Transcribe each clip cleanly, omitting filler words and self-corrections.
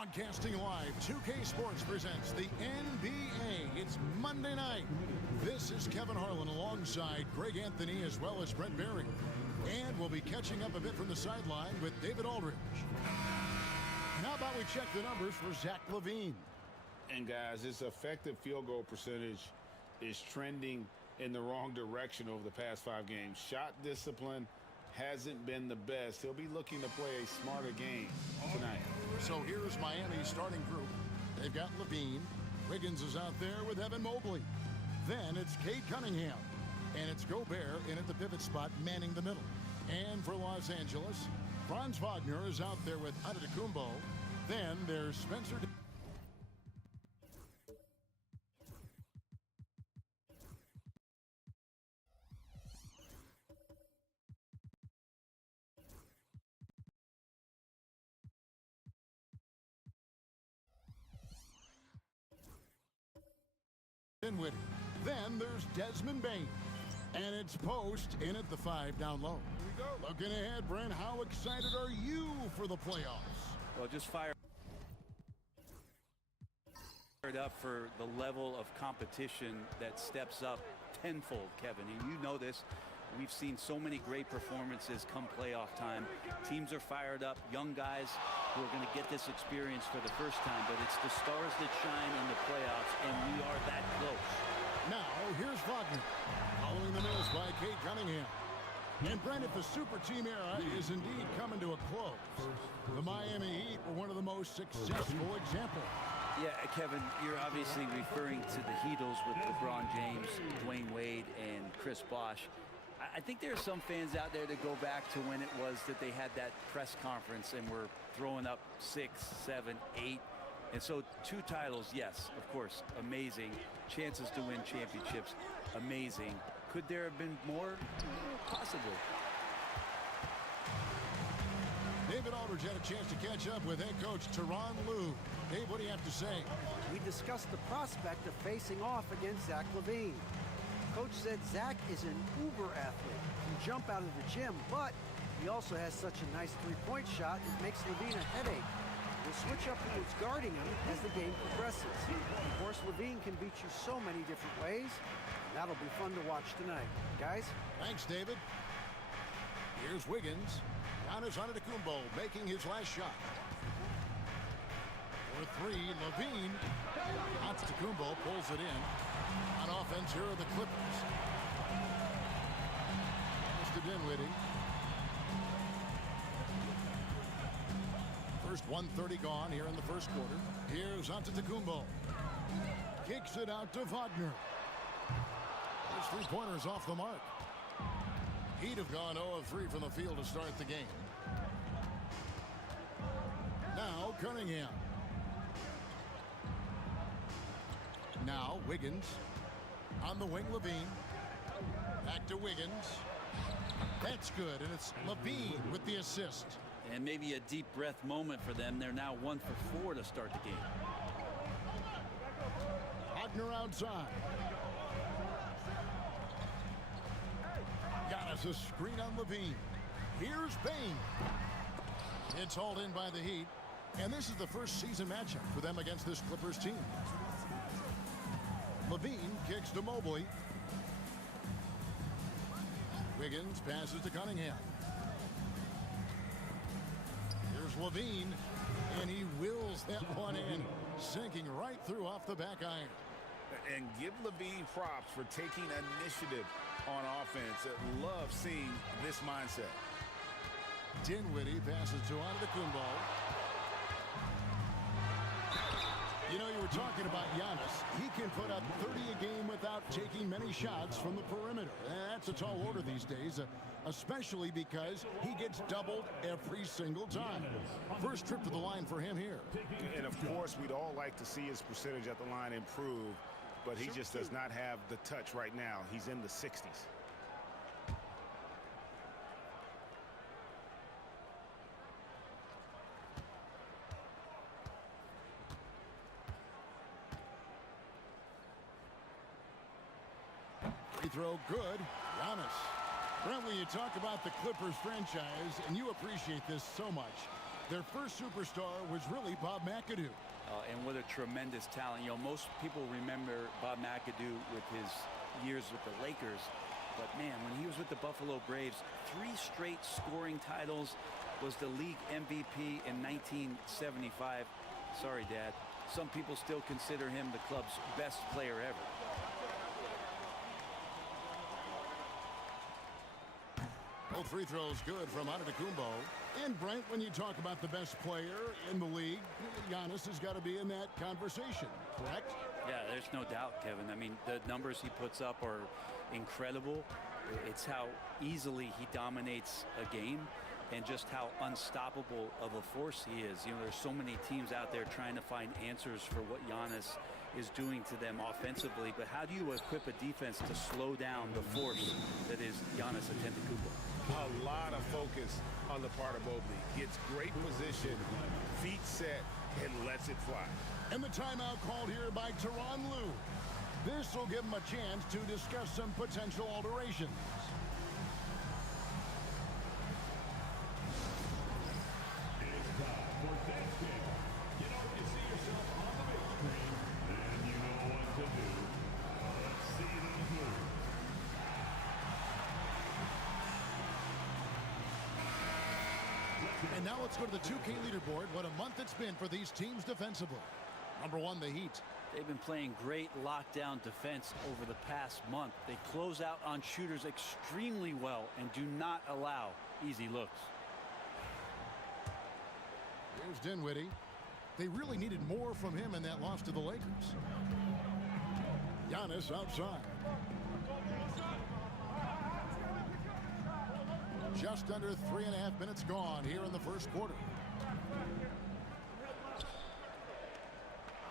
Broadcasting live, 2K Sports presents the NBA. It's Monday night. This is Kevin Harlan alongside Greg Anthony as well as Brent Barry. And we'll be catching up a bit from the sideline with David Aldridge. And how about we check the numbers for Zach LaVine? And guys, his effective field goal percentage is trending in the wrong direction over the past 5 games. Shot discipline hasn't been the best. He'll be looking to play a smarter game tonight. So here's Miami's starting group. They've got LaVine. Wiggins is out there with Evan Mobley. Then it's Cade Cunningham. And it's Gobert in at the pivot spot, manning the middle. And for Los Angeles, Franz Wagner is out there with Antetokounmpo. Then there's Spencer Dinwiddie. Then there's Desmond Bane. And it's Post in at the 5 down low. Here we go. Looking ahead, Brent, how excited are you for the playoffs? Well, just fired up for the level of competition that steps up tenfold, Kevin. And you know this. We've seen so many great performances come playoff time. Teams are fired up, young guys who are going to get this experience for the first time, but it's the stars that shine in the playoffs, and we are that close. Now, here's Wagner, following the miss by Cade Cunningham. And Brent, if the super team era is indeed coming to a close, the Miami Heat were one of the most successful examples. Yeah, Kevin, you're obviously referring to the Heatles with LeBron James, Dwayne Wade, and Chris Bosh. I think there are some fans out there that go back to when it was that they had that press conference and were throwing up 6, 7, 8. And so 2 titles, yes, of course, amazing. Chances to win championships, amazing. Could there have been more? Possibly. David Aldridge had a chance to catch up with head coach Tyronn Lue. Dave, what do you have to say? We discussed the prospect of facing off against Zach LaVine. Coach said Zach is an uber athlete, can jump out of the gym, but he also has such a nice three-point shot it makes LaVine a headache. We'll switch up who's guarding him as the game progresses. Of course, LaVine can beat you so many different ways, and that'll be fun to watch tonight. Guys? Thanks, David. Here's Wiggins. Giannis Antetokounmpo making his last shot. For 3, LaVine. Antetokounmpo pulls it in. On offense, here are the Clippers. Mr. Dinwiddie. First 1:30 gone here in the first quarter. Here's Antetokounmpo. Kicks it out to Wagner. His 3-pointers off the mark. He'd have gone 0 of 3 from the field to start the game. Now Cunningham. Now Wiggins. On the wing, LaVine. Back to Wiggins. That's good, and it's LaVine with the assist. And maybe a deep breath moment for them. They're now 1 for 4 to start the game. Wagner outside. Got us a screen on LaVine. Here's Bane. It's hauled in by the Heat. And this is the first season matchup for them against this Clippers team. LaVine kicks to Mobley. Wiggins passes to Cunningham. Here's LaVine, and he wills that one in, sinking right through off the back iron. And give LaVine props for taking initiative on offense. I love seeing this mindset. Dinwiddie passes to Antetokounmpo. You know, you were talking about Giannis. He can put up 30 a game without taking many shots from the perimeter. That's a tall order these days, especially because he gets doubled every single time. First trip to the line for him here. And, of course, we'd all like to see his percentage at the line improve, but he just does not have the touch right now. He's in the 60s. Free throw good. Giannis. Brent, when you talk about the Clippers franchise, and you appreciate this so much, Their first superstar was really Bob McAdoo. And what a tremendous talent. You know, most people remember Bob McAdoo with his years with the Lakers. But, man, when he was with the Buffalo Braves, 3 straight scoring titles, was the league MVP in 1975. Sorry, Dad. Some people still consider him the club's best player ever. Both free throws good from Antetokounmpo. And Brent, when you talk about the best player in the league, Giannis has got to be in that conversation, correct? Yeah, there's no doubt, Kevin. I mean, the numbers he puts up are incredible. It's how easily he dominates a game and just how unstoppable of a force he is. You know, there's so many teams out there trying to find answers for what Giannis is doing to them offensively, but how do you equip a defense to slow down the force that is Giannis Antetokounmpo? A lot of focus on the part of Mobley. Gets great position, feet set, and lets it fly. And the timeout called here by Tyronn Lue. This will give him a chance to discuss some potential alterations. And now let's go to the 2K leaderboard. What a month it's been for these teams defensively. Number 1, the Heat. They've been playing great lockdown defense over the past month. They close out on shooters extremely well and do not allow easy looks. Here's Dinwiddie. They really needed more from him in that loss to the Lakers. Giannis outside. Just under 3.5 minutes gone here in the first quarter.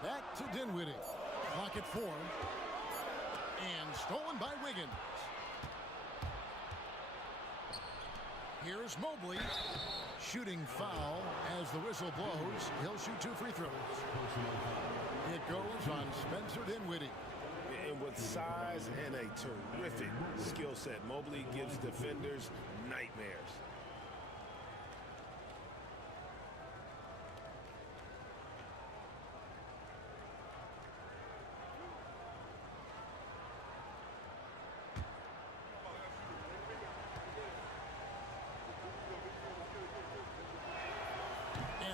Back to Dinwiddie. Clock at 4. And stolen by Wiggins. Here's Mobley. Shooting foul as the whistle blows. He'll shoot 2 free throws. It goes on Spencer Dinwiddie. And with size and a terrific skill set, Mobley gives defenders nightmares.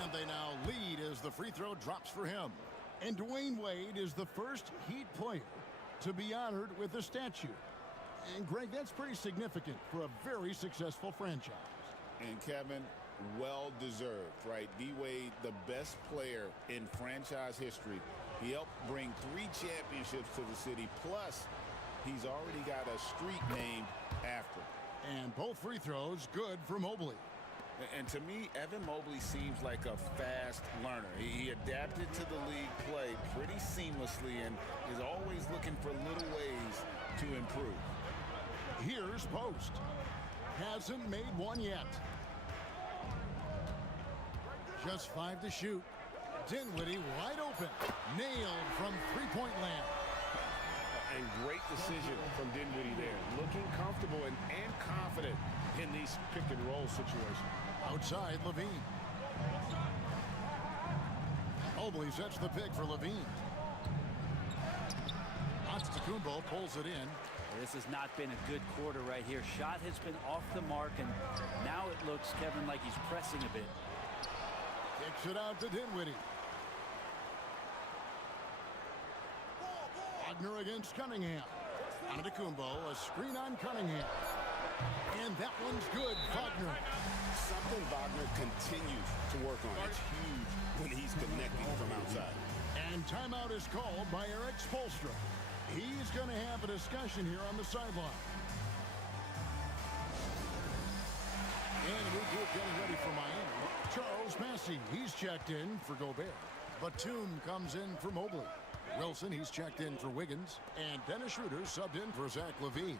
And they now lead as the free throw drops for him. And Dwayne Wade is the first Heat player to be honored with a statue. And Greg, that's pretty significant for a very successful franchise. And Kevin, well deserved, right? D-Wade, the best player in franchise history. He helped bring 3 championships to the city. Plus, he's already got a street named after him. And both free throws good for Mobley. And to me, Evan Mobley seems like a fast learner. He adapted to the league play pretty seamlessly and is always looking for little ways to improve. Here's Post. Hasn't made one yet. Just 5 to shoot. Dinwiddie wide open. Nailed from three-point land. And great decision from Dinwiddie there. Looking comfortable and confident in these pick-and-roll situations. Outside, Levine. Mobley sets the pick for Levine. Antetokounmpo pulls it in. This has not been a good quarter right here. Shot has been off the mark, and now it looks, Kevin, like he's pressing a bit. Kicks it out to Dinwiddie. Wagner against Cunningham. Antetokounmpo, a screen on Cunningham. And that one's good, Wagner. Something Wagner continues to work on. It's huge when he's connecting from outside. And timeout is called by Eric Spoelstra. He's going to have a discussion here on the sideline. And a new group getting ready for Miami. Charles Massey, he's checked in for Gobert. Batum comes in for Mobley. Wilson, he's checked in for Wiggins. And Dennis Schroeder subbed in for Zach LaVine.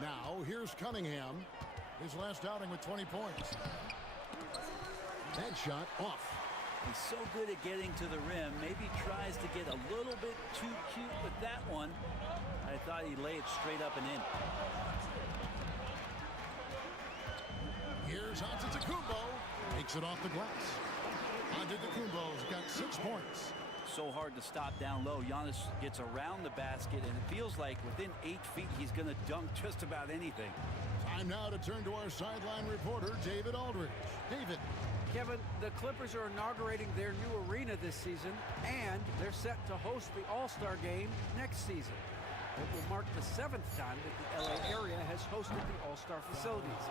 Now, here's Cunningham. His last outing with 20 points. That shot off. He's so good at getting to the rim. Maybe tries to get a little bit too cute with that one. I thought he'd lay it straight up and in. Here's Antetokounmpo. Takes it off the glass. Antetokounmpo's got 6 points. So hard to stop down low. Giannis gets around the basket, and it feels like within 8 feet he's going to dunk just about anything. Time now to turn to our sideline reporter, David Aldridge. David. Kevin, the Clippers are inaugurating their new arena this season, and they're set to host the All-Star Game next season. It will mark the 7th time that the LA area has hosted the All-Star facilities.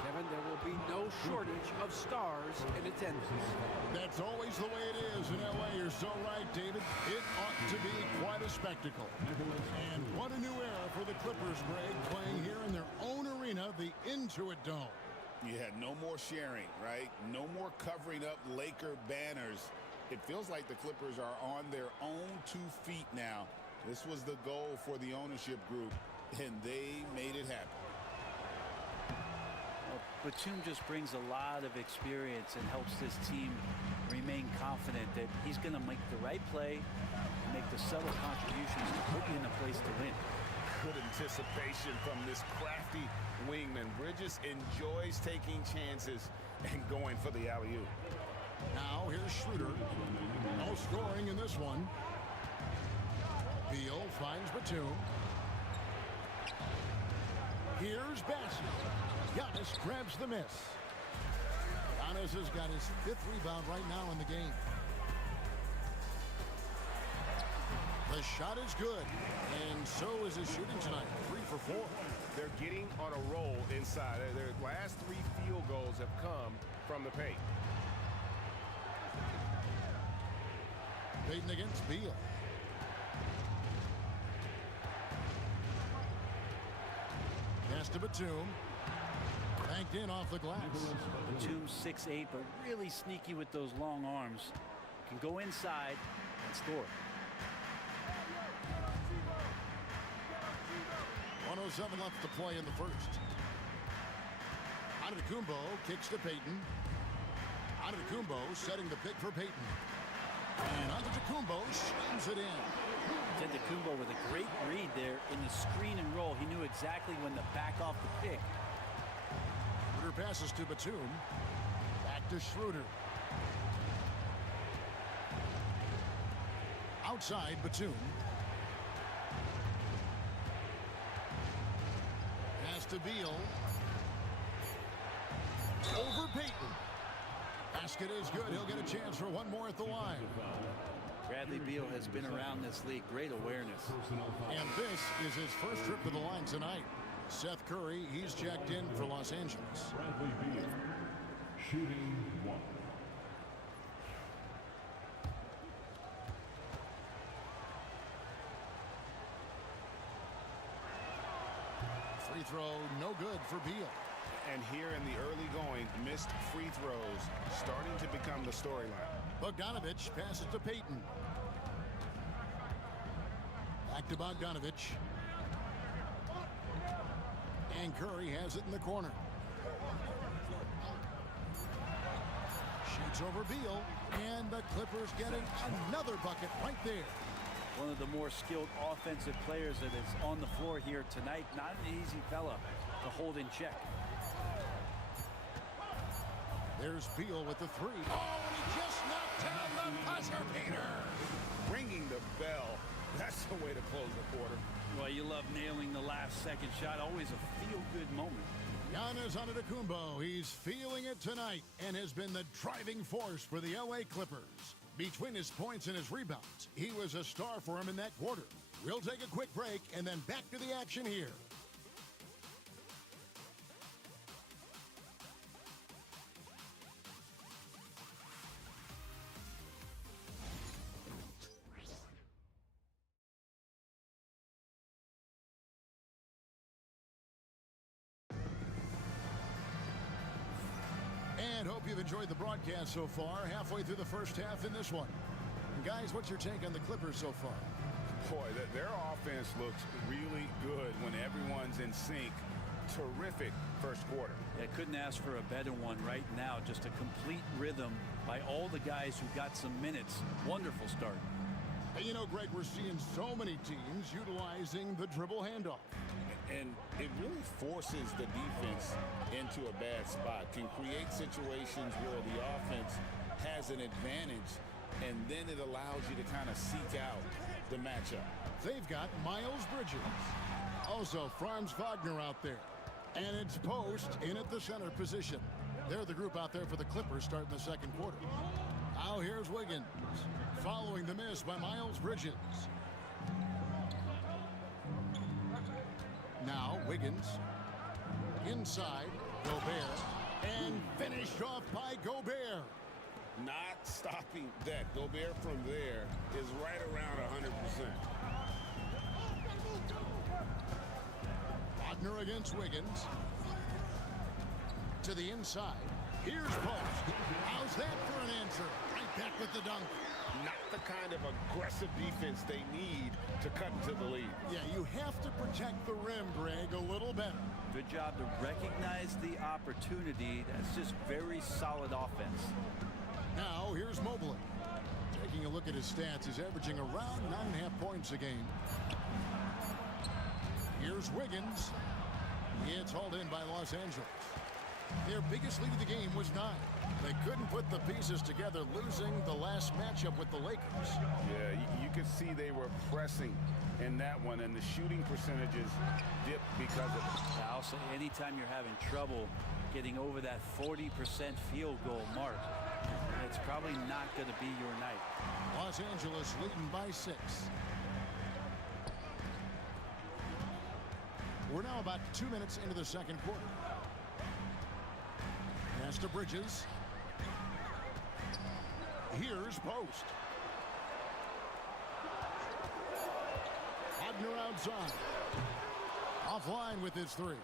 Kevin, there will be no shortage of stars in attendance. That's always the way it is in LA. You're so right, David. It ought to be quite a spectacle. And what a new era for the Clippers, Greg, playing here in their own arena, the Intuit Dome. Yeah, no more sharing, right? No more covering up Laker banners. It feels like the Clippers are on their own 2 feet now. This was the goal for the ownership group, and they made it happen. Well, Batum just brings a lot of experience and helps this team remain confident that he's going to make the right play and make the subtle contributions to put you in a place to win. Good anticipation from this crafty wingman. Bridges enjoys taking chances and going for the alley-oop. Now here's Schroeder. No scoring in this one. Beal finds Batum. Here's Bassett. Giannis grabs the miss. Giannis has got his 5th rebound right now in the game. The shot is good, and so is his shooting tonight. 3 for 4. They're getting on a roll inside. Their last 3 field goals have come from the paint. Payton against Beal. Pass to Batum. Banked in off the glass. Batum 6'8", but really sneaky with those long arms. Can go inside and score. 1:07 left to play in the first. Antetokounmpo kicks to Payton. Antetokounmpo setting the pick for Payton. And Antetokounmpo slams it in. Antetokounmpo with a great read there in the screen and roll. He knew exactly when to back off the pick. Schroeder passes to Batum. Back to Schroeder. Outside Batum. Pass to Beal. Over Payton. Basket is good. He'll get a chance for one more at the line. Bradley Beal has been around this league. Great awareness. And this is his first trip to the line tonight. Seth Curry, he's checked in for Los Angeles. Bradley Beal, shooting 1. Free throw, no good for Beal. And here in the early going, missed free throws starting to become the storyline. Bogdanovich passes to Payton. Back to Bogdanovich. And Curry has it in the corner. Shoots over Beal. And the Clippers getting another bucket right there. One of the more skilled offensive players that is on the floor here tonight. Not an easy fella to hold in check. There's Beal with the 3. Oh, and he just knocked down the buzzer beater. Ringing the bell. That's the way to close the quarter. Well, you love nailing the last second shot. Always a feel-good moment. Giannis Antetokounmpo, he's feeling it tonight and has been the driving force for the LA Clippers. Between his points and his rebounds, he was a star for him in that quarter. We'll take a quick break and then back to the action here. And hope you've enjoyed the broadcast so far. Halfway through the first half in this one. And guys, what's your take on the Clippers so far? Boy, their offense looks really good when everyone's in sync. Terrific first quarter. I couldn't ask for a better one right now. Just a complete rhythm by all the guys who got some minutes. Wonderful start. Hey, you know, Greg, we're seeing so many teams utilizing the dribble handoff. And it really forces the defense into a bad spot, can create situations where the offense has an advantage, and then it allows you to kind of seek out the matchup. They've got Miles Bridges. Also, Franz Wagner out there. And it's Post in at the center position. They're the group out there for the Clippers starting the second quarter. Now here's Wiggins, following the miss by Miles Bridges. Now Wiggins, inside, Gobert, and finished off by Gobert. Not stopping that. Gobert from there is right around 100%. Wagner against Wiggins. To the inside. Here's Post. How's that for an answer? Right back with the dunk. Not the kind of aggressive defense they need to cut into the lead. Yeah, you have to protect the rim, Greg, a little better. Good job to recognize the opportunity. That's just very solid offense. Now, here's Mobley. Taking a look at his stats, he's averaging around 9.5 points a game. Here's Wiggins. It's hauled in by Los Angeles. Their biggest lead of the game was 9. They couldn't put the pieces together, losing the last matchup with the Lakers. Yeah, you could see they were pressing in that one, and the shooting percentages dipped because of it. I'll say anytime you're having trouble getting over that 40% field goal mark, it's probably not going to be your night. Los Angeles leading by 6. We're now about 2 minutes into the second quarter. Pass to Bridges. Here's Post. Wagner outside. Offline with his 3.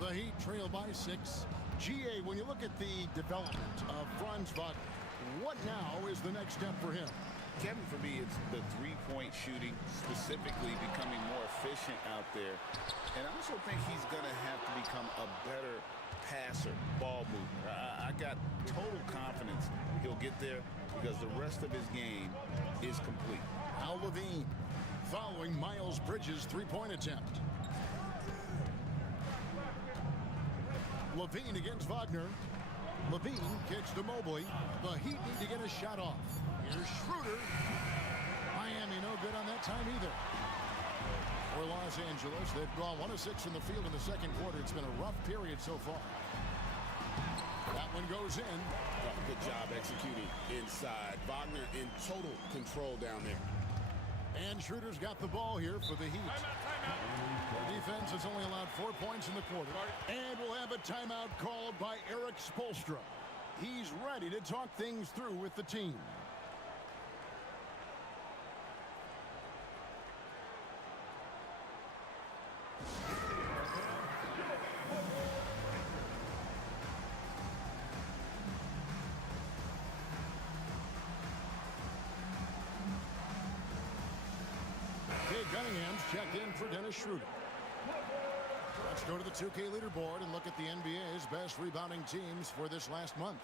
The Heat trail by 6. GA, when you look at the development of Franz Wagner, what now is the next step for him? Kevin, for me, it's the three-point shooting, specifically becoming more efficient out there. And I also think he's going to have to become a better passer, ball mover. I got total confidence he'll get there because the rest of his game is complete. Al Levine following Miles Bridges' three-point attempt. Levine against Wagner. Levine kicks to Mobley. The Heat need to get a shot off. Here's Schroeder. Miami no good on that time either. For Los Angeles, they've gone 1 of 6 in the field in the second quarter. It's been a rough period so far. That one goes in. Good job executing inside. Wagner in total control down there. And Schroeder's got the ball here for the Heat. The defense has only allowed 4 points in the quarter. And we'll have a timeout called by Eric Spoelstra. He's ready to talk things through with the team. Cunningham's checked in for Dennis Schroeder. Let's go to the 2K leaderboard and look at the NBA's best rebounding teams for this last month.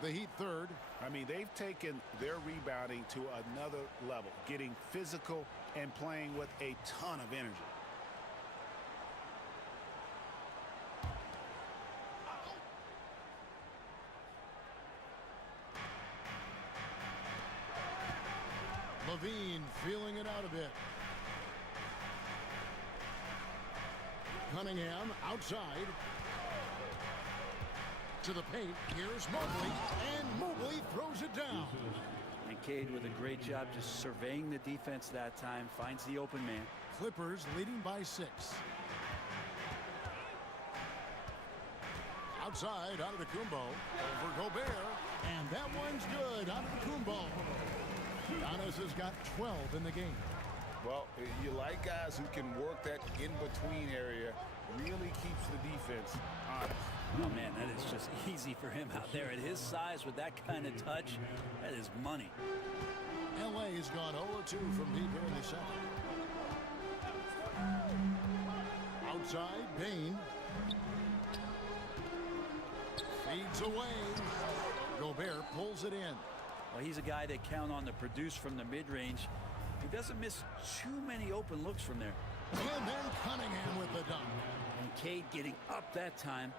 The Heat 3rd. I mean, they've taken their rebounding to another level, getting physical and playing with a ton of energy. Levine feeling it out a bit. Cunningham outside. To the paint. Here's Mobley. And Mobley throws it down. And Cade with a great job just surveying the defense that time. Finds the open man. Clippers leading by 6. Outside, Antetokounmpo. Over Gobert. And that one's good. Antetokounmpo. Giannis has got 12 in the game. Well, you like guys who can work that in-between area, really keeps the defense honest. Oh, man, that is just easy for him out there. At his size, with that kind of touch, that is money. L.A. has gone 0-2 from deep here in the second. Outside, Bain. Feeds away. Gobert pulls it in. Well, he's a guy they count on to produce from the mid-range. doesn't miss too many open looks from there. And then Cunningham with the dunk. And Cade getting up that time.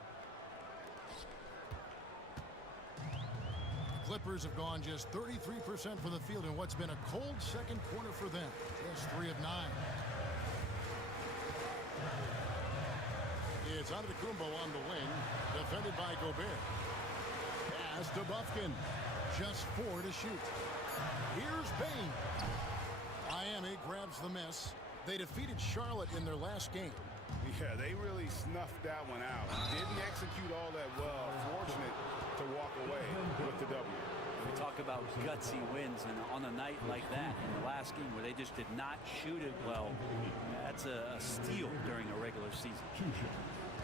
Clippers have gone just 33% from the field in what's been a cold second quarter for them. Just 3 of 9. It's Antetokounmpo on the wing, defended by Gobert. Pass to Buffkin. Just 4 to shoot. Here's Bane. Miami grabs the miss. They defeated Charlotte in their last game. Yeah, they really snuffed that one out. Didn't execute all that well. Fortunate to walk away with the W. We talk about gutsy wins, and on a night like that in the last game where they just did not shoot it well, that's a steal during a regular season.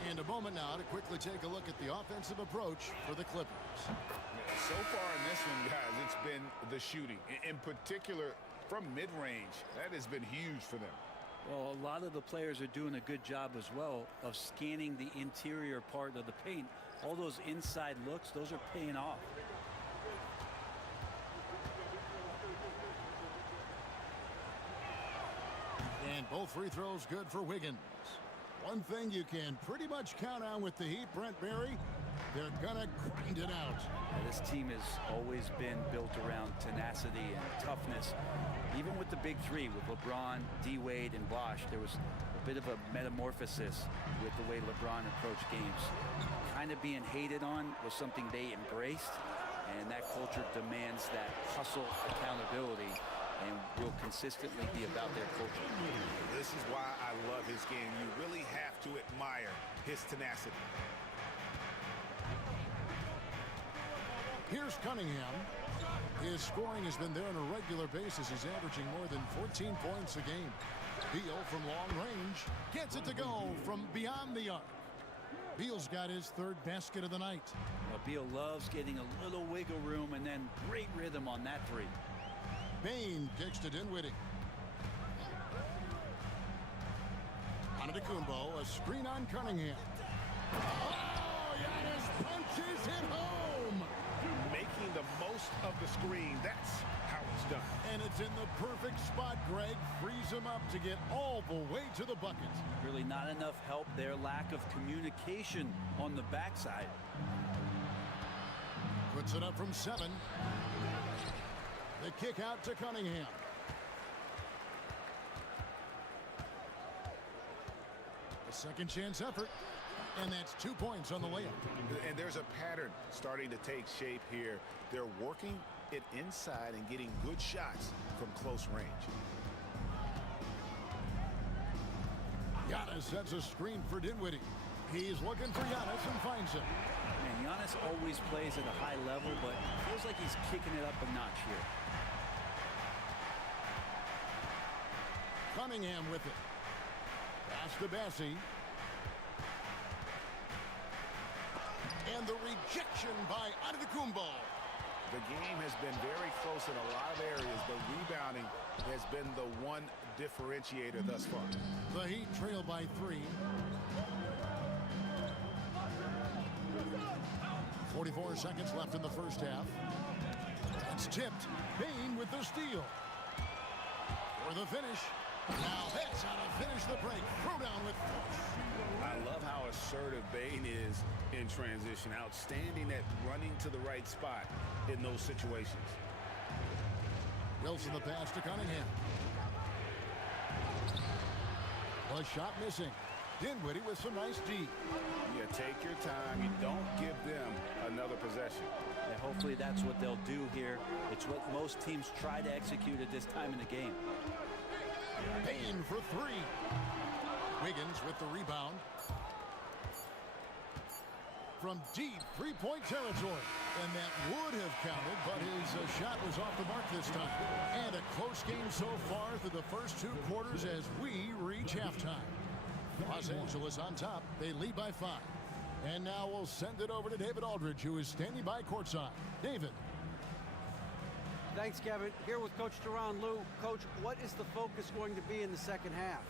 And a moment now to quickly take a look at the offensive approach for the Clippers. So far in this one, guys, it's been the shooting. In particular, from mid-range, that has been huge for them. Well, a lot of the players are doing a good job as well of scanning the interior part of the paint. All those inside looks, those are paying off. And both free throws good for Wiggins. One thing you can pretty much count on with the Heat, Brent Berry, they're gonna grind it out. This team has always been built around tenacity and toughness. Even with the big three, with LeBron, D-Wade, and Bosh, there was a bit of a metamorphosis with the way LeBron approached games. Kind of being hated on was something they embraced, and that culture demands that hustle accountability and will consistently be about their culture. This is why I love his game. You really have to admire his tenacity. Here's Cunningham. His scoring has been there on a regular basis. He's averaging more than 14 points a game. Beal from long range gets it to go from beyond the arc. Beal's got his third basket of the night. Well, Beal loves getting a little wiggle room and then great rhythm on that three. Bane kicks to Dinwiddie. Antetokounmpo, a screen on Cunningham. Oh, Giannis punches it home. Making the most of the screen, that's how it's done. And it's in the perfect spot, Greg. Frees him up to get all the way to the bucket. Really not enough help there. Lack of communication on the backside. Puts it up from 7. The kick out to Cunningham. A second chance effort. And that's 2 points on the layup. And there's a pattern starting to take shape here. They're working it inside and getting good shots from close range. Giannis sets a screen for Dinwiddie. He's looking for Giannis and finds him. Man, Giannis always plays at a high level, but feels like he's kicking it up a notch here. Cunningham with it. Pass to Bassie. And the rejection by Antetokounmpo. The game has been very close in a lot of areas, but rebounding has been the one differentiator thus far. The Heat trail by 3. 44 seconds left in the first half. It's tipped. Bane with the steal. For the finish. Now that's how to finish the break. Throw down with force. I love how assertive Bane is in transition. Outstanding at running to the right spot in those situations. Wilson the pass to Cunningham. The shot missing. Dinwiddie with some nice D. You take your time. You don't give them another possession. And hopefully that's what they'll do here. It's what most teams try to execute at this time in the game. Bane for 3. Wiggins with the rebound. From deep three-point territory. And that would have counted, but his shot was off the mark this time. And a close game so far through the first 2 quarters as we reach halftime. Los Angeles on top. They lead by 5. And now we'll send it over to David Aldridge, who is standing by courtside. David. Thanks, Kevin. Here with Coach Tyronn Lue. Coach, what is the focus going to be in the second half?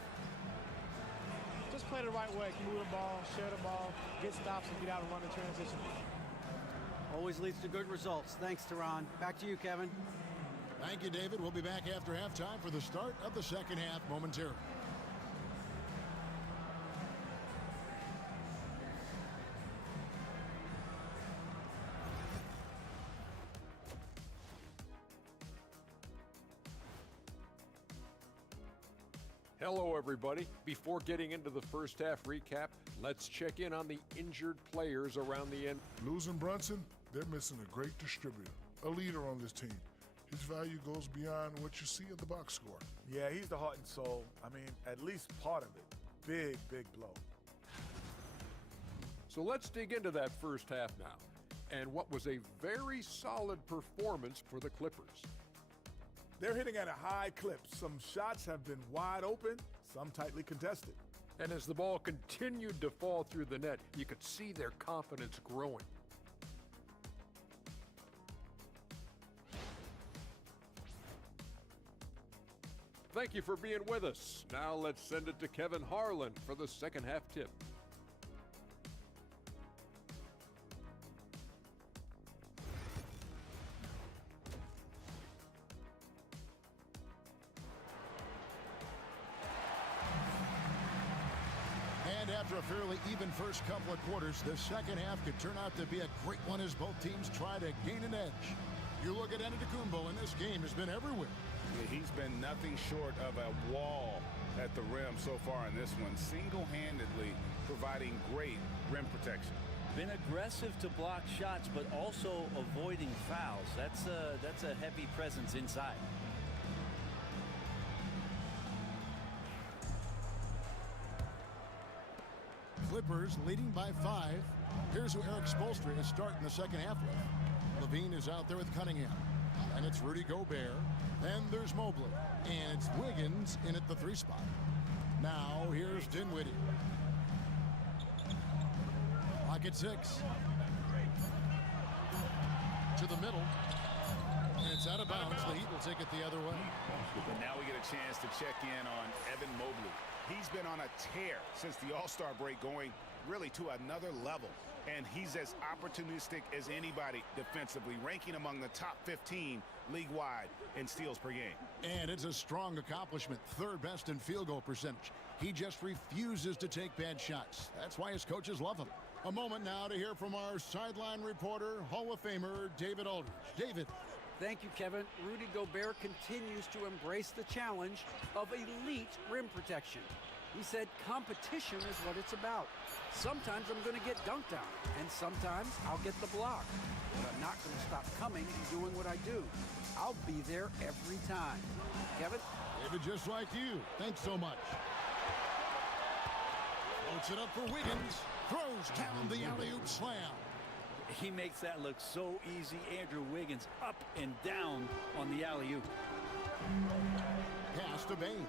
Just play the right way. Move the ball, share the ball, get stops, and get out and run the transition. Always leads to good results. Thanks, Tyronn. Back to you, Kevin. Thank you, David. We'll be back after halftime for the start of the second half momentarily. Hello, everybody. Before getting into the first half recap, let's check in on the injured players around the end. Losing Brunson, they're missing a great distributor, a leader on this team. His value goes beyond what you see in the box score. Yeah, he's the heart and soul. I mean, at least part of it. Big, big blow. So let's dig into that first half now, and what was a very solid performance for the Clippers. They're hitting at a high clip. Some shots have been wide open, some tightly contested. And as the ball continued to fall through the net, you could see their confidence growing. Thank you for being with us. Now let's send it to Kevin Harlan for the second half tip. And after a fairly even first couple of quarters, the second half could turn out to be a great one as both teams try to gain an edge. You look at Antetokounmpo, and this game has been everywhere. Yeah, he's been nothing short of a wall at the rim so far in this one, single-handedly providing great rim protection. Been aggressive to block shots, but also avoiding fouls. That's a heavy presence inside. Clippers leading by 5. Here's who Eric Spoelstra is starting the second half with. Levine is out there with Cunningham. And it's Rudy Gobert. Then there's Mobley. And it's Wiggins in at the 3 spot. Now here's Dinwiddie. Clock at 6. To the middle. And it's out of bounds. The Heat will take it the other way. But now we get a chance to check in on Evan Mobley. He's been on a tear since the All-Star break, going really to another level. And he's as opportunistic as anybody defensively, ranking among the top 15 league-wide in steals per game. And it's a strong accomplishment, 3rd best in field goal percentage. He just refuses to take bad shots. That's why his coaches love him. A moment now to hear from our sideline reporter, Hall of Famer David Aldridge. David. Thank you, Kevin. Rudy Gobert continues to embrace the challenge of elite rim protection. He said competition is what it's about. Sometimes I'm going to get dunked on, and sometimes I'll get the block. But I'm not going to stop coming and doing what I do. I'll be there every time. Kevin? David, just like you. Thanks so much. Floats it up for Wiggins. Throws down the alley-oop slam. He makes that look so easy. Andrew Wiggins up and down on the alley-oop. Pass to Bain.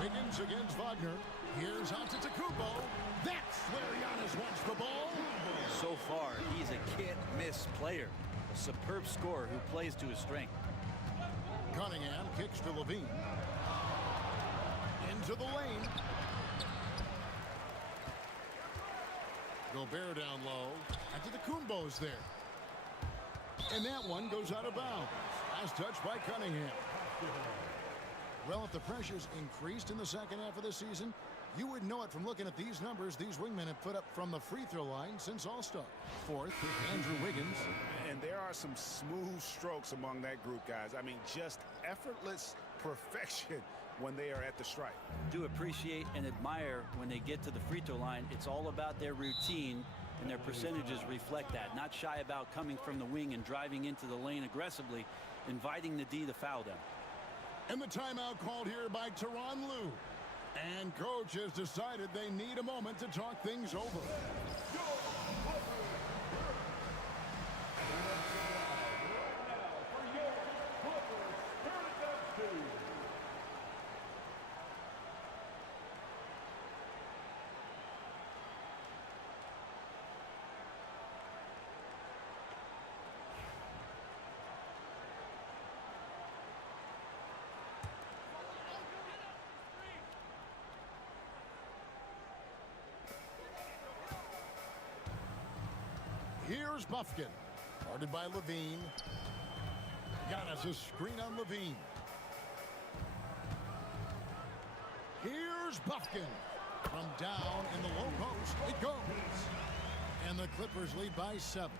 Wiggins against Wagner. Here's Antetokounmpo. That's where Giannis wants the ball. So far, he's a can't-miss player. A superb scorer who plays to his strength. Cunningham kicks to Levine. Into the lane. Gobert down low. Antetokounmpo's there. And that one goes out of bounds. Last touch by Cunningham. Well, if the pressure's increased in the second half of the season, you would know it from looking at these numbers these wingmen have put up from the free throw line since All-Star. 4th, Andrew Wiggins. And there are some smooth strokes among that group, guys. I mean, just effortless perfection when they are at the stripe. Do appreciate and admire when they get to the free throw line. It's all about their routine, and their percentages reflect that. Not shy about coming from the wing and driving into the lane aggressively, inviting the D to foul them. And the timeout called here by Tyronn Lue. And coach has decided they need a moment to talk things over. Here's Bufkin. Guarded by Levine. Giannis a screen on Levine. Here's Buffkin. From down in the low post, it goes. And the Clippers lead by 7.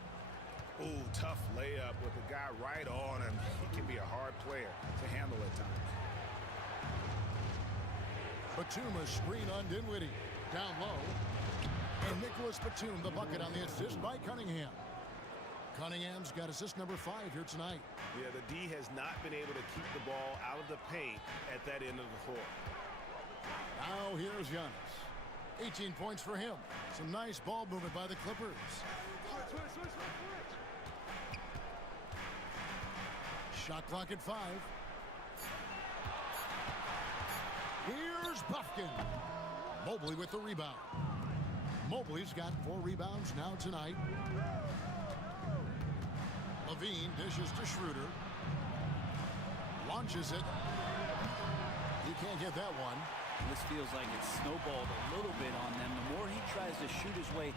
Ooh, tough layup with the guy right on him. He can be a hard player to handle at times. Batum a screen on Dinwiddie. Down low. And Nicholas Batum the bucket on the assist by Cunningham. Cunningham's got assist number 5 here tonight. Yeah, the D has not been able to keep the ball out of the paint at that end of the floor. Now here's Giannis. 18 points for him. Some nice ball movement by the Clippers. Shot clock at 5. Here's Buffkin. Mobley with the rebound. Mobley's got 4 rebounds now tonight. Levine dishes to Schroeder. Launches it. He can't get that one. This feels like it's snowballed a little bit on them. The more he tries to shoot his way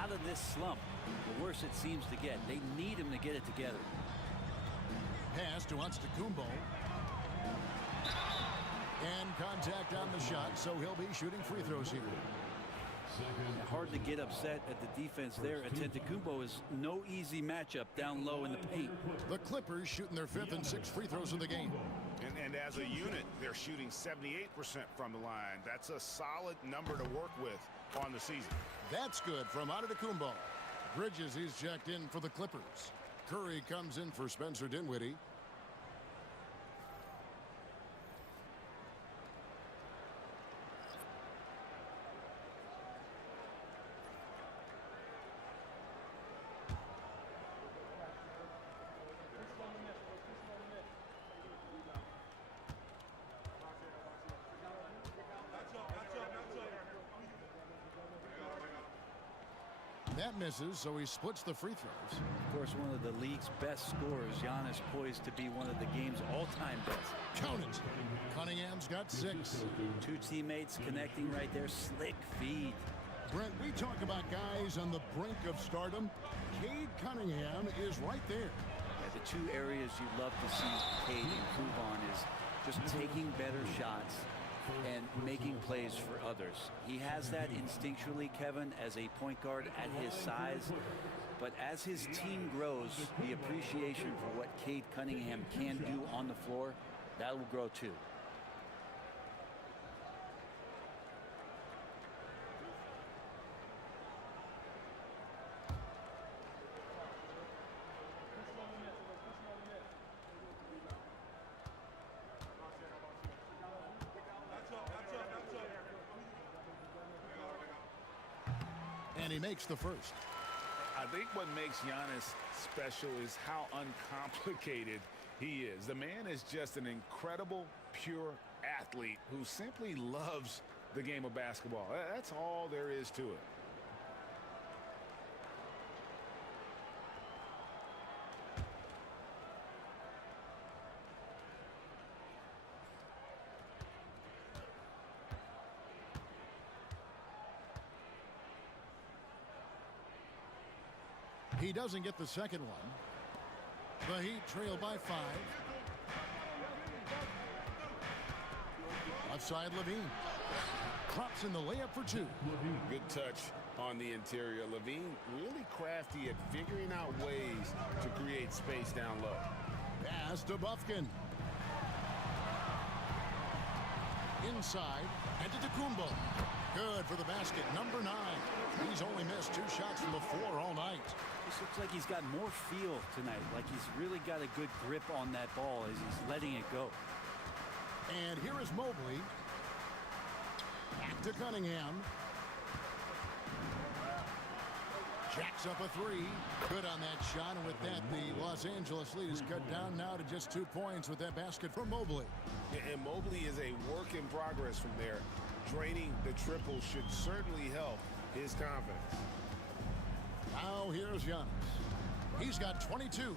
out of this slump, the worse it seems to get. They need him to get it together. Pass to Antetokounmpo. And contact on the shot, so he'll be shooting free throws here. Hard to get upset at the defense there. Antetokounmpo is no easy matchup down low in the paint. The Clippers shooting their 5th and 6th free throws of the game. And as a unit, they're shooting 78% from the line. That's a solid number to work with on the season. That's good from Antetokounmpo. Bridges, he's checked in for the Clippers. Curry comes in for Spencer Dinwiddie. That misses, so he splits the free throws. Of course, one of the league's best scorers. Giannis poised to be one of the game's all-time best. Count it. Cunningham's got 6. 2 teammates connecting right there. Slick feed. Brent, we talk about guys on the brink of stardom. Cade Cunningham is right there. Yeah, the 2 areas you'd love to see Cade improve on is just taking better shots and making plays for others. He has that instinctually, Kevin, as a point guard at his size. But as his team grows, the appreciation for what Cade Cunningham can do on the floor, that will grow too. And he makes the first. I think what makes Giannis special is how uncomplicated he is. The man is just an incredible, pure athlete who simply loves the game of basketball. That's all there is to it. He doesn't get the second one. The Heat trail by 5. Left side, Levine. Drops in the layup for 2. Good touch on the interior. Levine really crafty at figuring out ways to create space down low. Pass to Buffkin. Inside, Antetokounmpo. Good for the basket, number 9. He's only missed 2 shots from the floor all night. This looks like he's got more feel tonight, like he's really got a good grip on that ball as he's letting it go. And here is Mobley. Back to Cunningham. Jacks up a 3. Good on that shot, and with that, the Los Angeles lead is cut down now to just 2 points with that basket from Mobley. And Mobley is a work in progress from there. Draining the triple should certainly help his confidence. Now here's Giannis. He's got 22.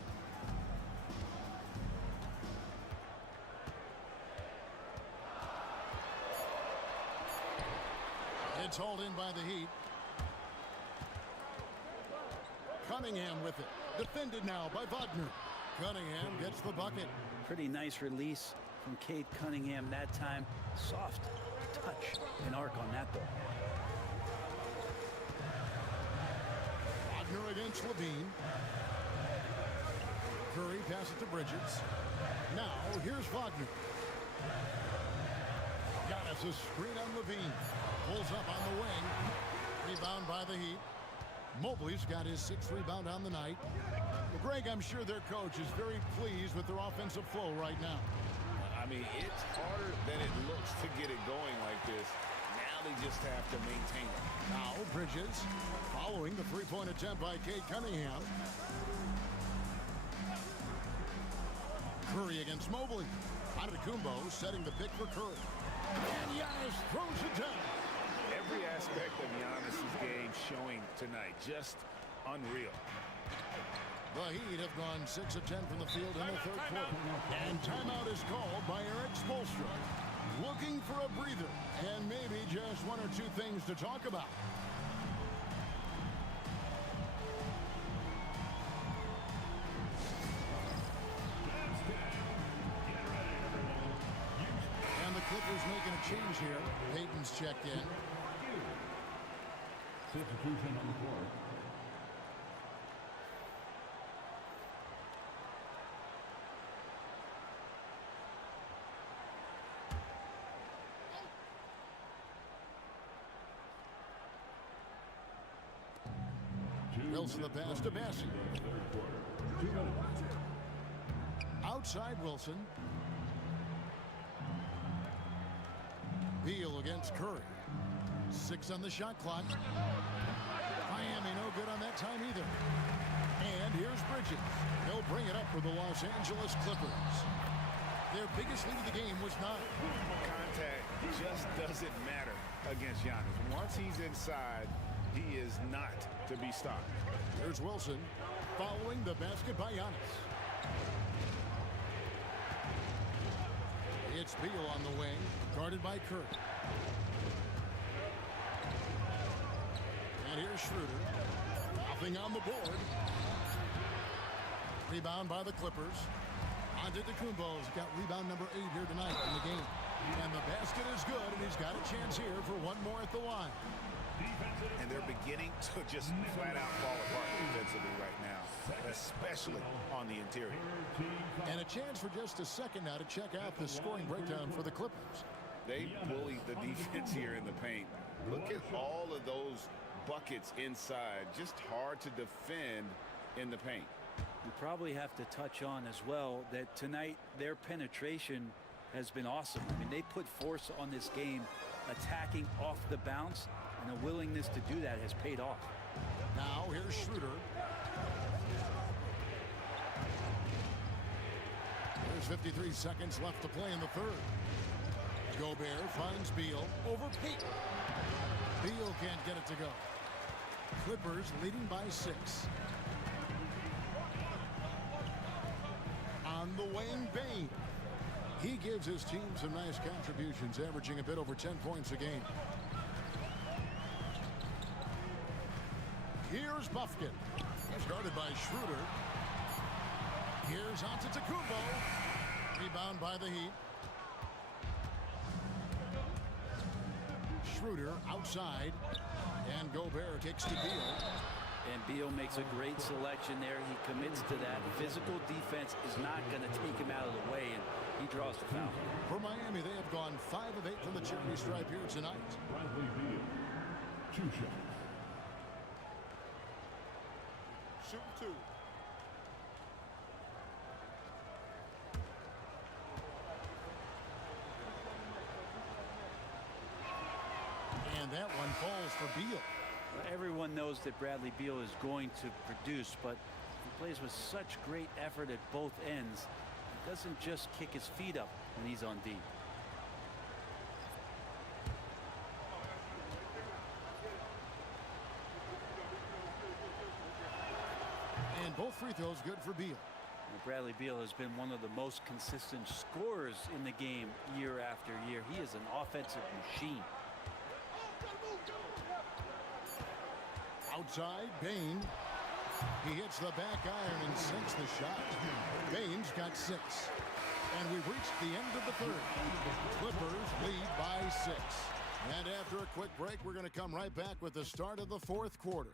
It's hauled in by the Heat. Cunningham with it. Defended now by Wagner. Cunningham gets the bucket. Pretty nice release from Cade Cunningham that time. Soft touch and arc on that ball. Wagner against Levine. Curry passes to Bridges. Now, here's Wagner. Giannis a screen on Levine. Pulls up on the wing. Rebound by the Heat. Mobley's got his 6th rebound on the night. Well, Greg, I'm sure their coach is very pleased with their offensive flow right now. I mean, it's harder than it looks to get it going like this. Now they just have to maintain it. Now, Bridges following the three-point attempt by Cade Cunningham. Curry against Mobley. Antetokounmpo setting the pick for Curry. And Giannis throws it down. Every aspect of Giannis's game showing tonight. Just unreal. The Heat have gone 6 of 10 from the field in the third quarter. And timeout is called by Eric Spoelstra. Looking for a breather and maybe just 1 or 2 things to talk about. And the Clippers making a change here. Payton's checked in. Substitution on the court. Wilson the pass to Bassey. Outside Wilson. Beal against Curry. 6 on the shot clock. Miami no good on that time either. And here's Bridges. They'll bring it up for the Los Angeles Clippers. Their biggest lead of the game was 9. Contact just doesn't matter against Giannis. Once he's inside, he is not to be stopped. Here's Wilson following the basket by Giannis. It's Beal on the wing, guarded by Curry. And here's Schroeder. Nothing on the board. Rebound by the Clippers. Antetokounmpo's got rebound number 8 here tonight in the game. And the basket is good, and he's got a chance here for one more at the line. And they're beginning to just flat out fall apart defensively right now, especially on the interior. And a chance for just a second now to check out the scoring breakdown for the Clippers. They bullied the defense here in the paint. Look at all of those buckets inside. Just hard to defend in the paint. We probably have to touch on as well that tonight their penetration has been awesome. I mean, they put force on this game, attacking off the bounce, and a willingness to do that has paid off. Now here's Schroeder. There's 53 seconds left to play in the third. Gobert finds Beal over Payton. Beal can't get it to go. Clippers leading by 6. On the wing, Bane. He gives his team some nice contributions, averaging a bit over 10 points a game. Here's Buffkin. He's guarded by Schroeder. Here's Antetokounmpo. Rebound by the Heat. Schroeder outside. And Gobert kicks to Beal. And Beal makes a great selection there. He commits to that. Physical defense is not going to take him out of the way, and he draws the foul. For Miami, they have gone 5 of 8 from the charity stripe here tonight. Bradley Beal, 2 shots. Shoot 2. And that one falls for Beal. Everyone knows that Bradley Beal is going to produce, but he plays with such great effort at both ends. He doesn't just kick his feet up when he's on D. And both free throws good for Beal. Bradley Beal has been one of the most consistent scorers in the game year after year. He is an offensive machine. Outside, Bane. He hits the back iron and sinks the shot. Baines got 6. And we've reached the end of the third. Clippers lead by 6. And after a quick break, we're going to come right back with the start of the fourth quarter.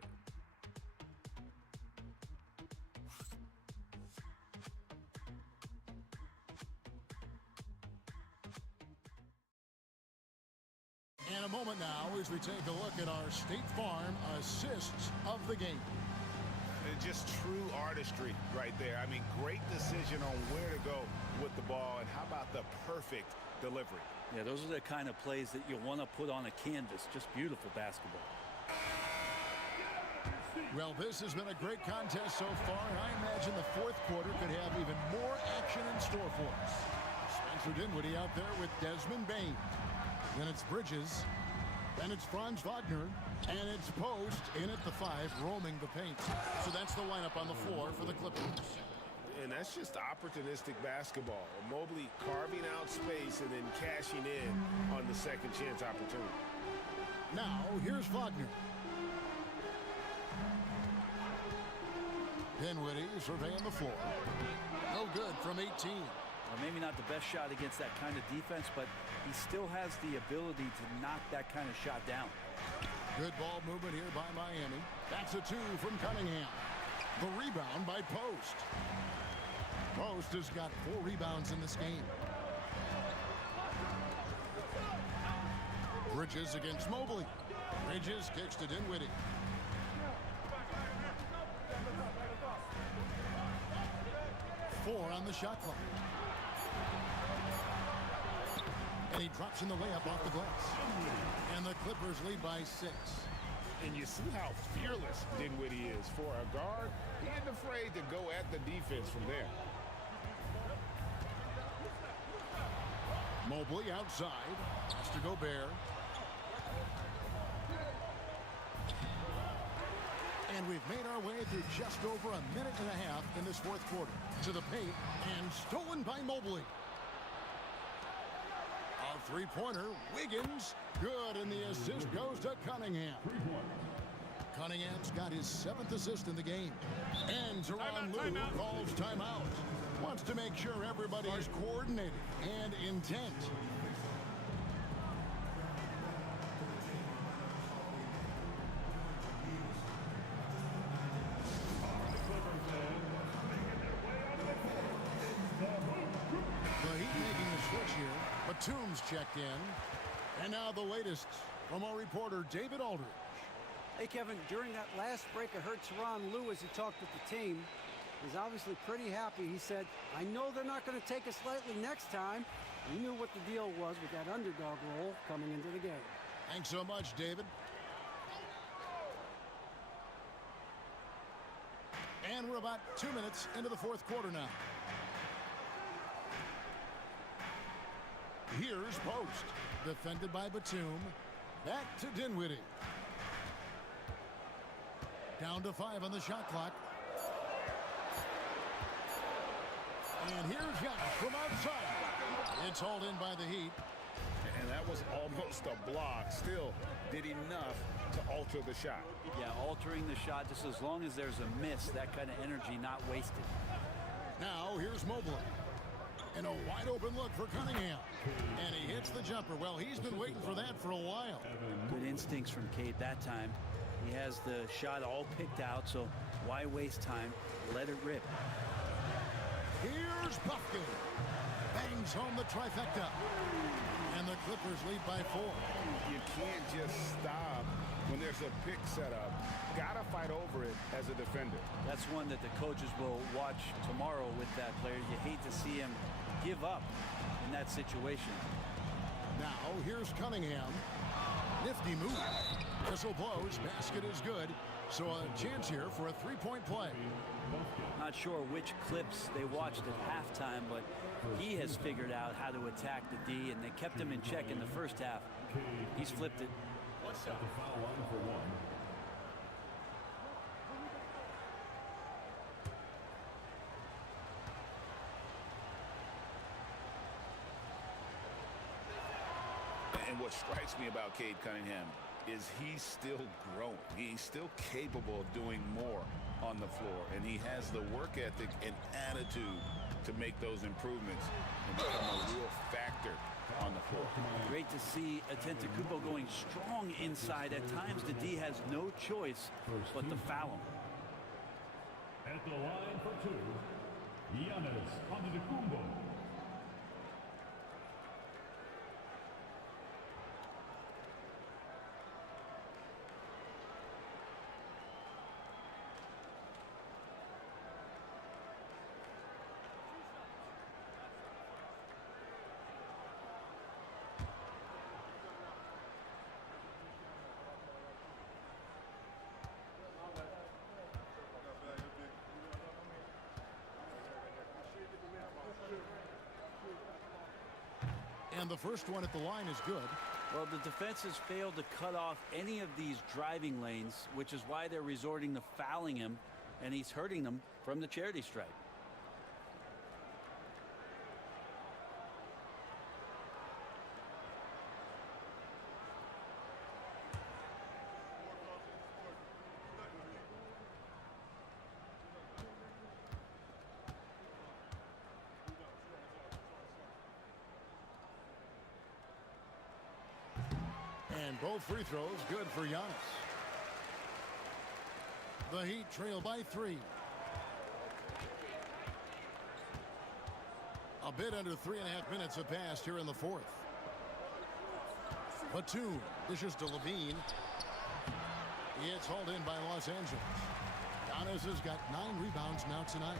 And a moment now as we take a look at our State Farm assists of the game. Just true artistry right there. I mean, great decision on where to go with the ball, and how about the perfect delivery? Yeah, those are the kind of plays that you want to put on a canvas. Just beautiful basketball. Well, this has been a great contest so far, and I imagine the fourth quarter could have even more action in store for us. Spencer Dinwiddie out there with Desmond Bain. Then it's Bridges. Then it's Franz Wagner. And it's Post in at the 5, roaming the paint. So that's the lineup on the floor for the Clippers. And that's just opportunistic basketball. Mobley carving out space and then cashing in on the second chance opportunity. Now, here's Wagner. Dinwiddie surveying the floor. No good from 18. Well, maybe not the best shot against that kind of defense, but he still has the ability to knock that kind of shot down. Good ball movement here by Miami. That's a 2 from Cunningham. The rebound by Post. Post has got 4 rebounds in this game. Bridges against Mobley. Bridges kicks to Dinwiddie. Four on the shot clock. And he drops in the layup off the glass. And the Clippers lead by 6. And you see how fearless Dinwiddie is. For a guard, he isn't afraid to go at the defense from there. Mobley outside. Has to Gobert. And we've made our way through just over a minute and a half in this fourth quarter. To the paint and stolen by Mobley. A three-pointer, Wiggins, good, and the assist goes to Cunningham. Cunningham's got his 7th assist in the game. And Tyronn Lue calls timeout. Wants to make sure everybody is coordinated and intent. Batum's checked in. And now the latest from our reporter, David Aldridge. Hey, Kevin, during that last break, I heard Tyronn Lue as he talked with the team. He's obviously pretty happy. He said, I know they're not going to take us lightly next time. He knew what the deal was with that underdog role coming into the game. Thanks so much, David. And we're about 2 minutes into the fourth quarter now. Here's Post, defended by Batum. Back to Dinwiddie. Down to 5 on the shot clock. And here's Giannis from outside. It's hauled in by the Heat. And that was almost a block. Still did enough to alter the shot. Yeah, altering the shot just as long as there's a miss, that kind of energy not wasted. Now here's Mobley. And a wide open look for Cunningham. And he hits the jumper. Well, he's been waiting for that for a while. Good instincts from Cade that time. He has the shot all picked out, so why waste time? Let it rip. Here's Buffkin. Bangs home the trifecta. And the Clippers lead by 4. You can't just stop when there's a pick set up. Gotta fight over it as a defender. That's one that the coaches will watch tomorrow with that player. You hate to see him give up in that situation. Now here's Cunningham. Nifty move. Whistle blows. Basket is good. So a chance here for a three-point play. Not sure which clips they watched at halftime, but he has figured out how to attack the D, and they kept him in check in the first half. He's flipped it. At the foul line for 1. And what strikes me about Cade Cunningham is he's still growing. He's still capable of doing more. on the floor, and he has the work ethic and attitude to make those improvements and become a real factor on the floor. Great to see Antetokounmpo going strong inside. At times, the D has no choice but to foul him. At the line for two, Giannis Antetokounmpo. And the first one at the line is good. Well, the defense has failed to cut off any of these driving lanes, which is why they're resorting to fouling him, and he's hurting them from the charity stripe. And both free throws good for Giannis. The Heat trail by 3. A bit under 3.5 minutes have passed here in the fourth. Batum dishes to Levine. It's hauled in by Los Angeles. Giannis has got 9 rebounds now tonight.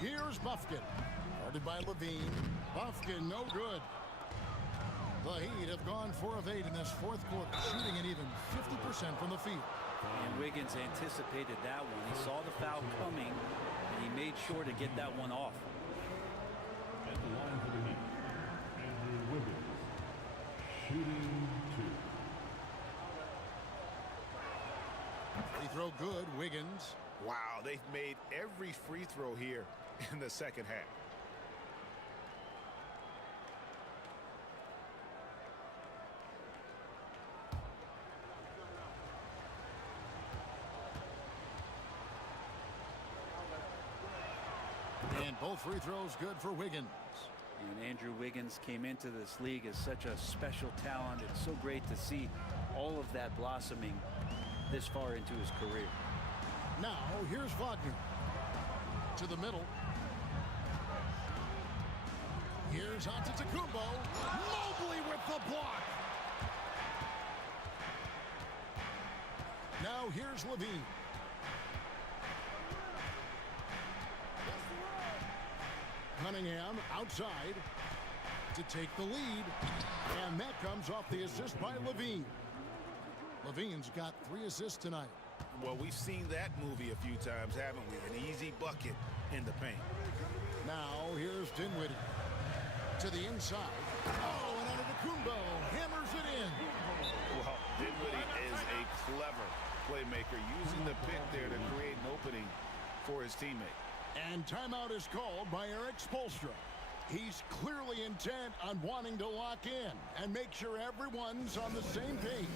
Here's Buffkin. Guarded by Levine. Buffkin no good. The Heat have gone 4 of 8 in this fourth quarter, shooting an even 50% from the field. And Wiggins anticipated that one. He saw the foul coming, and he made sure to get that one off. At the line for the Heat, Andrew Wiggins, shooting 2. Free throw good, Wiggins. Wow, they've made every free throw here in the second half. And both free throws good for Wiggins. And Andrew Wiggins came into this league as such a special talent. It's so great to see all of that blossoming this far into his career. Now, here's Wagner. To the middle. Here's Antetokounmpo. Mobley with the block. Now here's Levine. Cunningham outside to take the lead. And that comes off the assist by Levine. Levine's got 3 assists tonight. Well, we've seen that movie a few times, haven't we? An easy bucket in the paint. Now here's Dinwiddie. To the inside. Oh, and Antetokounmpo hammers it in. Well, Dinwiddie is a clever playmaker, using the pick there to create an opening for his teammate. And timeout is called by Eric Spoelstra. He's clearly intent on wanting to lock in and make sure everyone's on the same page.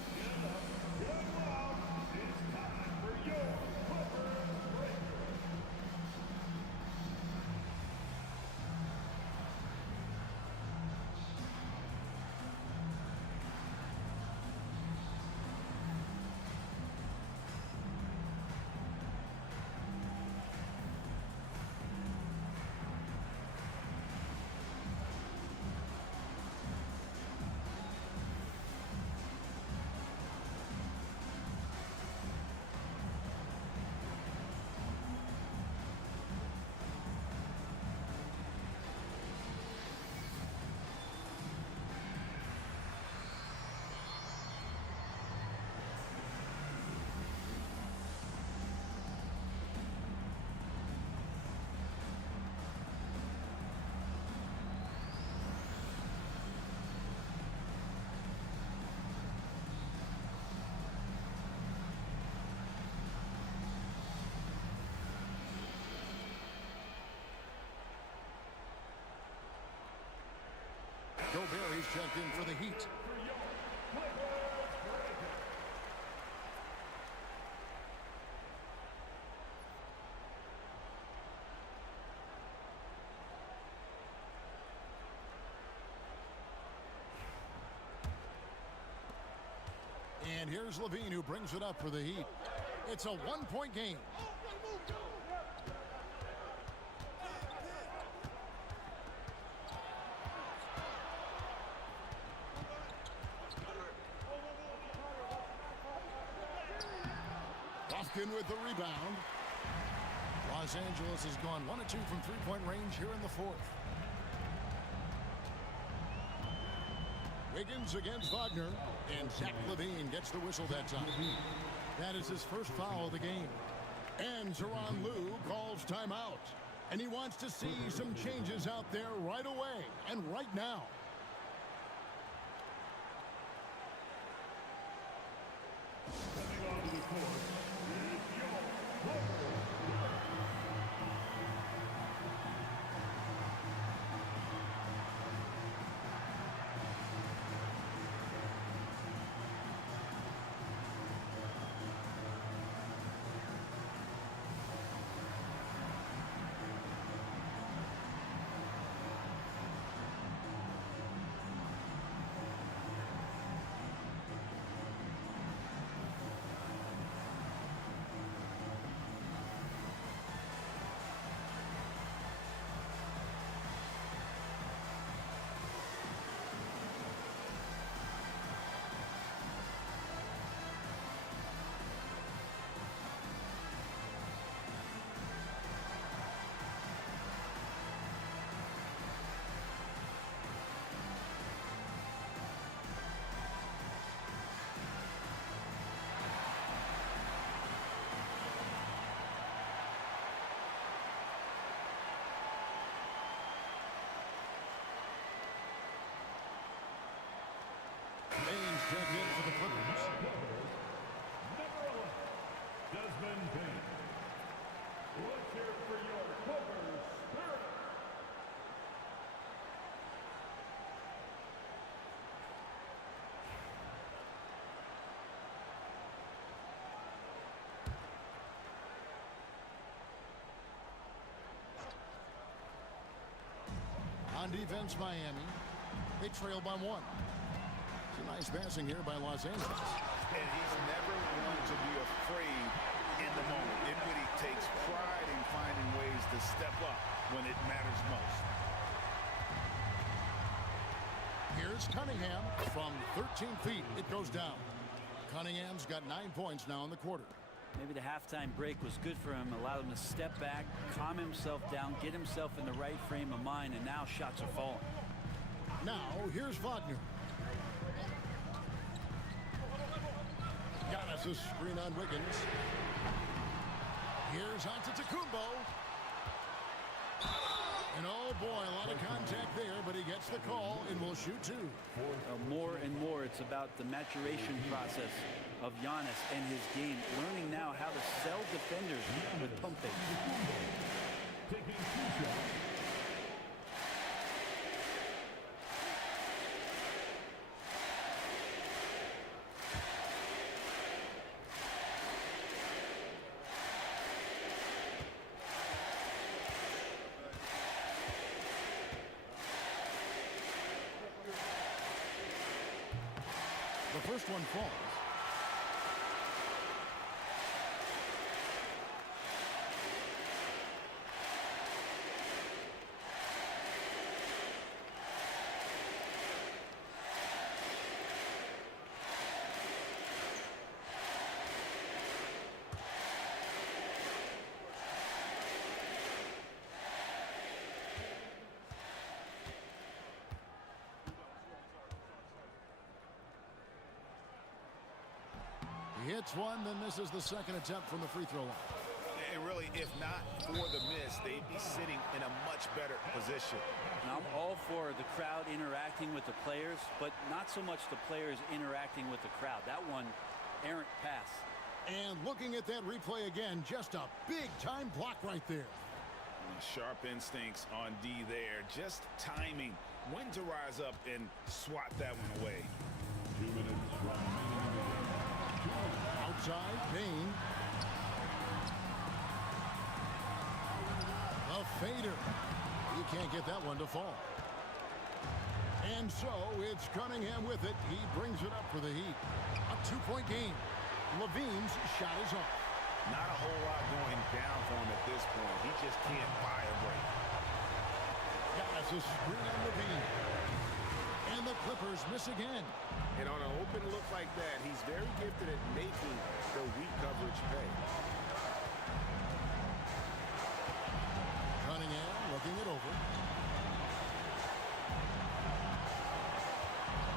Gobert is checked in for the Heat. And here's Levine, who brings it up for the Heat. It's a one-point game. With the rebound. Los Angeles has gone 1 of 2 from three-point range here in the fourth. Wiggins against Wagner, and Zach LaVine gets the whistle that time. That is his first foul of the game. And Tyronn Lue calls timeout. And he wants to see some changes out there right away and right now. Check in for the Clippers. Number 11, Desmond Bain. Let's hear it for your Clippers Spirit. On defense, Miami. They trail by 1. Nice passing here by Los Angeles. And he's never one to be afraid in the moment. Dinwiddie takes pride in finding ways to step up when it matters most. Here's Cunningham from 13 feet. It goes down. Cunningham's got 9 points now in the quarter. Maybe the halftime break was good for him, allowed him to step back, calm himself down, get himself in the right frame of mind, and now shots are falling. Now, here's Wagner. Giannis a screen on Wiggins. Here's Antetokounmpo. And oh boy, a lot of contact there, but he gets the call and will shoot 2. More and more, it's about the maturation process of Giannis and his game, learning now how to sell defenders with pump fakes. Taking 2 shots. The first one falls. He hits one, then misses the second attempt from the free throw line. And really, if not for the miss, they'd be sitting in a much better position. Now, I'm all for the crowd interacting with the players, but not so much the players interacting with the crowd. That one, errant pass. And looking at that replay again, just a big-time block right there. Sharp instincts on D there. Just timing when to rise up and swat that one away. 2 minutes remaining. Outside, Payne. A fader. You can't get that one to fall. And so it's Cunningham with it. He brings it up for the Heat. A 2-point game. Levine's shot is off. Not a whole lot going down for him at this point. He just can't buy a break. Got a screen on Levine. And the Clippers miss again. And on an open look like that, he's very gifted at making the weak coverage pay. Cunningham looking it over.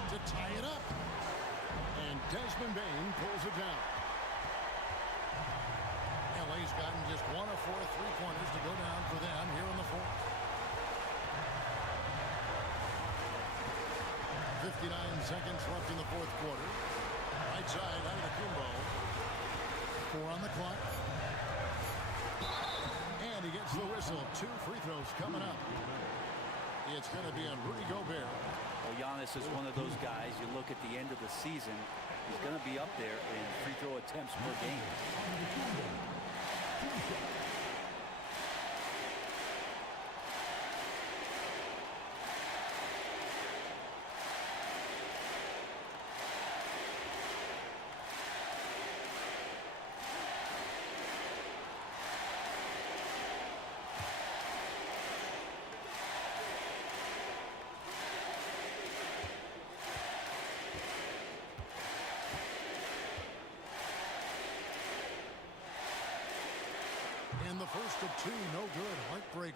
To tie it up. And Desmond Bane pulls it down. LA's gotten just 1 of 4 3-pointers to go down for them here in the fourth. 59 seconds left in the fourth quarter. Right side out of the Kumbo. 4 on the clock. And he gets the whistle. 2 free throws coming up. It's going to be on Rudy Gobert. Well, Giannis is one of those guys, you look at the end of the season, he's going to be up there in free throw attempts per game. And the first of 2, no good. Heartbreaker.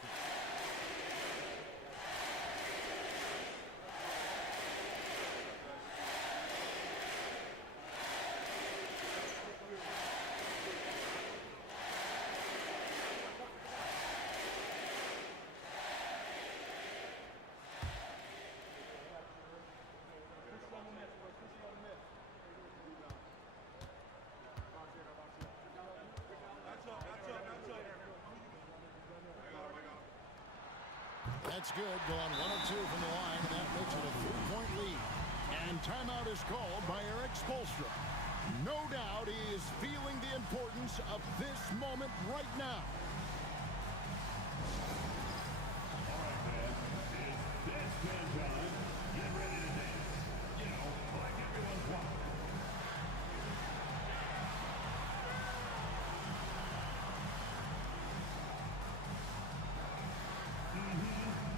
That's good. Going 1 of 2 from the line, and that makes it a 3-point lead. And timeout is called by Eric Spoelstra. No doubt he is feeling the importance of this moment right now. All right, man. It's dance band time. Get ready to dance. You know, like everyone's watching.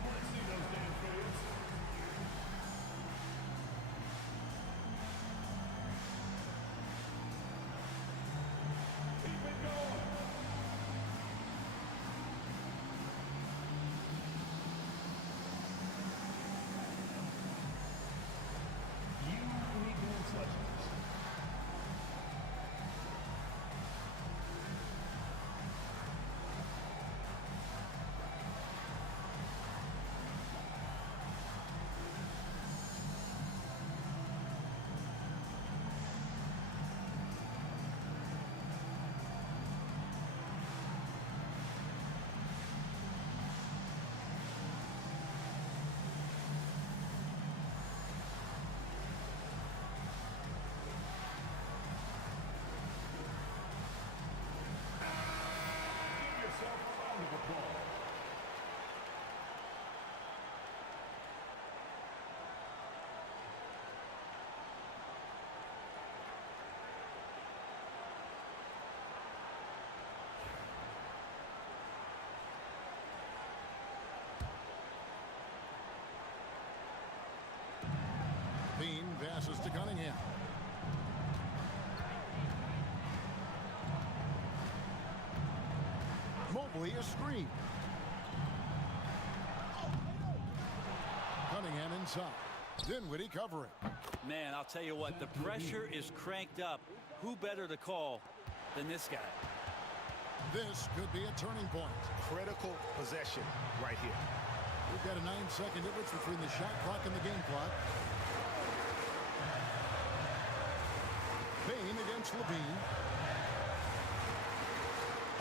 Let's see those damn foods. Keep it going. You need dance legends. Give yourself a round of applause. Bean passes to Cunningham. Mobley a screen. Cunningham inside. Dinwiddie covering. Man, I'll tell you what, the pressure is cranked up. Who better to call than this guy? This could be a turning point. Critical possession right here. We've got a 9-second difference between the shot clock and the game clock. Bane against Levine.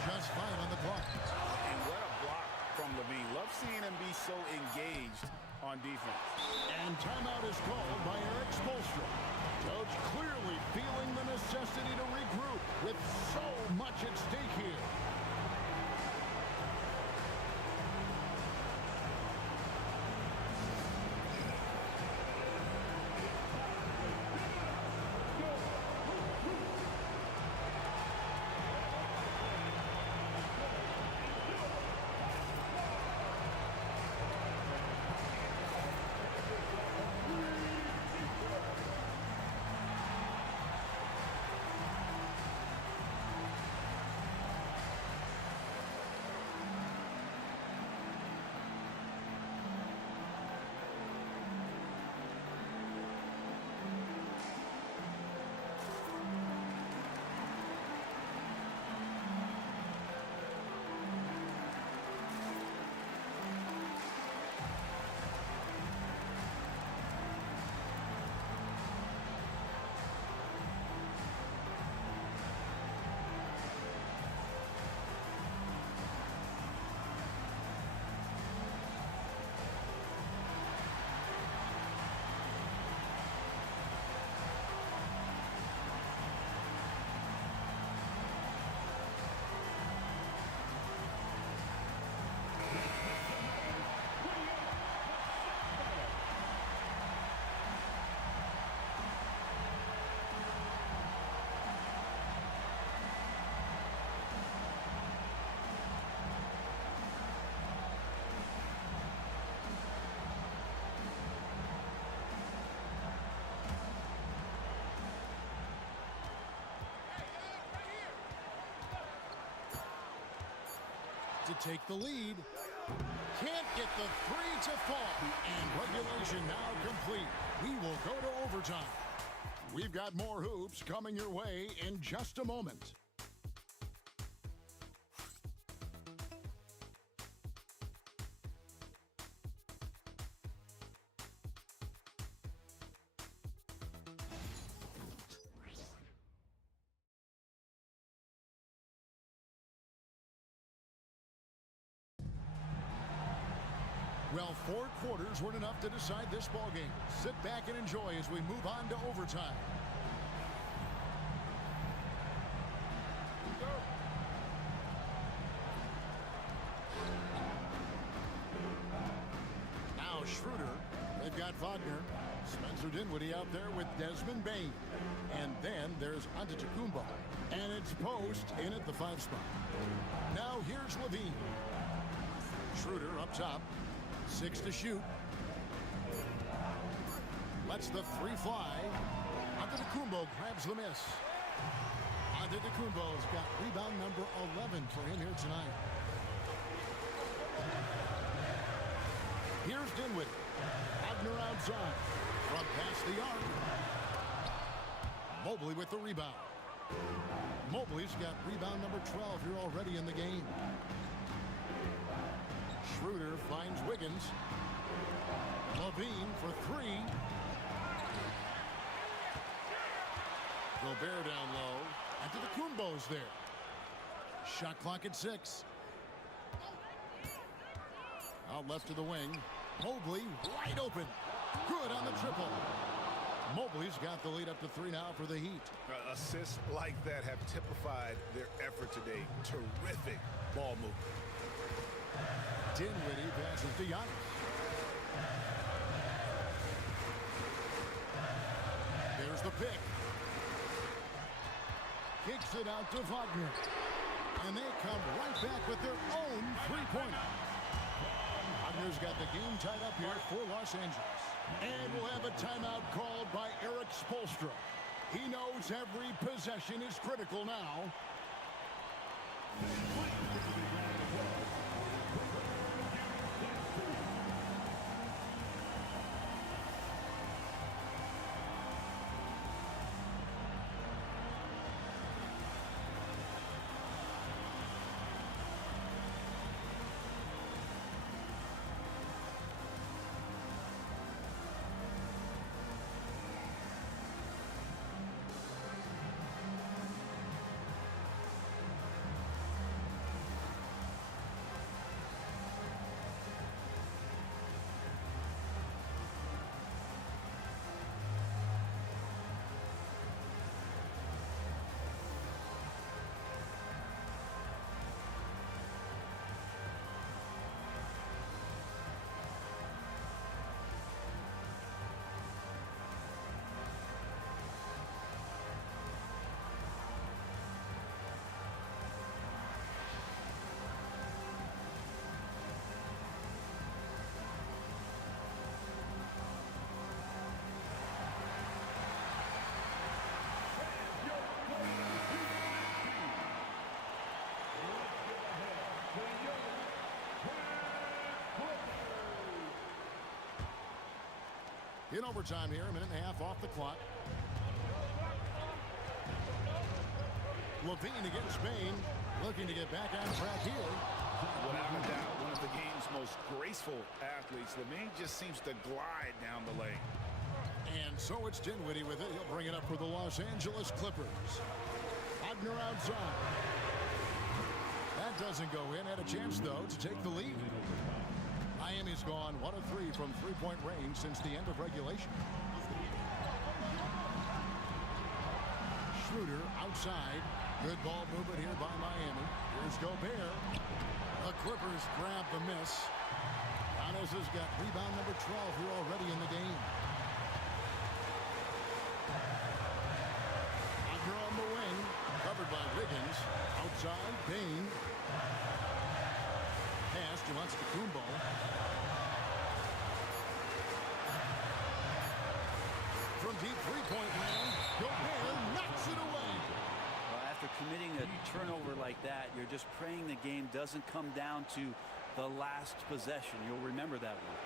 Just 5 on the clock. And what a block from Levine. Love seeing him be so engaged on defense. And timeout is called by Eric Spoelstra. Coach clearly feeling the necessity to regroup with so much at stake here. to take the lead. Can't get the three to fall. And regulation now complete. We will go to overtime. We've got more hoops coming your way in just a moment. Well, 4 quarters weren't enough to decide this ballgame. Sit back and enjoy as we move on to overtime. Now Schroeder. They've got Wagner. Spencer Dinwiddie out there with Desmond Bain. And then there's Antetokounmpo. And it's Post in at the 5 spot. Now here's Levine. Schroeder up top. 6 to shoot. Lets the 3 fly. Antetokounmpo grabs the miss. Antetokounmpo's got rebound number 11 for him here tonight. Here's Dinwiddie. Wagner outside. From past the arc. Mobley with the rebound. Mobley's got rebound number 12 here already in the game. Schroeder finds Wiggins. Levine for 3. Gobert down low. Antetokounmpo's there. Shot clock at 6. Out left to the wing. Mobley wide open. Good on the triple. Mobley's got the lead up to 3 now for the Heat. Assists like that have typified their effort today. Terrific ball movement. Dinwiddie passes to Giannis. There's the pick. Kicks it out to Wagner. And they come right back with their own three-pointer. Wagner's got the game tied up here for Los Angeles. And we'll have a timeout called by Eric Spoelstra. He knows every possession is critical now. In overtime here, a minute and a half off the clock. Levine against Bain, looking to get back on track here. Without a doubt, one of the game's most graceful athletes. Levine just seems to glide down the lane. And so it's Dinwiddie with it. He'll bring it up for the Los Angeles Clippers. Wagner outside. That doesn't go in. Had a chance, though, to take the lead. Miami's gone 1 of 3 from three-point range since the end of regulation. Schroeder outside. Good ball movement here by Miami. Here's Gobert. The Clippers grab the miss. Giannis has got rebound number 12 here already in the game. Wagner on the wing. Covered by Wiggins. Outside, Bain. Pass to Antetokounmpo. From deep three-point land, Gobert knocks it away. Well, after committing a turnover like that, you're just praying the game doesn't come down to the last possession. You'll remember that one.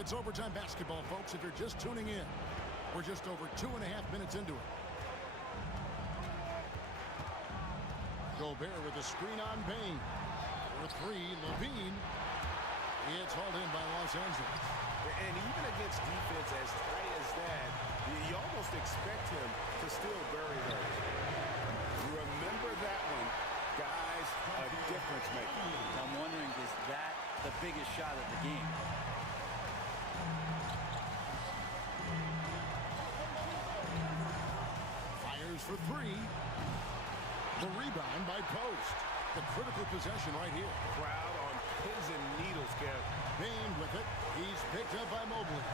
It's overtime basketball, folks, if you're just tuning in. We're just over 2.5 minutes into it. Gobert with the screen on Bain. For three, Levine. It's hauled in by Los Angeles. And even against defense as tight as that, you almost expect him to still bury those. Remember that one, guys, a difference maker. I'm wondering, is that the biggest shot of the game? Fires for three. The rebound by Post. The critical possession right here. Crowd on pins and needles, Kev. Bain with it. He's picked up by Mobley.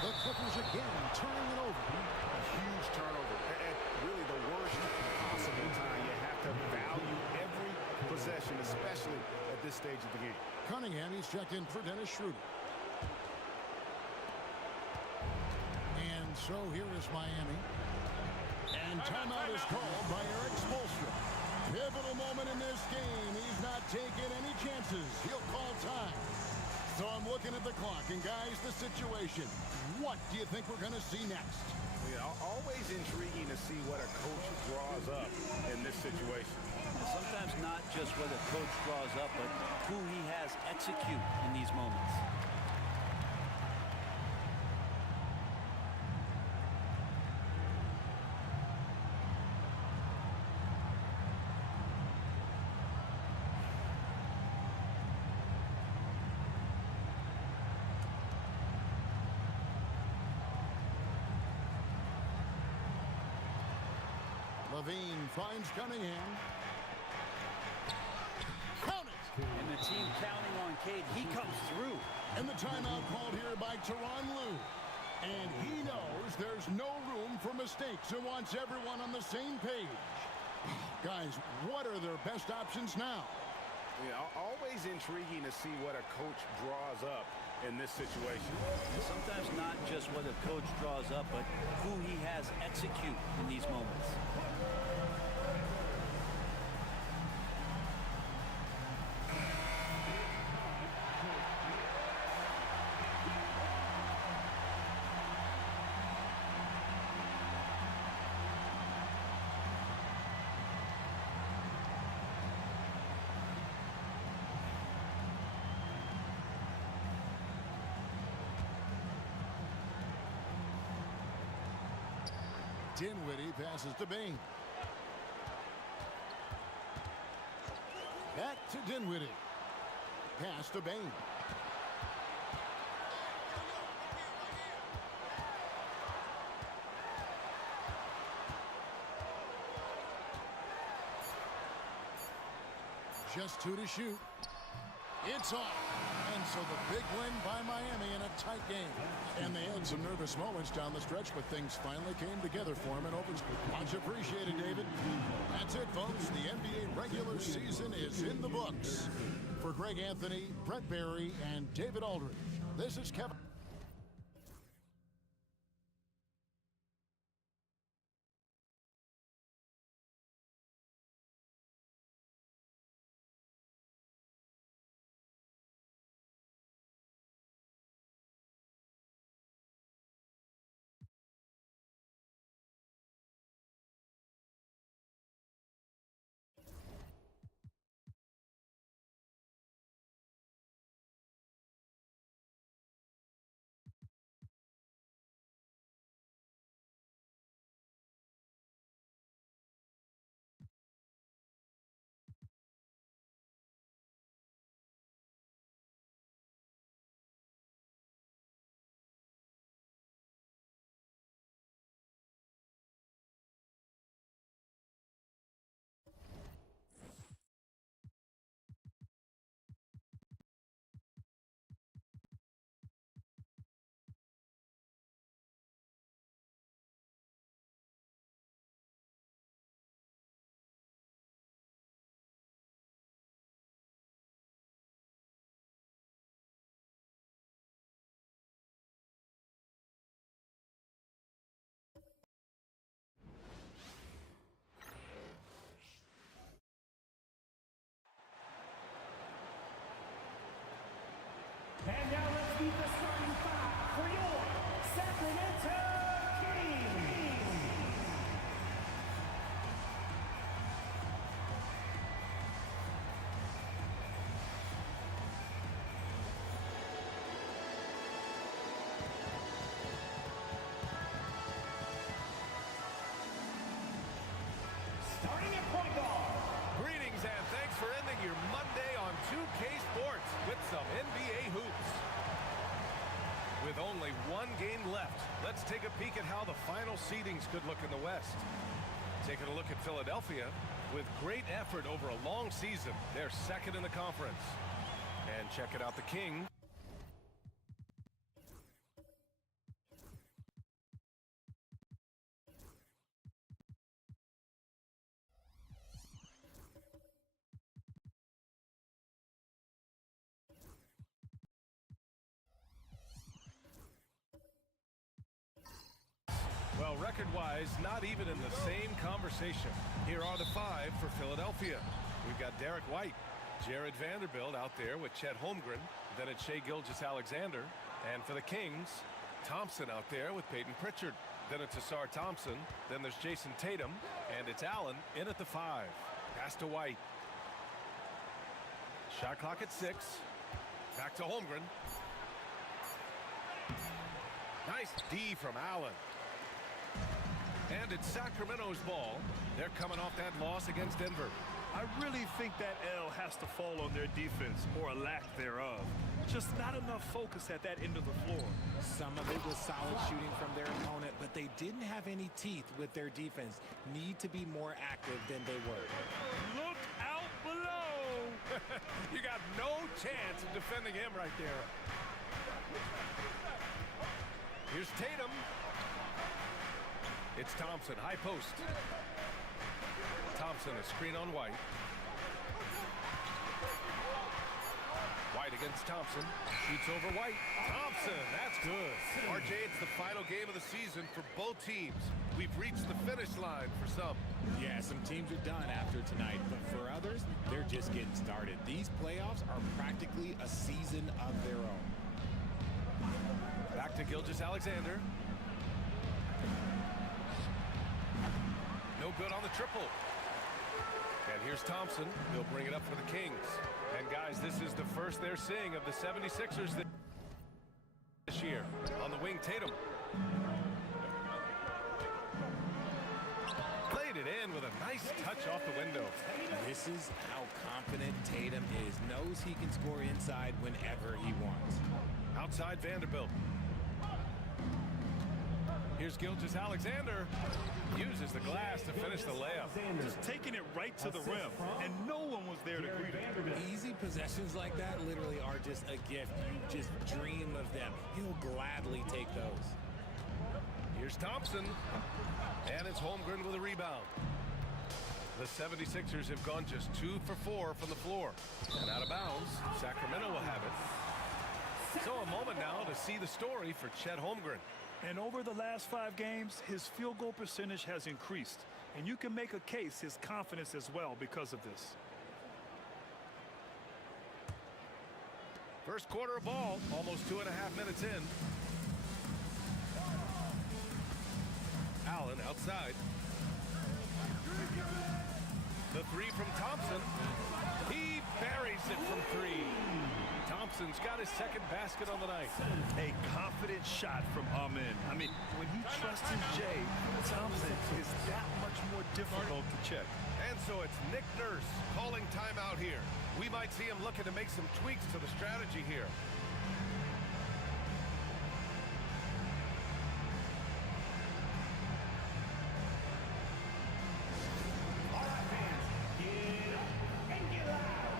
The Clippers again turning it over. A huge turnover. At really the worst possible time. You have to value every possession, especially at this stage of the game. Cunningham, he's checked in for Dennis Schroeder. And so here is Miami. And timeout is called by Eric Spoelstra. Pivotal moment in this game. He's not taking any chances. He'll call time. So I'm looking at the clock. And guys, the situation. What do you think we're going to see next? Yeah, always intriguing to see what a coach draws up in this situation. Sometimes not just what a coach draws up, but who he has execute in these moments. Levine finds Cunningham. Count it! And the team counting on Cade. He comes through. And the timeout called here by Tyronn Lue. And he knows there's no room for mistakes and wants everyone on the same page. Guys, what are their best options now? Yeah, always intriguing to see what a coach draws up in this situation. Sometimes not just what a coach draws up, but who he has execute in these moments. Dinwiddie passes to Bain. Back to Dinwiddie. Pass to Bain. Just two to shoot. It's off. And so the big win by Miami in a tight game. And they had some nervous moments down the stretch, but things finally came together for them in overtime. Much appreciated, David. That's it, folks. The NBA regular season is in the books. For Greg Anthony, Brett Barry, and David Aldridge, this is Kevin. only one game left. Let's take a peek at how the final seedings could look in the West. Taking a look at Philadelphia. With great effort over a long season, they're second in the conference. And check it out, the Kings. Well, record-wise, not even in the same conversation. Here are the five for Philadelphia. We've got Derek White, Jared Vanderbilt out there with Chet Holmgren. Then it's Shai Gilgeous-Alexander. And for the Kings, Thompson out there with Peyton Pritchard. Then it's Asar Thompson. Then there's Jason Tatum. And it's Allen in at the 5. Pass to White. Shot clock at 6. Back to Holmgren. Nice D from Allen. And it's Sacramento's ball. They're coming off that loss against Denver. I really think that L has to fall on their defense, or a lack thereof. Just not enough focus at that end of the floor. Some of it was solid shooting from their opponent, but they didn't have any teeth with their defense. Need to be more active than they were. Look out below! You got no chance of defending him right there. Here's Tatum. It's Thompson, high post. Thompson, a screen on White. White against Thompson. Shoots over White. Thompson, that's good. RJ, it's the final game of the season for both teams. We've reached the finish line for some. Yeah, some teams are done after tonight, but for others, they're just getting started. These playoffs are practically a season of their own. Back to Gilgeous-Alexander. No good on the triple. And here's Thompson. He'll bring it up for the Kings. And guys, this is the first they're seeing of the 76ers this year. On the wing, Tatum. Played it in with a nice touch off the window. This is how confident Tatum is. Knows he can score inside whenever he wants. Outside Vanderbilt. Here's Gilgeous-Alexander. Uses the glass to finish the layup. Just taking it right to the rim, and no one was there to greet him. Easy possessions like that literally are just a gift. You just dream of them. He'll gladly take those. Here's Thompson. And it's Holmgren with a rebound. The 76ers have gone just 2 for 4 from the floor. And out of bounds, Sacramento will have it. So a moment now to see the story for Chet Holmgren. And over the last 5 games, his field goal percentage has increased. And you can make a case his confidence as well because of this. First quarter of ball, almost 2.5 minutes in. Allen outside. The 3 from Thompson. He buries it from 3. Thompson's got his second basket on the night. A confident shot from Amen. I mean, when he trusts in Jay, Thompson is that much more difficult to check. And so it's Nick Nurse calling timeout here. We might see him looking to make some tweaks to the strategy here. All right, fans, get up and get loud.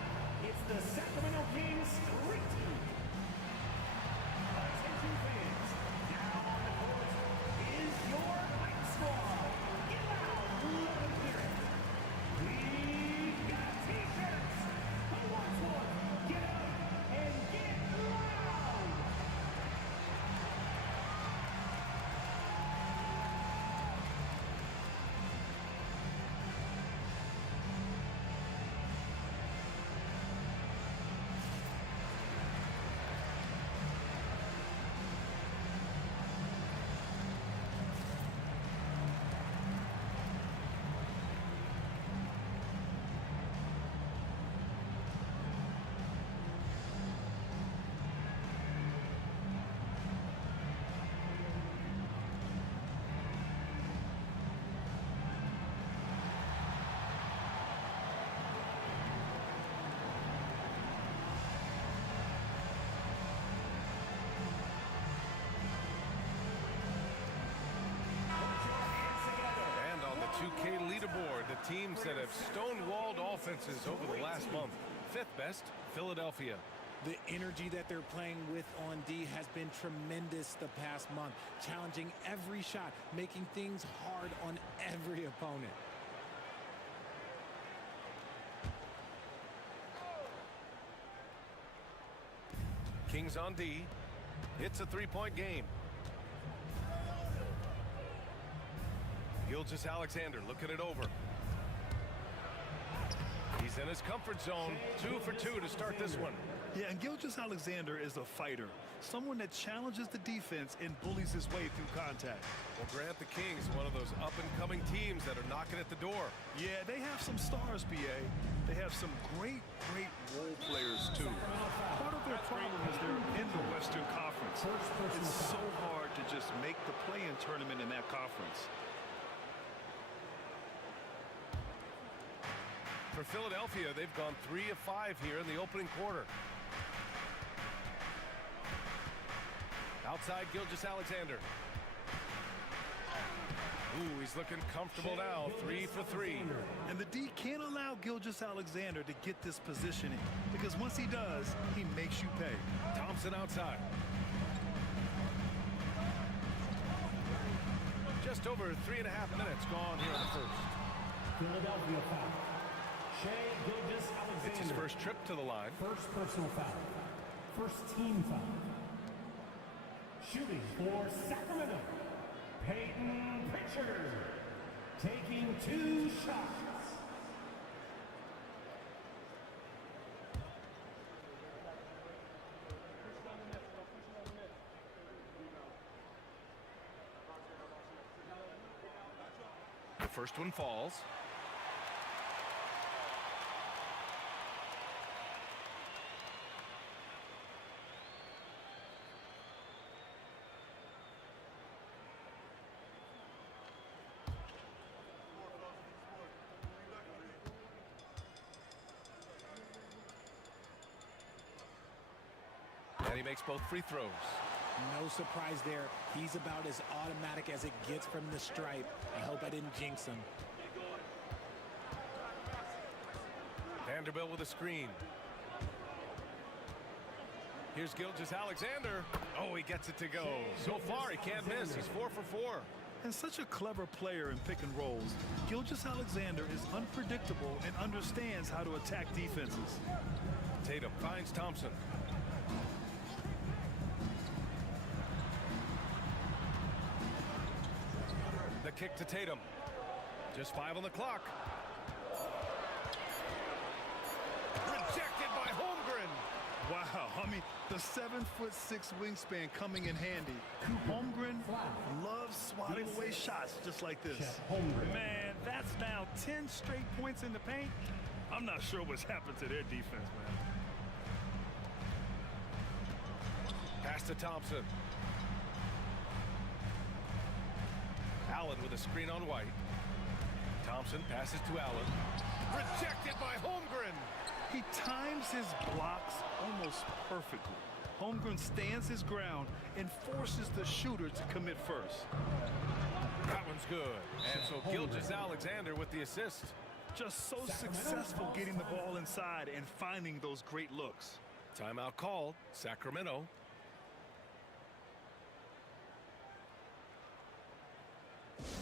It's the Sacramento Kings Street Team. Attention fans, now on the court is your hype squad. Get loud, let them hear it. We've got t-shirts. Who wants one? Get up and get loud. NBA2k leaderboard, the teams that have stonewalled offenses over the last month. 5th best, Philadelphia. The energy that they're playing with on D has been tremendous the past month, challenging every shot, making things hard on every opponent. Kings on D. It's a 3-point game. Gilgeous-Alexander looking it over. He's in his comfort zone. 2 for 2 to start this one. Yeah, and Gilgeous-Alexander is a fighter, someone that challenges the defense and bullies his way through contact. Well, Grant, the Kings, one of those up-and-coming teams that are knocking at the door. Yeah, they have some stars, BA. They have some great role players, too. Part of their problem is they're in the Western Conference. It's so hard to just make the play-in tournament in that conference. For Philadelphia, they've gone 3 of 5 here in the opening quarter. Outside Gilgeous-Alexander. Ooh, he's looking comfortable now. 3 for 3. And the D can't allow Gilgeous-Alexander to get this positioning, because once he does, he makes you pay. Thompson outside. Just over 3.5 minutes gone here in the first. Philadelphia foul. Shai Gilgeous-Alexander. It's his first trip to the line. First personal foul. First team foul. Shooting for Sacramento, Peyton Pritchard, taking 2 shots. The first one falls. And he makes both free throws. No surprise there. He's about as automatic as it gets from the stripe. I hope I didn't jinx him. Vanderbilt with a screen. Here's Gilgeous-Alexander. Oh, he gets it to go. So far, he can't miss. He's 4 for 4. And such a clever player in pick and rolls, Gilgeous-Alexander is unpredictable and understands how to attack defenses. Tatum finds Thompson. The kick to Tatum. Just 5 on the clock. Rejected by Holmgren. Wow, I mean, the 7'6" wingspan coming in handy. Holmgren loves swatting away shots just like this. Man, that's now 10 straight points in the paint. I'm not sure what's happened to their defense, man. Pass to Thompson. Allen with a screen on White. Thompson passes to Allen. Rejected by Holmgren. He times his blocks almost perfectly. Holmgren stands his ground and forces the shooter to commit first. That one's good. And so Gilgeous-Alexander with the assist. Just so successful getting the ball inside and finding those great looks. Timeout called. Sacramento.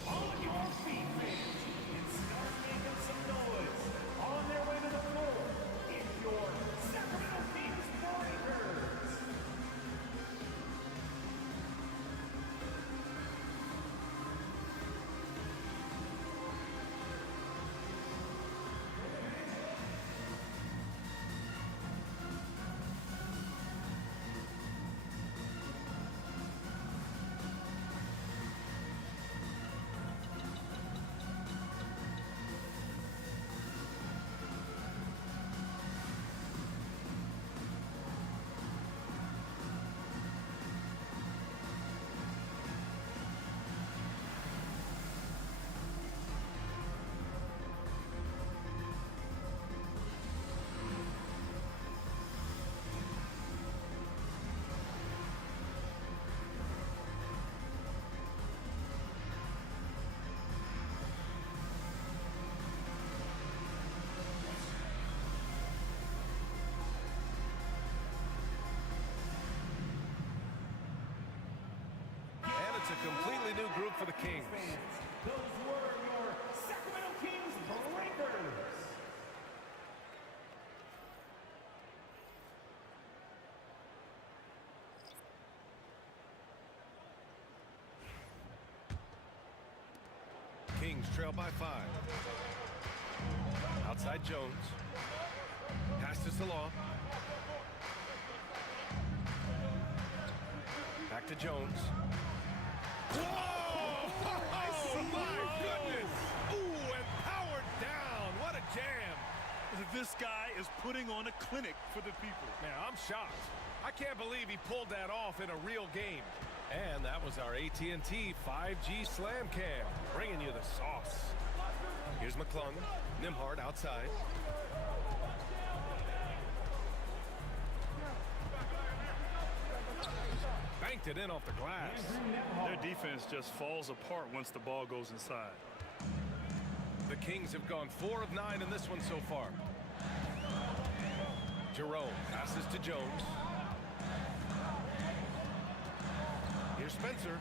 On your feet, fans, and start making some noise. On their way to the floor, it's your Sacramento Kings Warriors. entirely new group for the Kings. Those were your Sacramento Kings Breakers. Kings trail by 5. Outside Jones. Pass to Salah. Back to Jones. Whoa! Oh, my goodness! Ooh, and powered down. What a jam. This guy is putting on a clinic for the people. Man, I'm shocked. I can't believe he pulled that off in a real game. And that was our AT&T 5G Slam Cam, bringing you the sauce. Here's McClung. Nimhard outside. Banked it in off the glass. Their defense just falls apart once the ball goes inside. The Kings have gone 4 of 9 in this one so far. Jerome passes to Jones. Here's Spencer.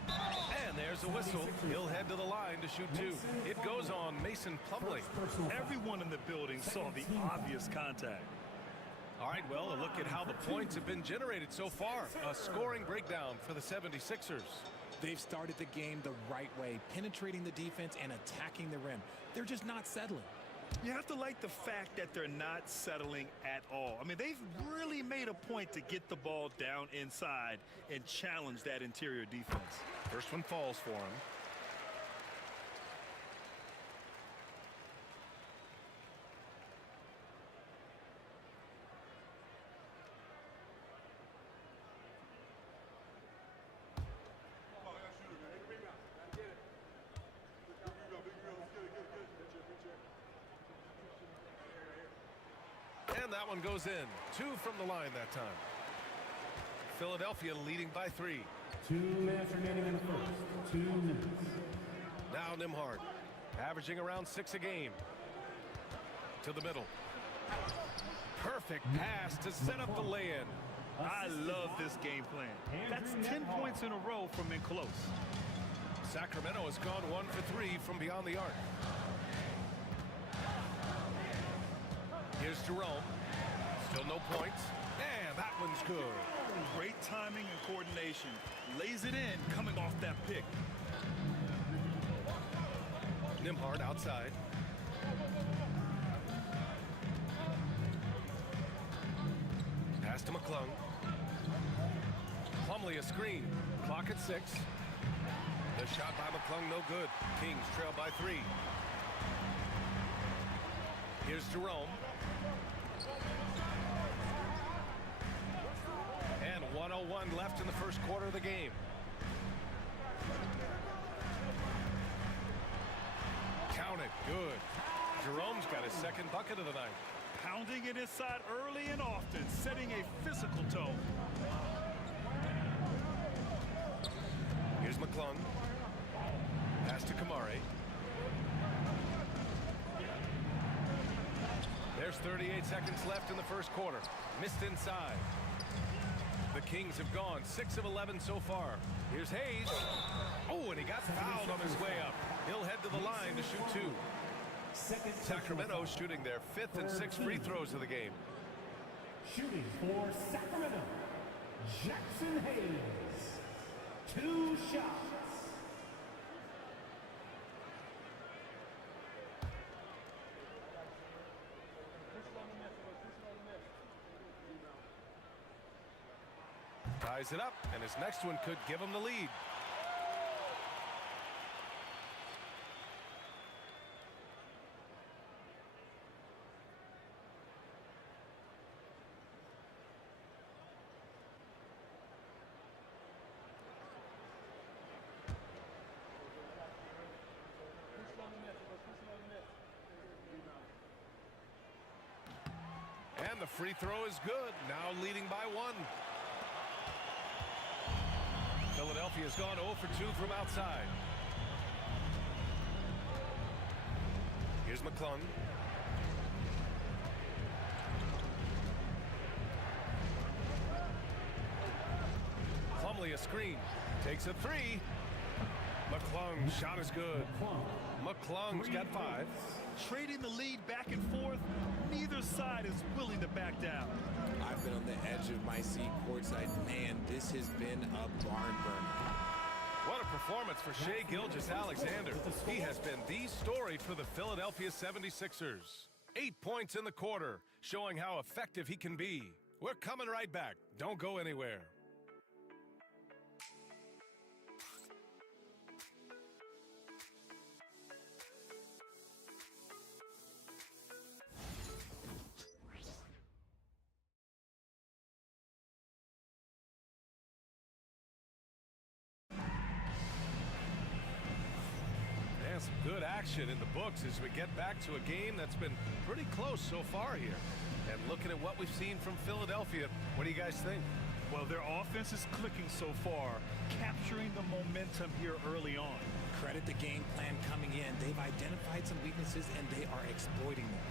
And there's a whistle. He'll head to the line to shoot 2. It goes on Mason Plumlee. Everyone in the building saw the obvious contact. All right, well, a look at how the points have been generated so far. A scoring breakdown for the 76ers. They've started the game the right way, penetrating the defense and attacking the rim. They're just not settling. You have to like the fact that they're not settling at all. I mean, they've really made a point to get the ball down inside and challenge that interior defense. First one falls for him. And that one goes in. 2 from the line that time. Philadelphia leading by 3. 2 minutes remaining in the first. 2 minutes. Now Nimhard, averaging around 6 a game. To the middle. Perfect pass to set up the lay-in. I love this game plan. That's 10 points in a row from in close. Sacramento has gone 1 for 3 from beyond the arc. Here's Jerome. Still no points. And that one's good. Great timing and coordination. Lays it in coming off that pick. Nimhard outside. Pass to McClung. Plumlee a screen. Clock at 6. The shot by McClung no good. Kings trail by 3. Here's Jerome. And 1:01 left in the first quarter of the game. Count it. Good. Jerome's got his second bucket of the night. Pounding it inside early and often, setting a physical tone. Here's McClung. Pass to Kamari. There's 38 seconds left in the first quarter. Missed inside. The Kings have gone 6 of 11 so far. Here's Hayes. Oh, and he got fouled on his way up. He'll head to the line to shoot 2. Sacramento shooting their 5th and 6th free throws of the game. Shooting for Sacramento, Jackson Hayes. 2 shots. Ties it up, and his next one could give him the lead. And the free throw is good, now leading by 1. Philadelphia's gone 0 for 2 from outside. Here's McClung. Plumlee a screen. Takes a 3. McClung McClung's shot is good. McClung's got 5. Trading the lead back and forth, neither side is willing to back down. I've been on the edge of my seat courtside. Man, this has been a barn burner. What a performance for Shai Gilgeous-Alexander. He has been the story for the Philadelphia 76ers. 8 points in the quarter, showing how effective he can be. We're coming right back. Don't go anywhere. Some good action in the books as we get back to a game that's been pretty close so far here. And looking at what we've seen from Philadelphia, what do you guys think? Well, their offense is clicking so far, capturing the momentum here early on. Credit the game plan coming in. They've identified some weaknesses, and they are exploiting them.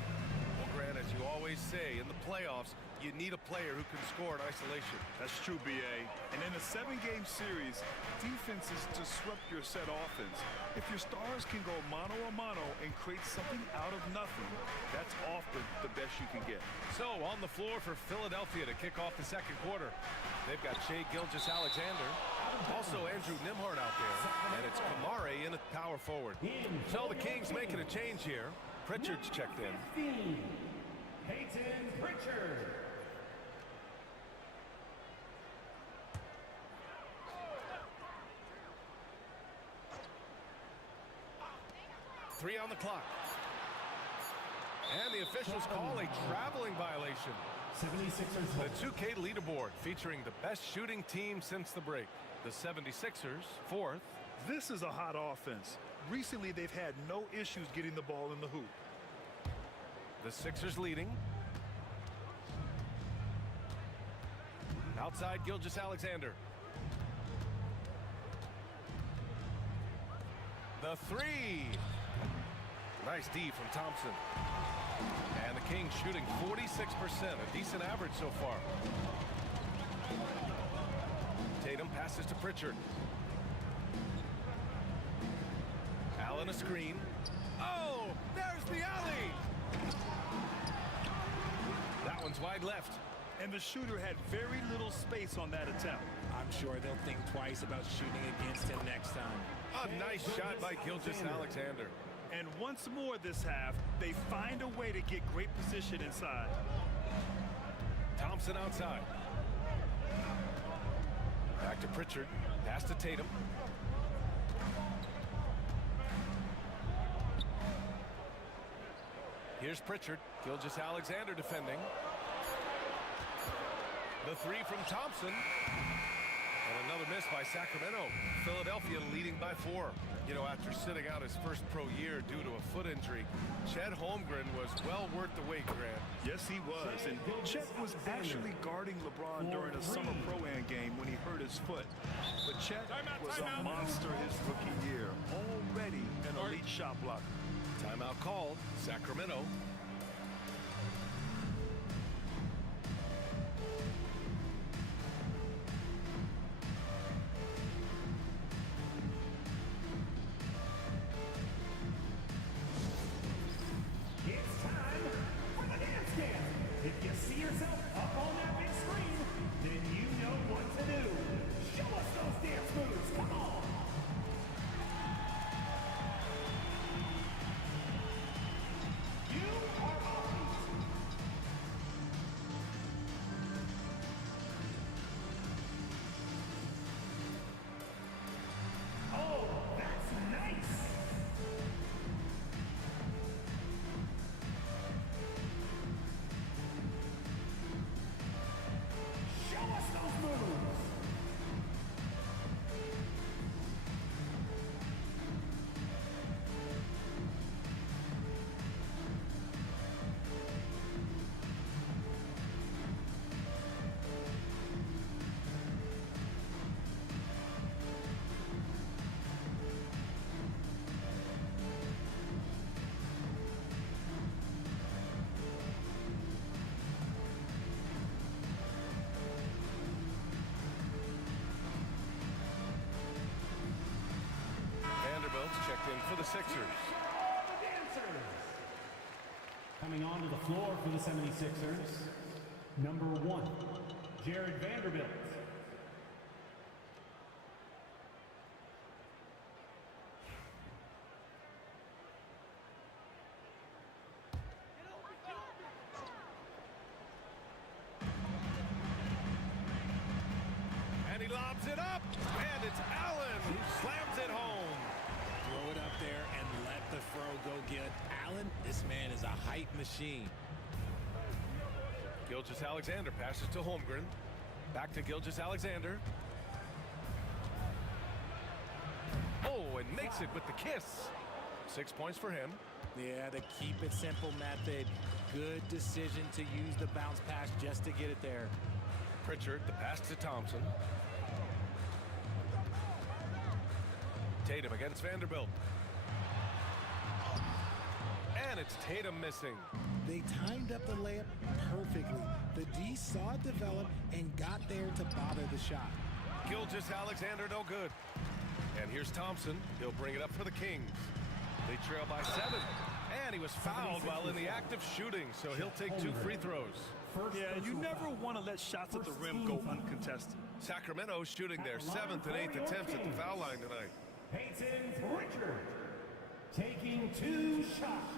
Well, Grant, as you always say, in the playoffs, you need a player who can score in isolation. That's true, B.A. And in a 7-game series, defenses disrupt your set offense. If your stars can go mano-a-mano and create something out of nothing, that's often the best you can get. So, on the floor for Philadelphia to kick off the second quarter, they've got Shai Gilgeous-Alexander, also Andrew Nembhard out there, and it's Kamare in at power forward. So the Kings making a change here. Pritchard's checked in. Peyton Pritchard. Three on the clock. And the officials call a traveling violation. 76ers. The 2K leaderboard featuring the best shooting team since the break. The 76ers, 4th. This is a hot offense. Recently, they've had no issues getting the ball in the hoop. The Sixers leading. Outside Gilgeous-Alexander. The 3. Nice D from Thompson. And the Kings shooting 46%, a decent average so far. Tatum passes to Pritchard. Allen a screen. Oh, there's the alley. That one's wide left. And the shooter had very little space on that attempt. I'm sure they'll think twice about shooting against him next time. A nice shot by Gilgeous-Alexander. And once more this half, they find a way to get great position inside. Thompson outside. Back to Pritchard. Pass to Tatum. Here's Pritchard. Gilgeous-Alexander defending. The 3 from Thompson. And another miss by Sacramento. Philadelphia leading by 4. You know, after sitting out his first pro year due to a foot injury, Chet Holmgren was well worth the wait, Grant. Yes, he was. And Chet was actually guarding LeBron during a summer pro-am game when he hurt his foot. But Chet was a monster his rookie year. Already an elite shot blocker. Timeout called. Sacramento. It's time for the dance cam. If you see yourself up on that big screen, then you know what to do. Show us those dance moves. Come on. You are off. Oh, that's nice. Show us those moves. the Sixers. Coming onto the floor for the 76ers, number 1, Jared Vanderbilt. And he lobs it up, and it's Allen who slams it home. Throw it up there and let the throw go get. Allen, this man is a height machine. Gilgeous-Alexander passes to Holmgren. Back to Gilgeous-Alexander. Oh, and makes it with the kiss. 6 points for him. Yeah, the keep it simple method. Good decision to use the bounce pass just to get it there. Pritchard, the pass to Thompson. Tatum against Vanderbilt. And it's Tatum missing. They timed up the layup perfectly. The D saw it develop and got there to bother the shot. Gilgeous-Alexander no good. And here's Thompson. He'll bring it up for the Kings. They trail by 7. And he was fouled while in the act of shooting, so he'll take 2 free throws. Yeah, you never want to let shots at the rim go uncontested. Sacramento shooting their 7th and 8th attempts at the foul line tonight. Peyton Pritchard taking 2 shots.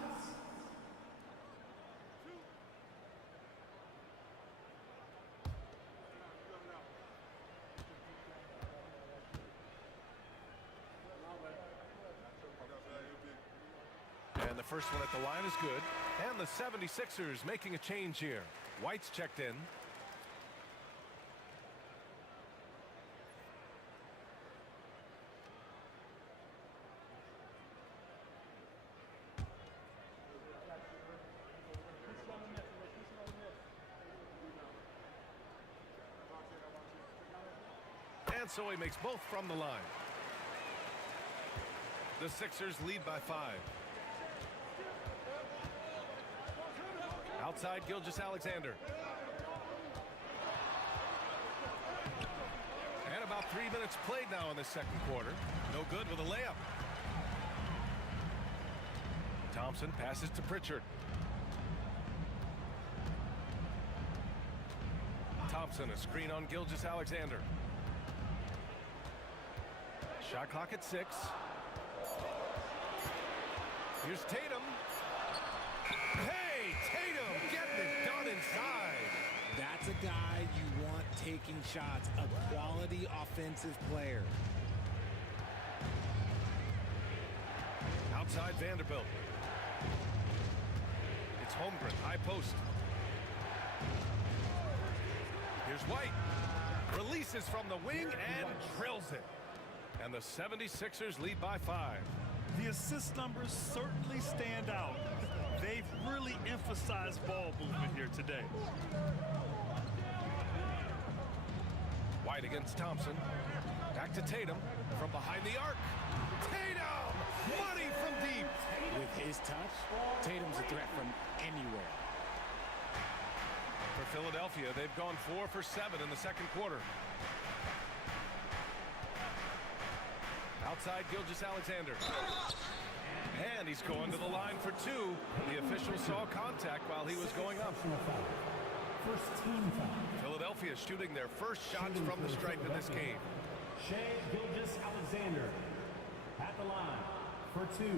And the first one at the line is good. And the 76ers making a change here. White's checked in. And so he makes both from the line. The Sixers lead by 5. Outside Gilgeous-Alexander. And about 3 minutes played now in the second quarter. No good with a layup. Thompson passes to Pritchard. Thompson, a screen on Gilgeous-Alexander. Shot clock at 6. Here's Tatum. Hey, Tatum getting it done inside. That's a guy you want taking shots, a quality offensive player. Outside Vanderbilt. It's Holmgren, high post. Here's White. Releases from the wing and drills it. And the 76ers lead by 5. The assist numbers certainly stand out. They've really emphasized ball movement here today. White against Thompson. Back to Tatum from behind the arc. Tatum! Money from deep. With his touch, Tatum's a threat from anywhere. For Philadelphia, they've gone 4 for 7 in the second quarter. Outside Gilgeous-Alexander. And he's going to the line for 2. The official saw contact while he was going up. First team foul. Philadelphia shooting their first shots from the stripe in this game. Shai Gilgeous-Alexander at the line for 2.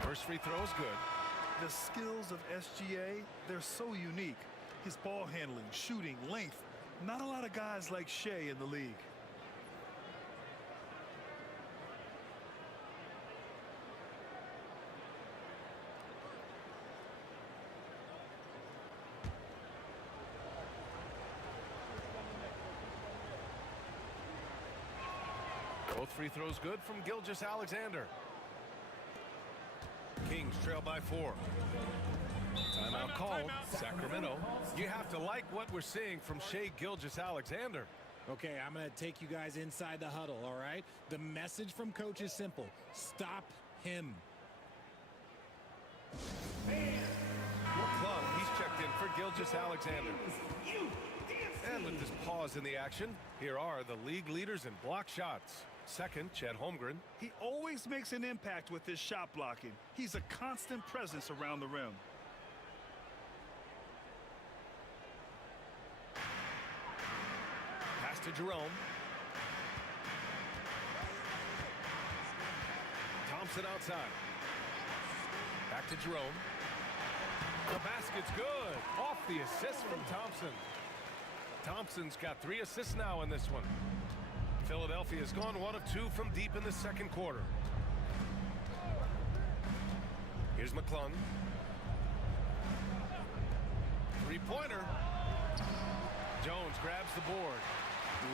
First free throw is good. The skills of SGA, they're so unique. His ball handling, shooting, length. Not a lot of guys like Shai in the league. Both free throws good from Gilgeous-Alexander. Kings trail by 4. Timeout called. Sacramento. You have to like what we're seeing from Shai Gilgeous-Alexander. Okay, I'm going to take you guys inside the huddle, all right? The message from coach is simple. Stop him. McClung, he's checked in for Gilgeous Alexander. And with this pause in the action, here are the league leaders in block shots. Second, Chet Holmgren. He always makes an impact with his shot blocking. He's a constant presence around the rim. Pass to Jerome. Thompson outside. Back to Jerome. The basket's good. Off the assist from Thompson. Thompson's got 3 assists now in this one. Philadelphia's gone 1 of 2 from deep in the second quarter. Here's McClung. Three-pointer. Jones grabs the board.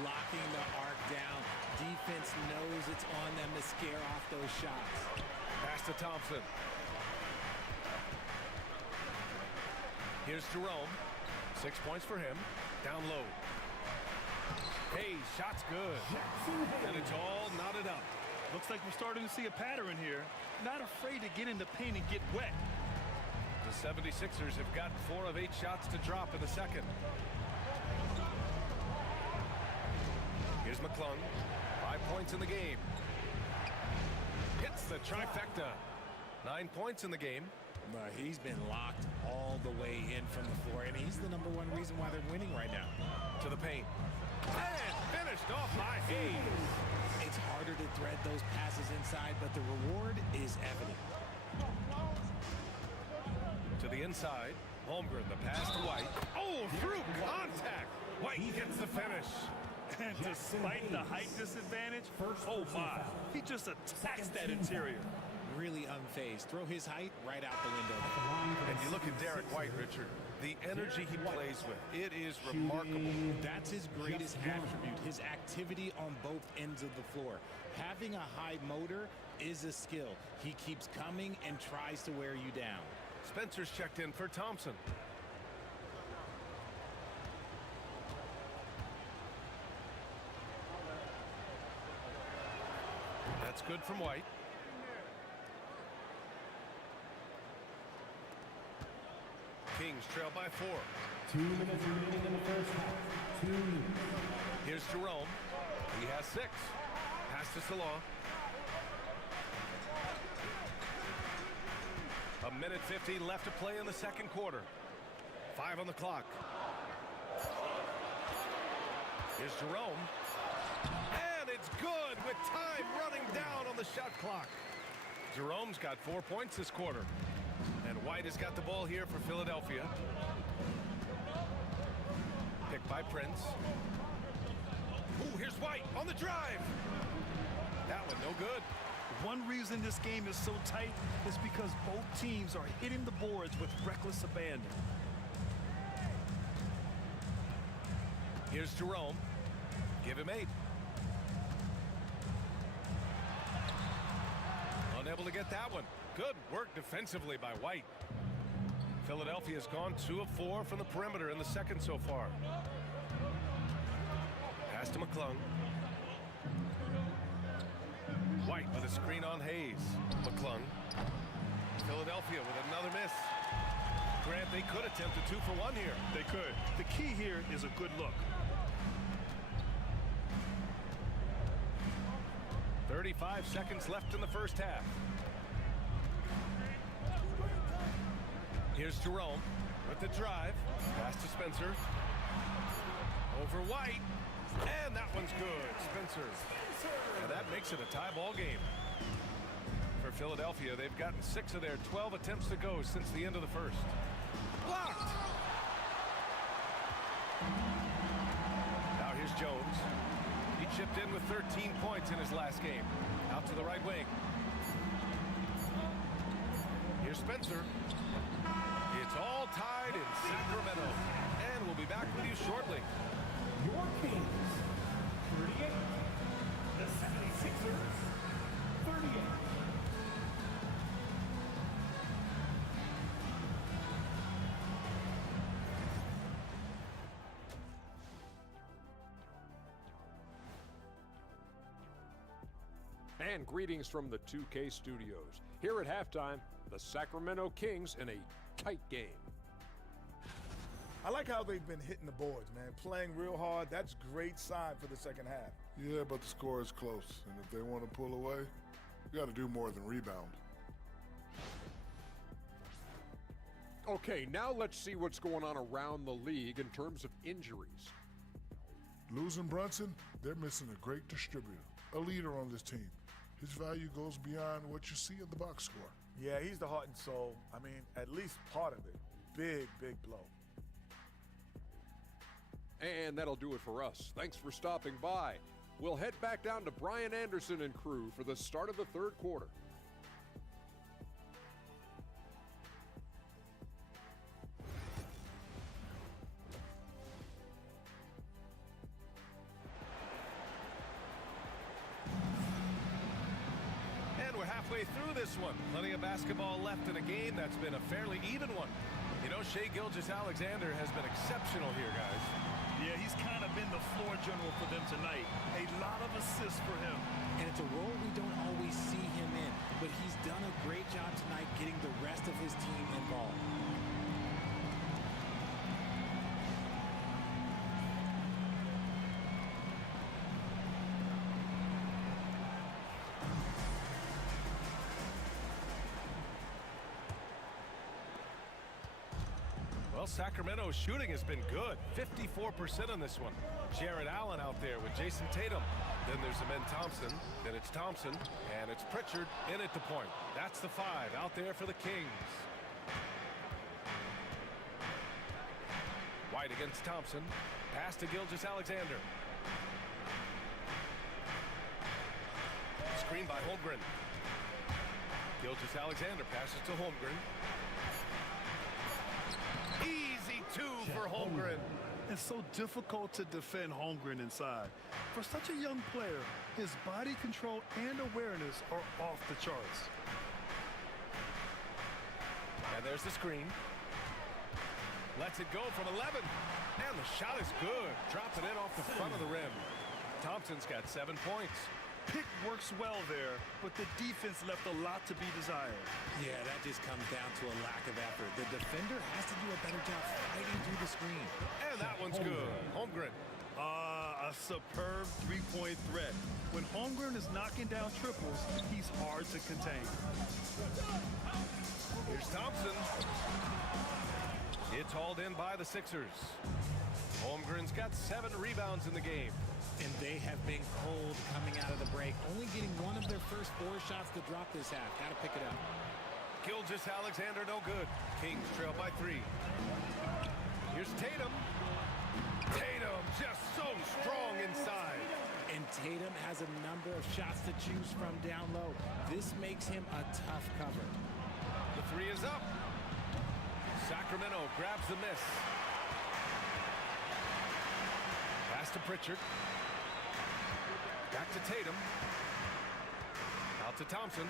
Locking the arc down. Defense knows it's on them to scare off those shots. Pass to Thompson. Here's Jerome. 6 points for him. Down low. Hey, shot's good. And it's all knotted up. Looks like we're starting to see a pattern here. Not afraid to get in the paint and get wet. The 76ers have got 4 of 8 shots to drop in the second. Here's McClung. 5 points in the game. Hits the trifecta. 9 points in the game. But he's been locked all the way in from the floor, and he's the #1 reason why they're winning right now. To the paint. And finished off by Hayes. It's harder to thread those passes inside, but the reward is evident. To the inside. Holmgren, the pass to White. Oh, through contact. White gets the finish. And despite the height disadvantage, oh my, he just attacks that interior. Really unfazed. Throw his height right out the window. And you look at Derek White, Richard. The energy he plays with, it is remarkable. That's his greatest attribute, his activity on both ends of the floor. Having a high motor is a skill. He keeps coming and tries to wear you down. Spencer's checked in for Thompson. That's good from White. Kings trail by 4. 2 minutes remaining in the first half. 2 minutes. Here's Jerome. He has 6. Pass to Salah. A minute 50 left to play in the second quarter. 5 on the clock. Here's Jerome. And it's good with time running down on the shot clock. Jerome's got 4 points this quarter. And White has got the ball here for Philadelphia. Picked by Prince. Ooh, here's White on the drive. That one no good. One reason this game is so tight is because both teams are hitting the boards with reckless abandon. Here's Jerome. Give him 8. Unable to get that one. Good work defensively by White. Philadelphia's gone 2 of 4 from the perimeter in the second so far. Pass to McClung. White with a screen on Hayes. McClung. Philadelphia with another miss. Grant, they could attempt a 2 for 1 here. They could. The key here is a good look. 35 seconds left in the first half. Here's Jerome with the drive. Pass to Spencer. Over White. And that one's good. Spencer. And that makes it a tie ball game. For Philadelphia, they've gotten 6 of their 12 attempts to go since the end of the first. Blocked. Now here's Jones. He chipped in with 13 points in his last game. Out to the right wing. Here's Spencer. It's all tied in Sacramento. And we'll be back with you shortly. Your Kings, 38. The 76ers, 38. And greetings from the 2K studios. Here at halftime, The Sacramento Kings in a tight game. I like how they've been hitting the boards, man. Playing real hard. That's great sign for the second half. Yeah, but the score is close. And if they want to pull away, you got to do more than rebound. Okay, now let's see what's going on around the league in terms of injuries. Losing Brunson, they're missing a great distributor, a leader on this team. His value goes beyond what you see in the box score. Yeah, he's the heart and soul. I mean, at least part of it. Big, big blow. And that'll do it for us. Thanks for stopping by. We'll head back down to Brian Anderson and crew for the start of the third quarter. And we're halfway through this one. Plenty of basketball left in a game that's been a fairly even one. You know, Shai Gilgeous-Alexander has been exceptional here, guys. Yeah, he's kind of been the floor general for them tonight. A lot of assists for him. And it's a role we don't always see him in, but he's done a great job tonight getting the rest of his team involved. Well, Sacramento's shooting has been good. 54% on this one. Jared Allen out there with Jason Tatum. Then there's Amen Thompson. Then it's Thompson. And it's Pritchard in at the point. That's the 5 out there for the Kings. White against Thompson. Pass to Gilgeous-Alexander. Screen by Holmgren. Gilgeous-Alexander passes to Holmgren. Easy 2 for Holmgren. It's so difficult to defend Holmgren inside. For such a young player, his body control and awareness are off the charts. And there's the screen. Lets it go from 11. And the shot is good. Drops it in off the front of the rim. Thompson's got 7 points. Pick works well there, but the defense left a lot to be desired. Yeah, that just comes down to a lack of effort. The defender has to do a better job fighting through the screen. And that one's good. Holmgren. A superb three-point threat. When Holmgren is knocking down triples, he's hard to contain. Here's Thompson. It's hauled in by the Sixers. Holmgren's got 7 rebounds in the game. And they have been cold coming out of the break, only getting one of their first 4 shots to drop this half. Got to pick it up. Gilgeous-Alexander no good. Kings trail by 3. Here's Tatum. Tatum just so strong inside. And Tatum has a number of shots to choose from down low. This makes him a tough cover. The 3 is up. Sacramento grabs the miss. Pass to Pritchard. Back to Tatum. Out to Thompson.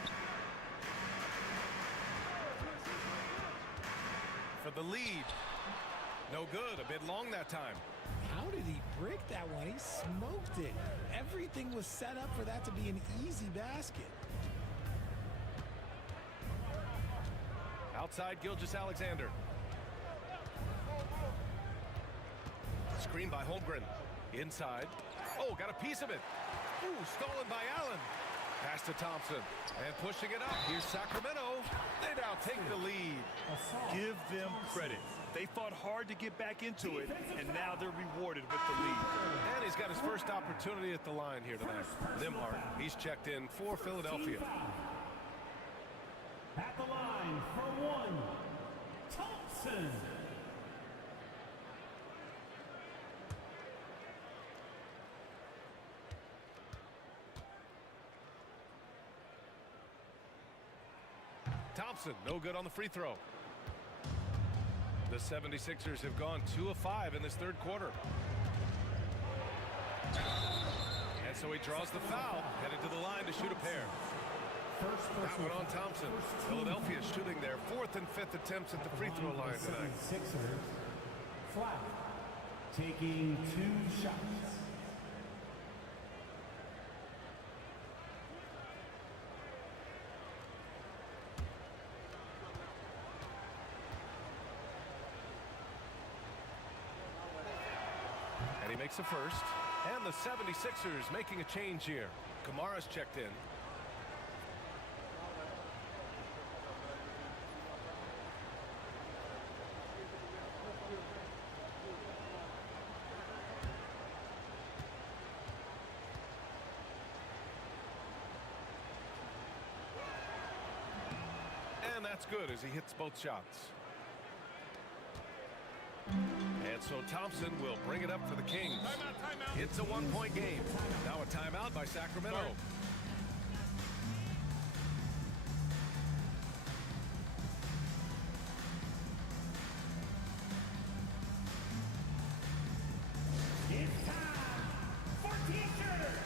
For the lead. No good. A bit long that time. How did he break that one? He smoked it. Everything was set up for that to be an easy basket. Outside Gilgeous-Alexander. Screen by Holmgren. Inside. Oh, got a piece of it. Ooh, stolen by Allen. Pass to Thompson. And pushing it up. Here's Sacramento. They now take the lead. Give them credit. They fought hard to get back into it, and now they're rewarded with the lead. And he's got his first opportunity at the line here tonight. Nembhard, he's checked in for Philadelphia. At the line for 1, Thompson. Thompson, no good on the free throw. The 76ers have gone 2 of 5 in this third quarter. And so he draws the foul, headed to the line to shoot a pair. That one on Thompson. Philadelphia shooting their 4th and 5th attempts at the free throw line tonight. Sixers flat, taking 2 shots. And he makes a first. And the 76ers making a change here. Kamara's checked in. And that's good as he hits both shots. And so Thompson will bring it up for the Kings. Timeout. It's a one-point game. Now a timeout by Sacramento. It's time for T-shirts.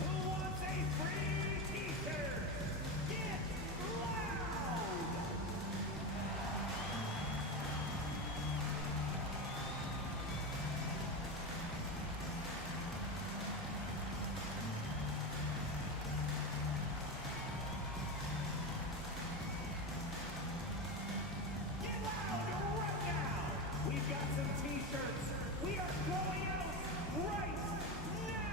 Who wants a free T-shirt? Get loud! Get loud right now! We've got some T-shirts. We are throwing out right now!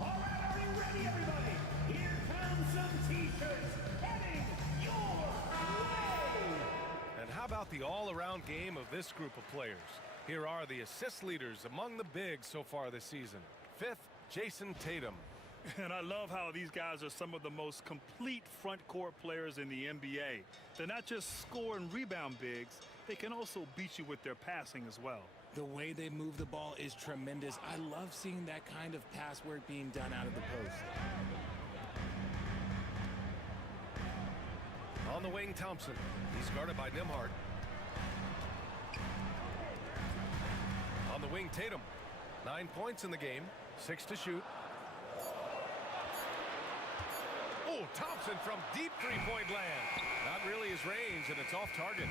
All right, are you ready, everybody? Here comes some T-shirts heading your way! And how about the all-around game of this group of players? Here are the assist leaders among the bigs so far this season. Fifth, Jason Tatum. And I love how these guys are some of the most complete front court players in the NBA. They're not just score and rebound bigs, they can also beat you with their passing as well. The way they move the ball is tremendous. I love seeing that kind of pass work being done out of the post. On the wing, Thompson. He's guarded by Nembhard. On the wing, Tatum. 9 points in the game, 6 to shoot. Oh, Thompson from deep three-point land. Not really his range, and it's off target.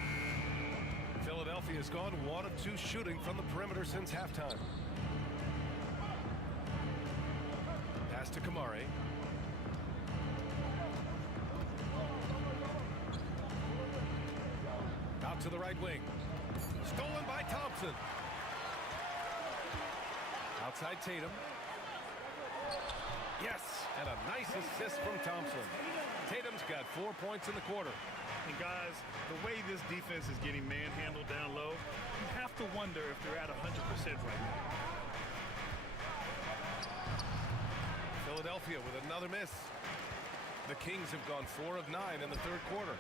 Philadelphia has gone 1 of 2 shooting from the perimeter since halftime. Pass to Kamari. Out to the right wing. Stolen by Thompson. Outside Tatum. Yes, and a nice assist from Thompson. Tatum's got 4 points in the quarter. And guys, the way this defense is getting manhandled down low, you have to wonder if they're at 100% right now. Philadelphia with another miss. The Kings have gone 4 of 9 in the third quarter.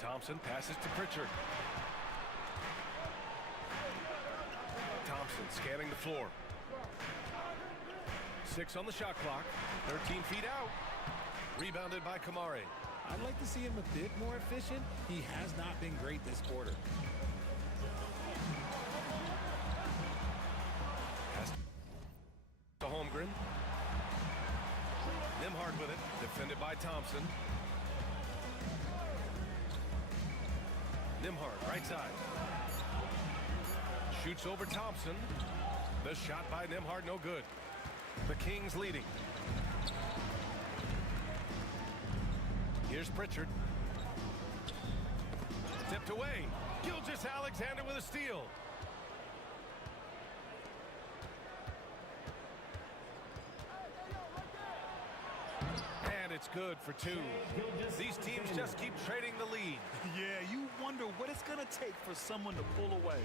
Thompson passes to Pritchard. Thompson scanning the floor. 6 on the shot clock. 13 feet out. Rebounded by Kamari. I'd like to see him a bit more efficient. He has not been great this quarter. Pass to Holmgren. Nembhard with it. Defended by Thompson. Nembhard, right side. Shoots over Thompson. The shot by Nembhard, no good. The Kings leading. Here's Pritchard. Tipped away. Gilgeous-Alexander with a steal. And it's good for 2. These teams just keep trading the lead. Yeah, you wonder what it's going to take for someone to pull away.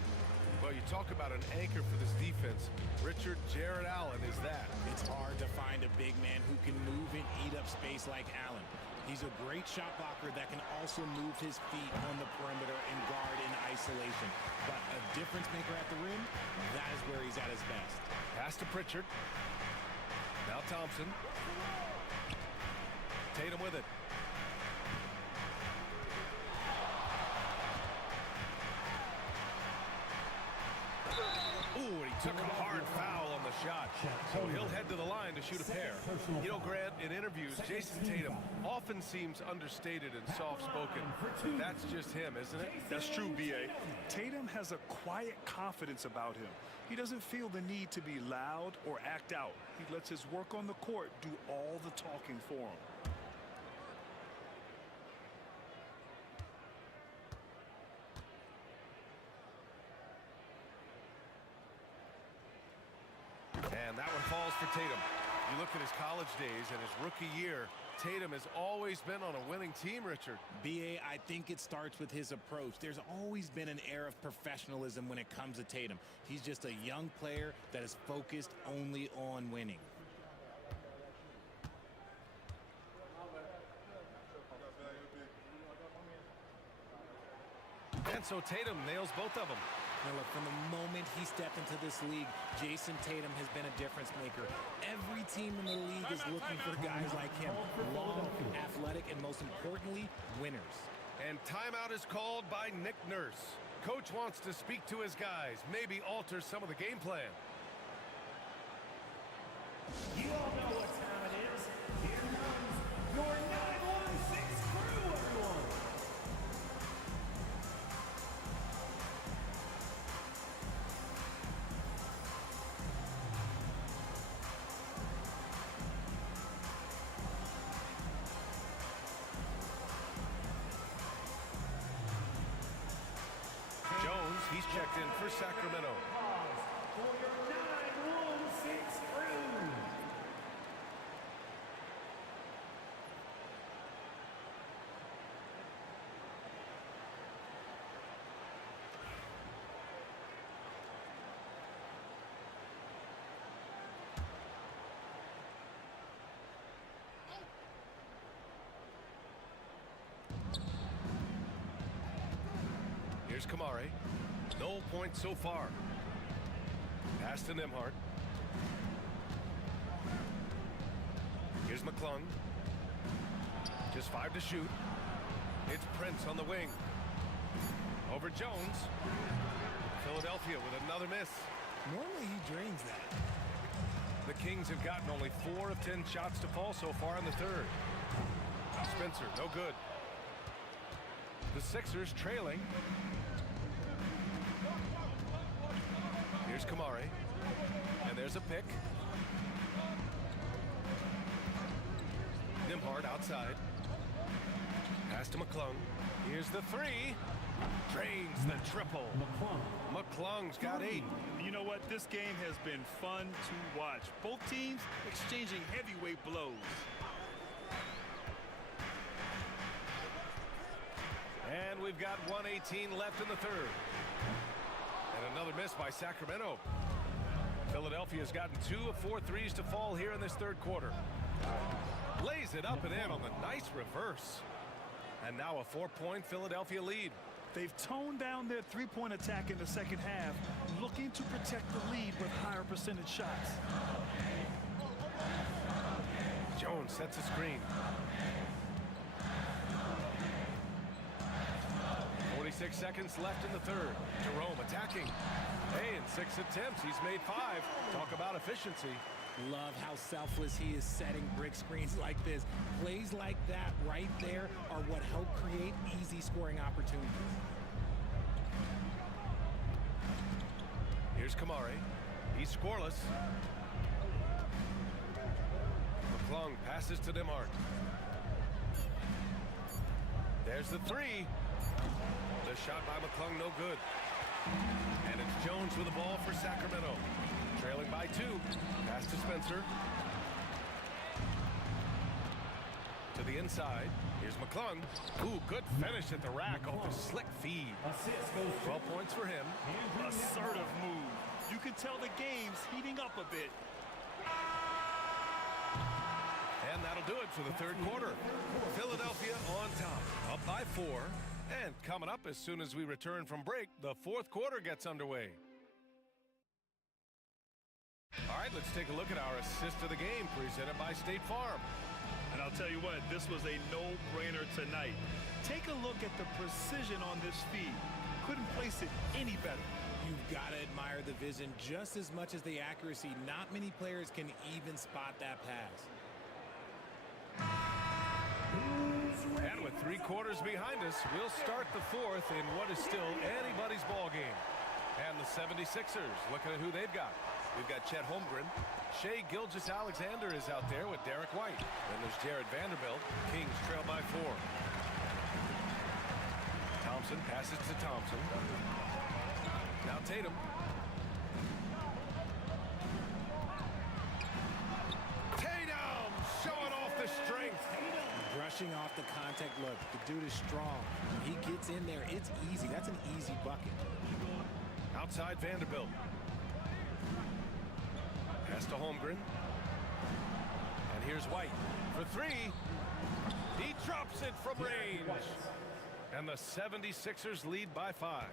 Well, you talk about an anchor for this defense. Richard Jared Allen is that. It's hard to find a big man who can move and eat up space like Allen. He's a great shot blocker that can also move his feet on the perimeter and guard in isolation. But a difference maker at the rim, that is where he's at his best. Pass to Pritchard. Now Thompson. Tatum with it. took a hard foul on the shot, so he'll head to the line to shoot a pair. You know, Grant, in interviews, Jason Tatum often seems understated and soft-spoken. That's just him, isn't it? That's true, B.A. Tatum has a quiet confidence about him. He doesn't feel the need to be loud or act out. He lets his work on the court do all the talking for him. And that one falls for Tatum. You look at his college days and his rookie year, Tatum has always been on a winning team, Richard. B.A., I think it starts with his approach. There's always been an air of professionalism when it comes to Tatum. He's just a young player that is focused only on winning. And so Tatum nails both of them. Now look, from the moment he stepped into this league, Jason Tatum has been a difference maker. Every team in the league is looking for guys like him. Long, athletic, and most importantly, winners. And timeout is called by Nick Nurse. Coach wants to speak to his guys, maybe alter some of the game plan. You all know what time it is. Here comes your 916 crew, everyone. Jones, he's checked in for Sacramento. For your 916 crew. Here's Kamari. No points so far. Pass to Nembhard. Here's McClung. Just 5 to shoot. It's Prince on the wing. Over Jones. Philadelphia with another miss. Normally he drains that. The Kings have gotten only 4 of 10 shots to fall so far in the third. Spencer, no good. The Sixers trailing. Here's Kamari. And there's a pick. Nembhard outside. Pass to McClung. Here's the three. Drains the triple. McClung's got 8. You know what? This game has been fun to watch. Both teams exchanging heavyweight blows. And we've got 1:18 left in the third. And another miss by Sacramento. Philadelphia's gotten 2 of 4 threes to fall here in this third quarter. Lays it up and in on the nice reverse. And now a 4-point Philadelphia lead. They've toned down their three-point attack in the second half, looking to protect the lead with higher percentage shots. Jones sets a screen. 46 seconds left in the third. Jerome attacking. Hey, in 6 attempts, he's made 5. Talk about efficiency. Love how selfless he is setting brick screens like this. Plays like that right there are what help create easy scoring opportunities. Here's Kamari. He's scoreless. McClung passes to Nembhard. There's the three. The shot by McClung, no good. And it's Jones with the ball for Sacramento. Trailing by 2. Pass to Spencer. To the inside. Here's McClung. Ooh, good finish at the rack off a slick feed. 12 points for him. Assertive move. You can tell the game's heating up a bit. And that'll do it for the third quarter. Philadelphia on top, up by 4. And coming up as soon as we return from break, the fourth quarter gets underway. All right, let's take a look at our assist of the game presented by State Farm. And I'll tell you what, this was a no-brainer tonight. Take a look at the precision on this feed. Couldn't place it any better. You've got to admire the vision just as much as the accuracy. Not many players can even spot that pass. And with 3 quarters behind us, we'll start the 4th in what is still anybody's ball game. And the 76ers, looking at who they've got. We've got Chet Holmgren. Shai Gilgeous-Alexander is out there with Derek White. Then there's Jared Vanderbilt. Kings trail by 4. Thompson passes to Thompson. Now Tatum. Tatum showing off the strength. Brushing off the contact. Look, the dude is strong. When he gets in there, it's easy. That's an easy bucket. Outside Vanderbilt. Pass to Holmgren. And here's White for 3. He drops it from range. And the 76ers lead by 5.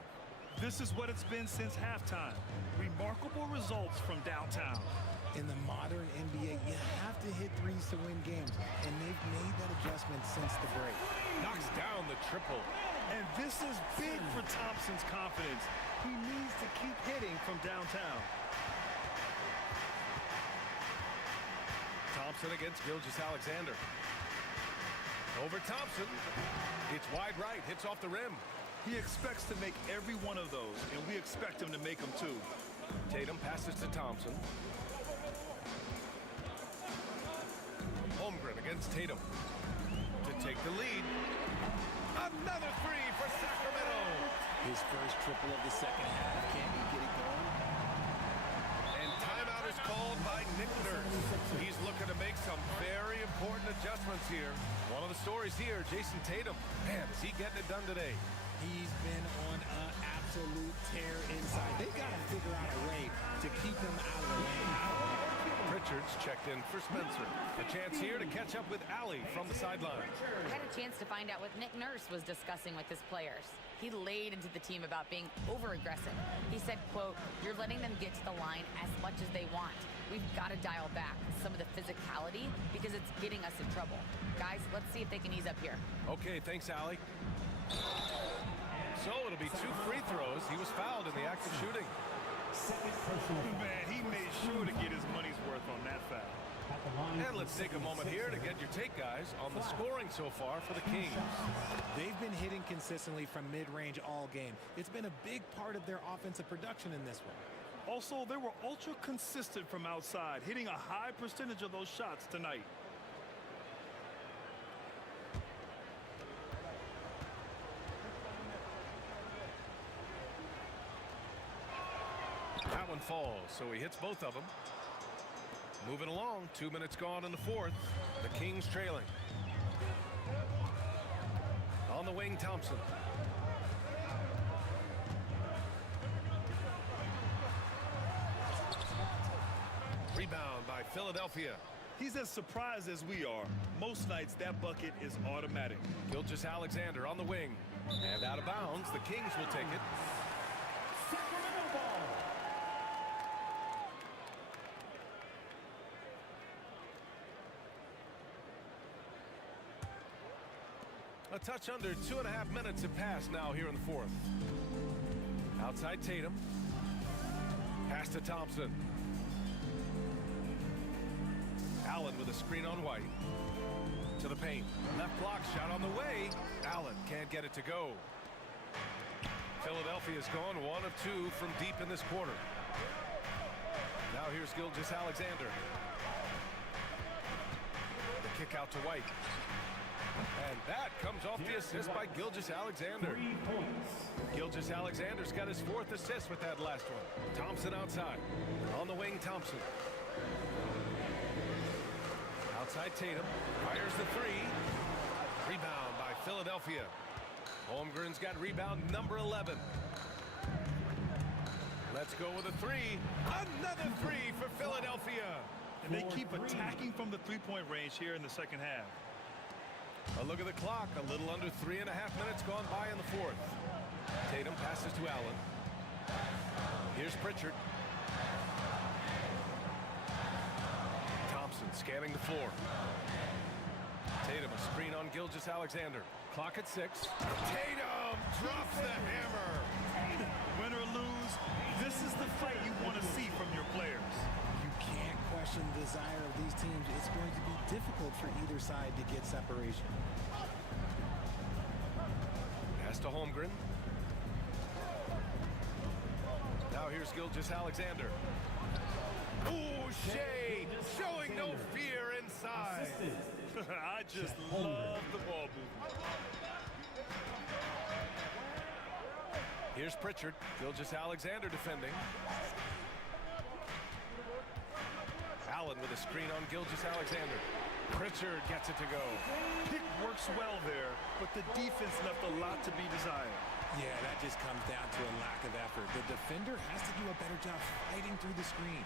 This is what it's been since halftime. Remarkable results from downtown. In the modern NBA, you have to hit threes to win games, and they've made that adjustment since the break. Knocks down the triple. And this is big for Thompson's confidence. He needs to keep hitting from downtown. Thompson against Gilgeous-Alexander. Over Thompson. It's wide right, hits off the rim. He expects to make every one of those, and we expect him to make them too. Tatum passes to Thompson. Holmgren against Tatum to take the lead. Another 3 for Sacramento. His first triple of the second half. Can he get it going? And timeout is called by Nick Nurse. He's looking to make some very important adjustments here. One of the stories here, Jason Tatum. Man, is he getting it done today? He's been on an absolute tear inside. They got to figure out a way to keep him out of the lane. Richards checked in for Spencer. A chance here to catch up with Allie from the sideline. I had a chance to find out what Nick Nurse was discussing with his players. He laid into the team about being over-aggressive. He said, quote, "You're letting them get to the line as much as they want. We've got to dial back some of the physicality because it's getting us in trouble. Guys, let's see if they can ease up here." Okay, thanks, Allie. So it'll be 2 free throws. He was fouled in the act of shooting. Man, he made sure to get his money's worth on that foul. And let's take a moment here to get your take, guys, on the scoring so far for the Kings. They've been hitting consistently from mid-range all game. It's been a big part of their offensive production in this one. Also, they were ultra consistent from outside, hitting a high percentage of those shots tonight. That one falls, so he hits both of them. Moving along, 2 minutes gone in the 4th. The Kings trailing. On the wing, Thompson. Rebound by Philadelphia. He's as surprised as we are. Most nights, that bucket is automatic. Gilgeous-Alexander on the wing. And out of bounds, the Kings will take it. Sacramento ball. A touch under 2.5 minutes have passed now here in the 4th. Outside Tatum. Pass to Thompson. Allen with a screen on White. To the paint. Left block shot on the way. Allen can't get it to go. Philadelphia's gone 1 of 2 from deep in this quarter. Now here's Gilgeous-Alexander. The kick out to White. And that comes off the assist by Gilgeous-Alexander. Gilgeous-Alexander's got his 4th assist with that last one. Thompson outside. On the wing, Thompson. Outside Tatum. Fires the 3. Rebound by Philadelphia. Holmgren's got rebound number 11. Let's go with a 3. Another 3 for Philadelphia. And they keep attacking from the three-point range here in the second half. A look at the clock. A little under 3.5 minutes gone by in the 4th. Tatum passes to Allen. Here's Pritchard. Thompson scanning the floor. Tatum a screen on Gilgeous-Alexander. Clock at 6. Tatum drops the hammer. Win or lose, this is the fight you want to see from your players. You can't question the desire of these teams. It's going to be difficult for either side to get separation. Pass to Holmgren. Now here's Gilgeous-Alexander. Ooh, Shea showing no fear inside. I just love the ball movement. Here's Pritchard. Gilgeous-Alexander defending. Allen with a screen on Gilgeous-Alexander. Pritchard gets it to go. Pick works well there, but the defense left a lot to be desired. Yeah, that just comes down to a lack of effort. The defender has to do a better job fighting through the screen.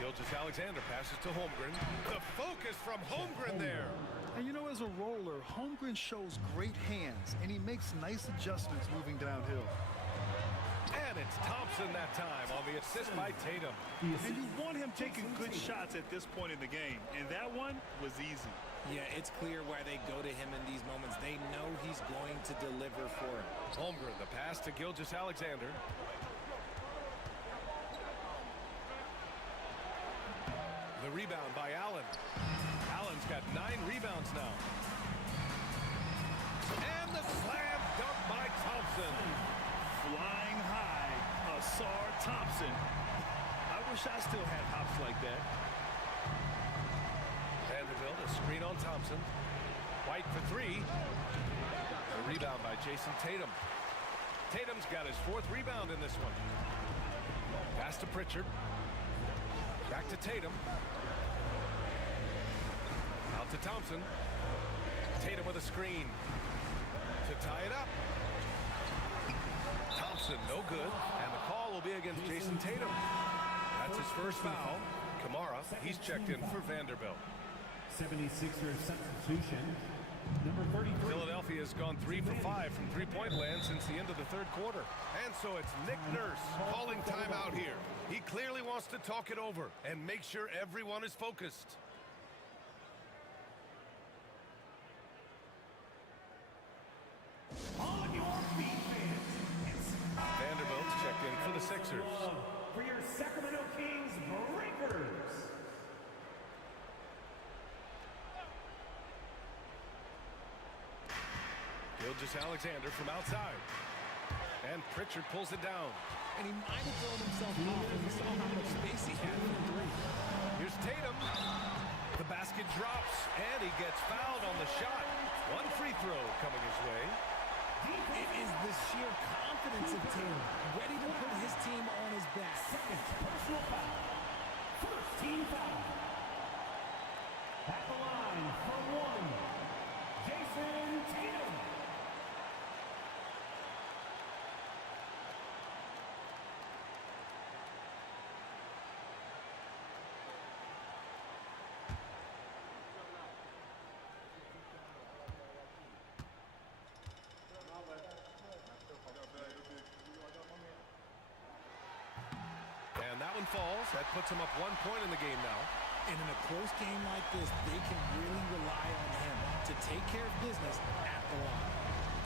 Gilgeous-Alexander passes to Holmgren. The focus from Holmgren there. And you know, as a roller, Holmgren shows great hands, and he makes nice adjustments moving downhill. And it's Thompson that time on the assist by Tatum. And you want him taking good shots at this point in the game, and that one was easy. Yeah, it's clear why they go to him in these moments. They know he's going to deliver for him. Holmgren, the pass to Gilgeous-Alexander. The rebound by Allen. Allen's got 9 rebounds now. And the slam dunk by Thompson. Flying high, Asar Thompson. I wish I still had hops like that. Vanderbilt, a screen on Thompson. White for 3. A rebound by Jason Tatum. Tatum's got his 4th rebound in this one. Pass to Pritchard. Back to Tatum. Out to Thompson. Tatum with a screen to tie it up. Thompson, no good. And the call will be against Jason Tatum. That's his first foul. Kamara, he's checked in for Vanderbilt. 76ers substitution. Number 33. Philadelphia has gone 3 for 5 from three-point land since the end of the 3rd quarter. And so it's Nick Nurse calling timeout here. He clearly wants to talk it over and make sure everyone is focused. On your feet, fans. Vanderbilt's checked in for the Sixers. For your Sacramento Kings Breakers. Gilgeous-Alexander from outside. And Pritchard pulls it down. And he might have thrown himself off if he saw how much space he had for 3. Here's Tatum. The basket drops, and he gets fouled on the shot. 1 free throw coming his way. It is the sheer confidence of Tatum, ready to put his team on his back. Second personal foul. First team foul. At the line for 1, Jason Tatum. And that one falls. That puts him up 1 point in the game now. And in a close game like this, they can really rely on him to take care of business at the line.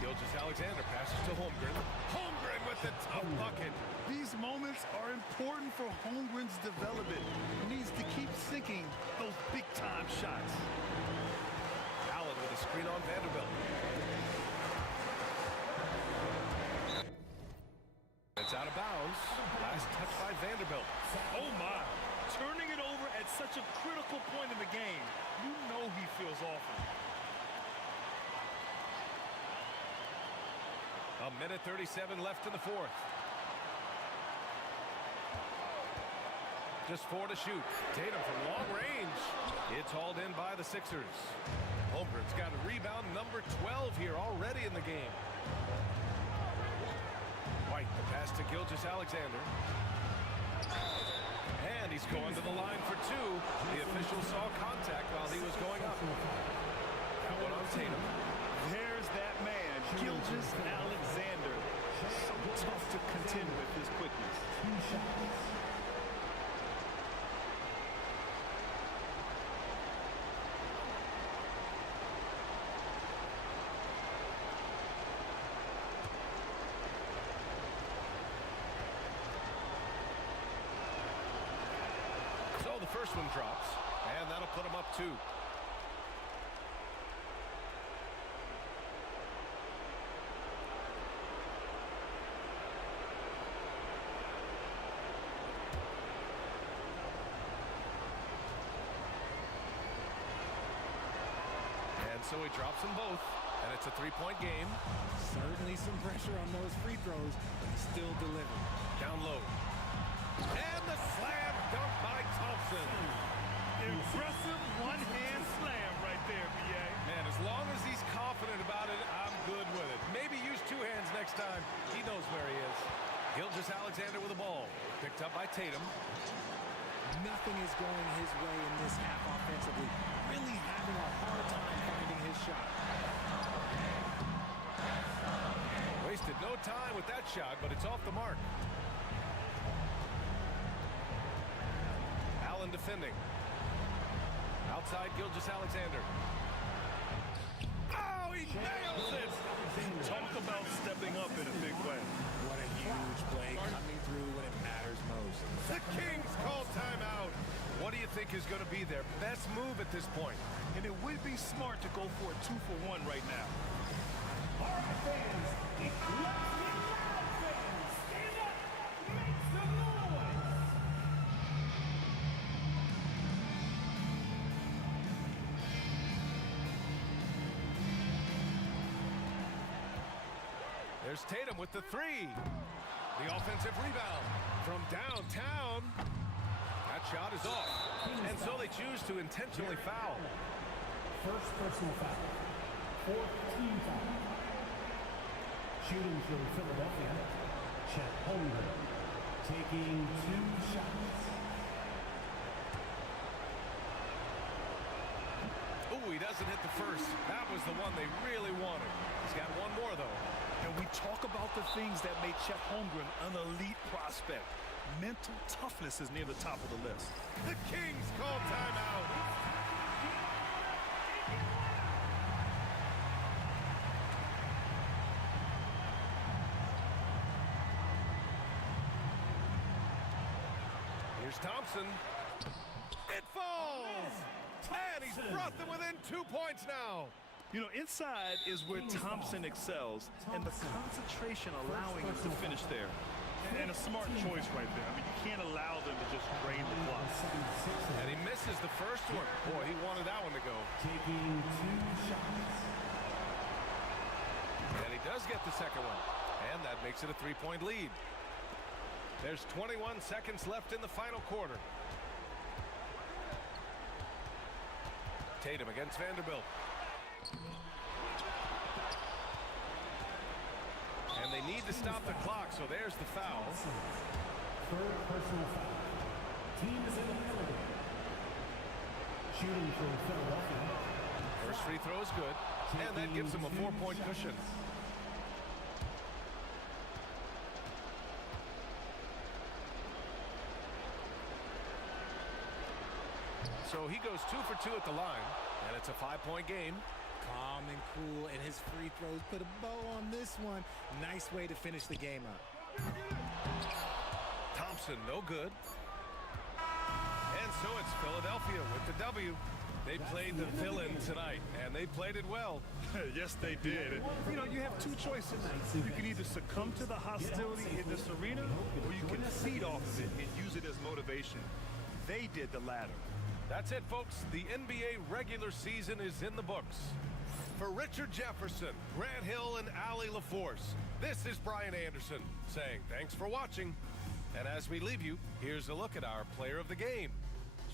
Gilgeous-Alexander passes to Holmgren. Holmgren with the tough bucket. These moments are important for Holmgren's development. He needs to keep sinking those big-time shots. Allen with a screen on Vanderbilt. It's out of bounds. Last touch by Vanderbilt. Oh, my. Turning it over at such a critical point in the game. You know he feels awful. A minute 37 left in the 4th. Just 4 to shoot. Tatum from long range. It's hauled in by the Sixers. Holmgren's got a rebound number 12 here already in the game. White, the pass to Gilgeous-Alexander. And he's going to the line for 2. The official saw contact while he was going up. That one on Tatum. There's that man, Gilgeous-Alexander. So tough to contend with his quickness. first one drops, and that'll put him up 2. And so he drops them both, and it's a 3-point game. Certainly some pressure on those free throws, but he still delivered. Down low. And the slam dunk by Thompson. Impressive one-hand slam right there, B.A. Man, as long as he's confident about it, I'm good with it. Maybe use 2 hands next time. He knows where he is. Gilgeous-Alexander with the ball. Picked up by Tatum. Nothing is going his way in this half offensively. Really having a hard time finding his shot. Wasted no time with that shot, but it's off the mark. Allen defending. Outside Gilgeous-Alexander. Oh, he nails it! Talk about stepping up in a big way. What a huge play coming through when it matters most. The Kings call timeout. What do you think is going to be their best move at this point? And it would be smart to go for a 2-for-1 right now. All right, fans. Let's get loud, fans. Stand up. Make some noise. There's Tatum with the 3. The offensive rebound from downtown. That shot is off. And so they choose to intentionally foul. First personal foul. 4th team foul. Shooting for Philadelphia, Chet Holmgren, taking 2 shots. Oh, he doesn't hit the first. That was the one they really wanted. He's got one more, though. And we talk about the things that made Chet Holmgren an elite prospect. Mental toughness is near the top of the list. The Kings call timeout. Here's Thompson. It falls! And he's brought them within 2 points now. You know, inside is where Thompson excels, and the concentration allowing him to finish there. And a smart choice right there. I mean, you can't allow them to just drain the clock. And he misses the first one. Boy, he wanted that one to go. Taking 2 shots. And he does get the second one. And that makes it a 3-point lead. There's 21 seconds left in the final quarter. Tatum against Vanderbilt. And they need to stop the clock, so there's the foul. 3rd personal foul. Team is in the penalty. Shooting for Philadelphia. First free throw is good, and that gives them a 4-point cushion. So he goes 2 for 2 at the line, and it's a 5-point game. Calm and cool, and his free throws put a bow on this one. Nice way to finish the game up. Thompson, no good. And so it's Philadelphia with the W. They played the villain tonight, and they played it well. Yes, they did. You know, you have 2 choices. You can either succumb to the hostility in this arena, or you can feed off of it and use it as motivation. They did the latter. That's it, folks. The NBA regular season is in the books. For Richard Jefferson, Grant Hill, and Allie LaForce, this is Brian Anderson saying thanks for watching. And as we leave you, here's a look at our player of the game,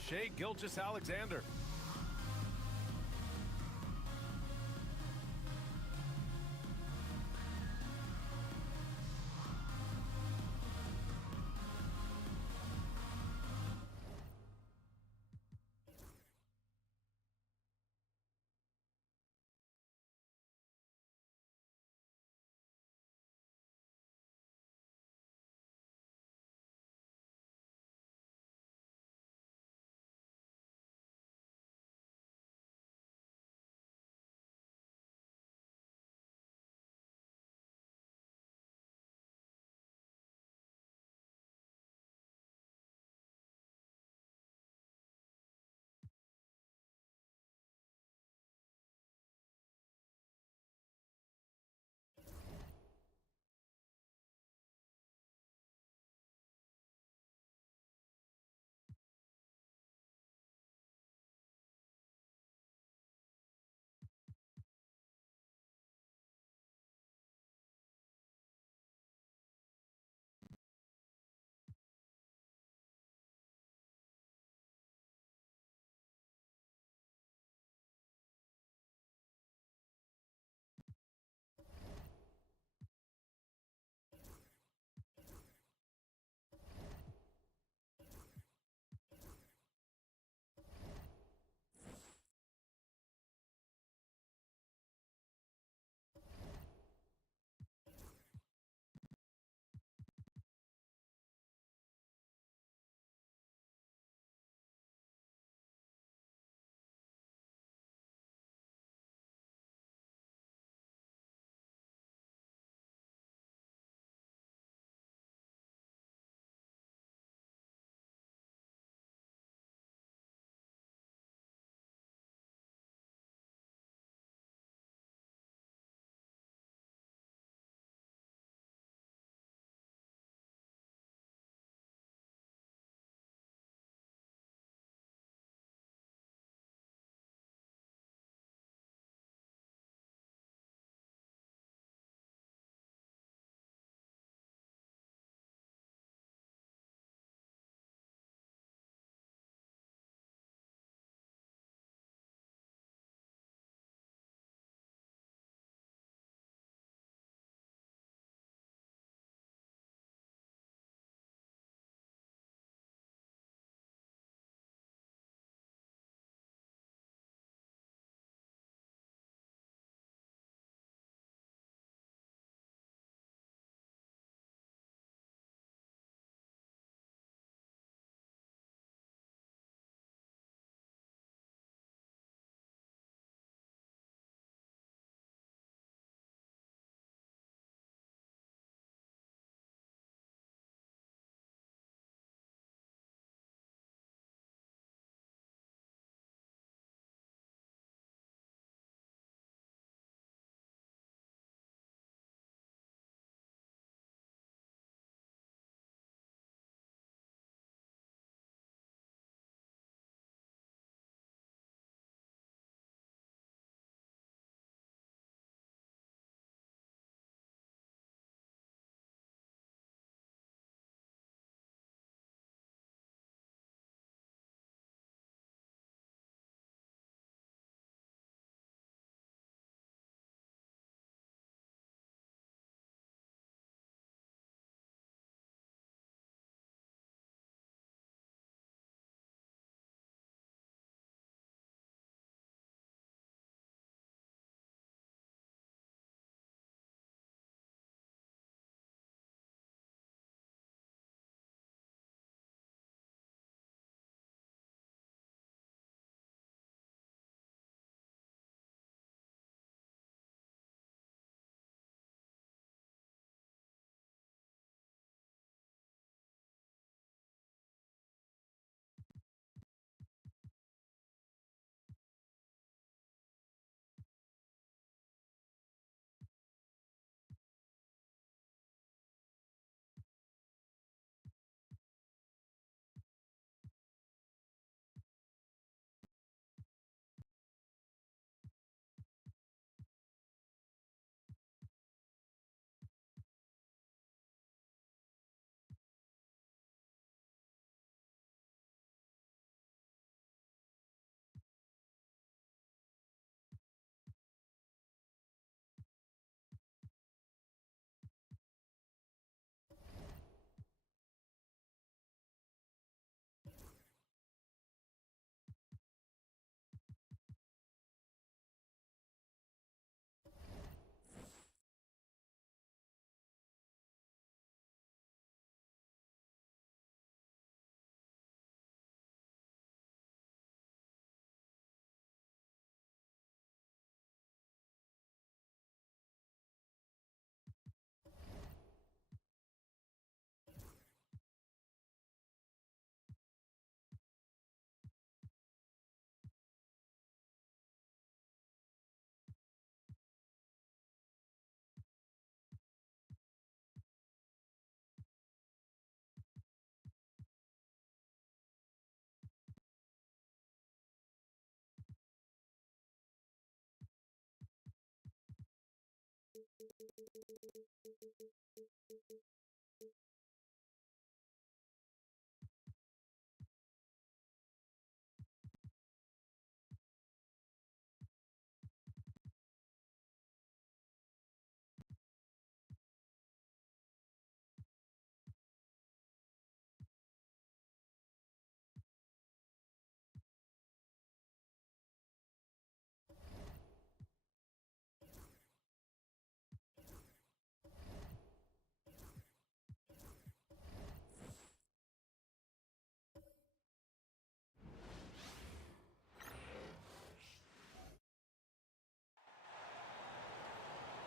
Shai Gilgeous-Alexander.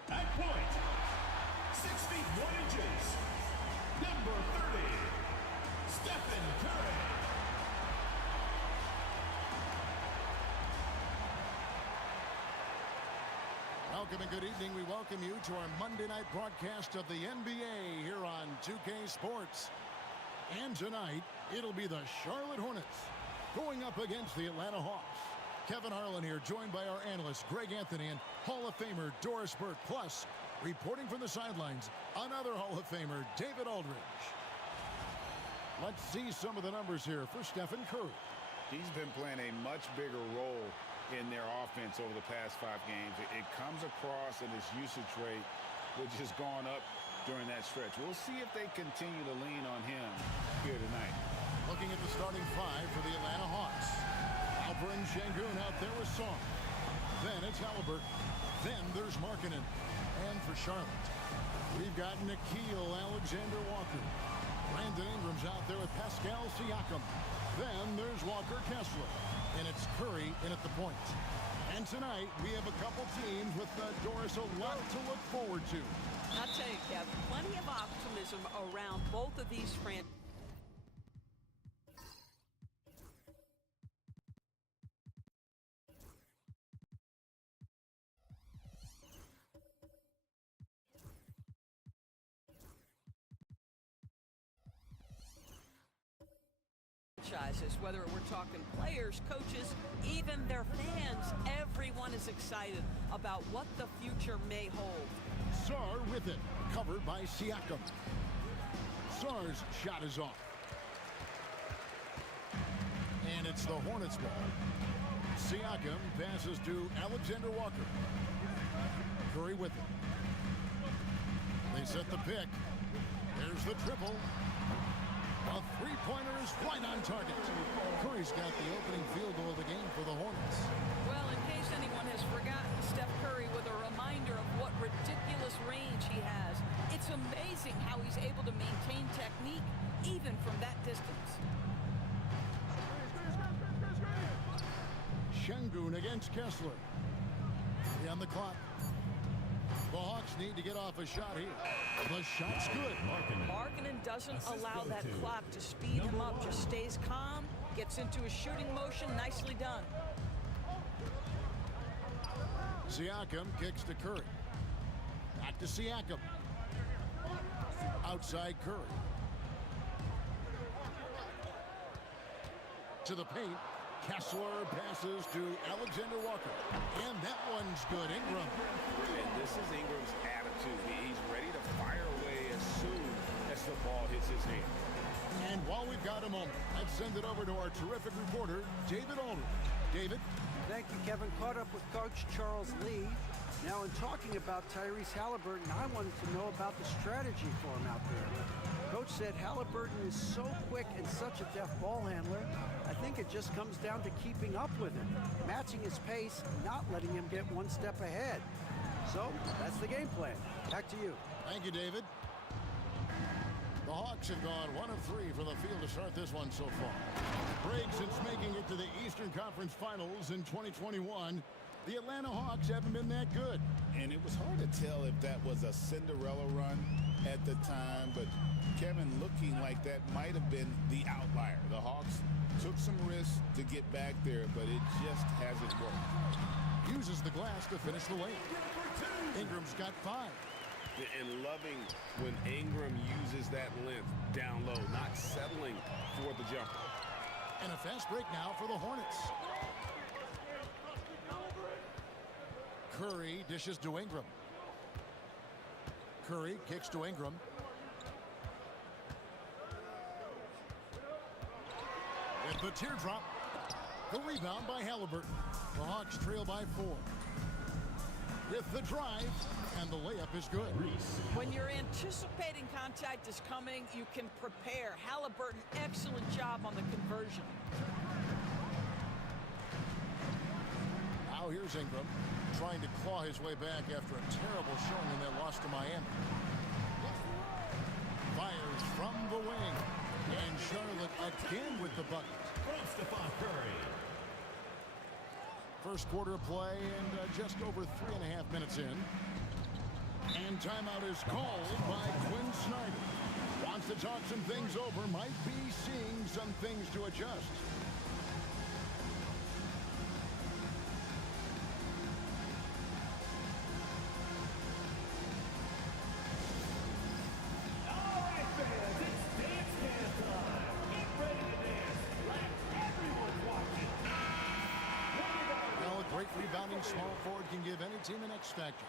At point, 61 inches, number 30, Stephen Curry. Welcome and good evening. We welcome you to our Monday night broadcast of the NBA here on 2K Sports. And tonight, it'll be the Charlotte Hornets going up against the Atlanta Hawks. Kevin Harlan here, joined by our analyst, Greg Anthony, and Hall of Famer Doris Burke. Plus, reporting from the sidelines, another Hall of Famer, David Aldridge. Let's see some of the numbers here for Stephen Curry. He's been playing a much bigger role in their offense over the past 5 games. It comes across in his usage rate, which has gone up during that stretch. We'll see if they continue to lean on him here tonight. Looking at the starting 5 for the Atlanta Hawks. Alperen Sengun out there with Song. Then it's Halliburton. Then there's Markkanen. And for Charlotte, we've got Nickeil Alexander-Walker. Brandon Ingram's out there with Pascal Siakam. Then there's Walker Kessler. And it's Curry in at the point. And tonight, we have a couple teams with Doris, a lot to look forward to. I'll tell you, Kev, plenty of optimism around both of these franchises. Whether we're talking players, coaches, even their fans, everyone is excited about what the future may hold. Sarr with it, covered by Siakam. Sarr's shot is off. And it's the Hornets ball. Siakam passes to Alexander Walker. Curry with it. They set the pick. There's the triple. A three-pointer is right on target. Curry's got the opening field goal of the game for the Hornets. Well, in case anyone has forgotten, Steph Curry with a reminder of what ridiculous range he has. It's amazing how he's able to maintain technique even from that distance. Sengun against Kessler. 3 on the clock. The Hawks need to get off a shot here. The shot's good. Markkanen doesn't allow that clock to speed him up. Just stays calm, gets into a shooting motion. Nicely done. Siakam kicks to Curry. Back to Siakam. Outside Curry. To the paint. Kessler passes to Alexander Walker. And that one's good. Ingram. And this is Ingram's attitude. He's ready to fire away as soon as the ball hits his hand. And while we've got a moment, let's send it over to our terrific reporter, David Aldridge. David? Thank you, Kevin. Caught up with Coach Charles Lee. Now, in talking about Tyrese Halliburton, I wanted to know about the strategy for him out there. Coach said Halliburton is so quick and such a deft ball handler. I think it just comes down to keeping up with him, matching his pace, not letting him get one step ahead. So, that's the game plan. Back to you. Thank you, David. The Hawks have gone 1 of 3 from the field to start this one so far. Break since making it to the Eastern Conference Finals in 2021. The Atlanta Hawks haven't been that good. And it was hard to tell if that was a Cinderella run at the time, but Kevin, looking like that might have been the outlier. The Hawks took some risks to get back there, but it just hasn't worked. Uses the glass to finish the lane. Ingram's got 5. And loving when Ingram uses that length down low, not settling for the jumper. And a fast break now for the Hornets. Curry dishes to Ingram. Curry kicks to Ingram. With the teardrop. The rebound by Halliburton. The Hawks trail by 4. With the drive, and the layup is good. When you're anticipating contact is coming, you can prepare. Halliburton, excellent job on the conversion. Now here's Ingram, trying to claw his way back after a terrible showing in their loss to Miami. Fires from the wing, and Charlotte again with the bucket. From Stephen Curry. First quarter of play and just over 3.5 minutes in. And timeout is called by Quinn Snyder. Wants to talk some things over, might be seeing some things to adjust. All right, fans, it's dance time. Get ready to dance like everyone's watching. Well, a great rebounding small forward can give any team an X factor.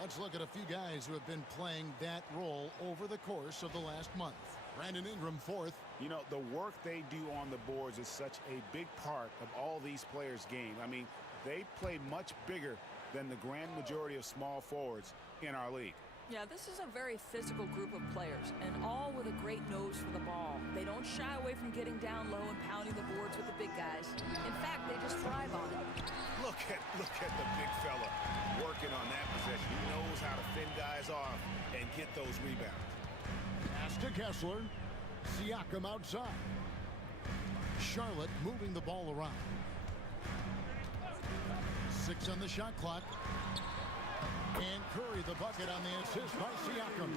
Let's look at a few guys who have been playing that role over the course of the last month. Brandon Ingram, fourth. You know, the work they do on the boards is such a big part of all these players' game. I mean, they play much bigger than the grand majority of small forwards in our league. Yeah, this is a very physical group of players, and all with a great nose for the ball. They don't shy away from getting down low and pounding the boards with the big guys. In fact, they just thrive on it. Look at the big fella working on that possession. He knows how to fend guys off and get those rebounds. Pass to Kessler. Siakam outside. Charlotte moving the ball around. 6 on the shot clock. And Curry the bucket on the assist by Siakam.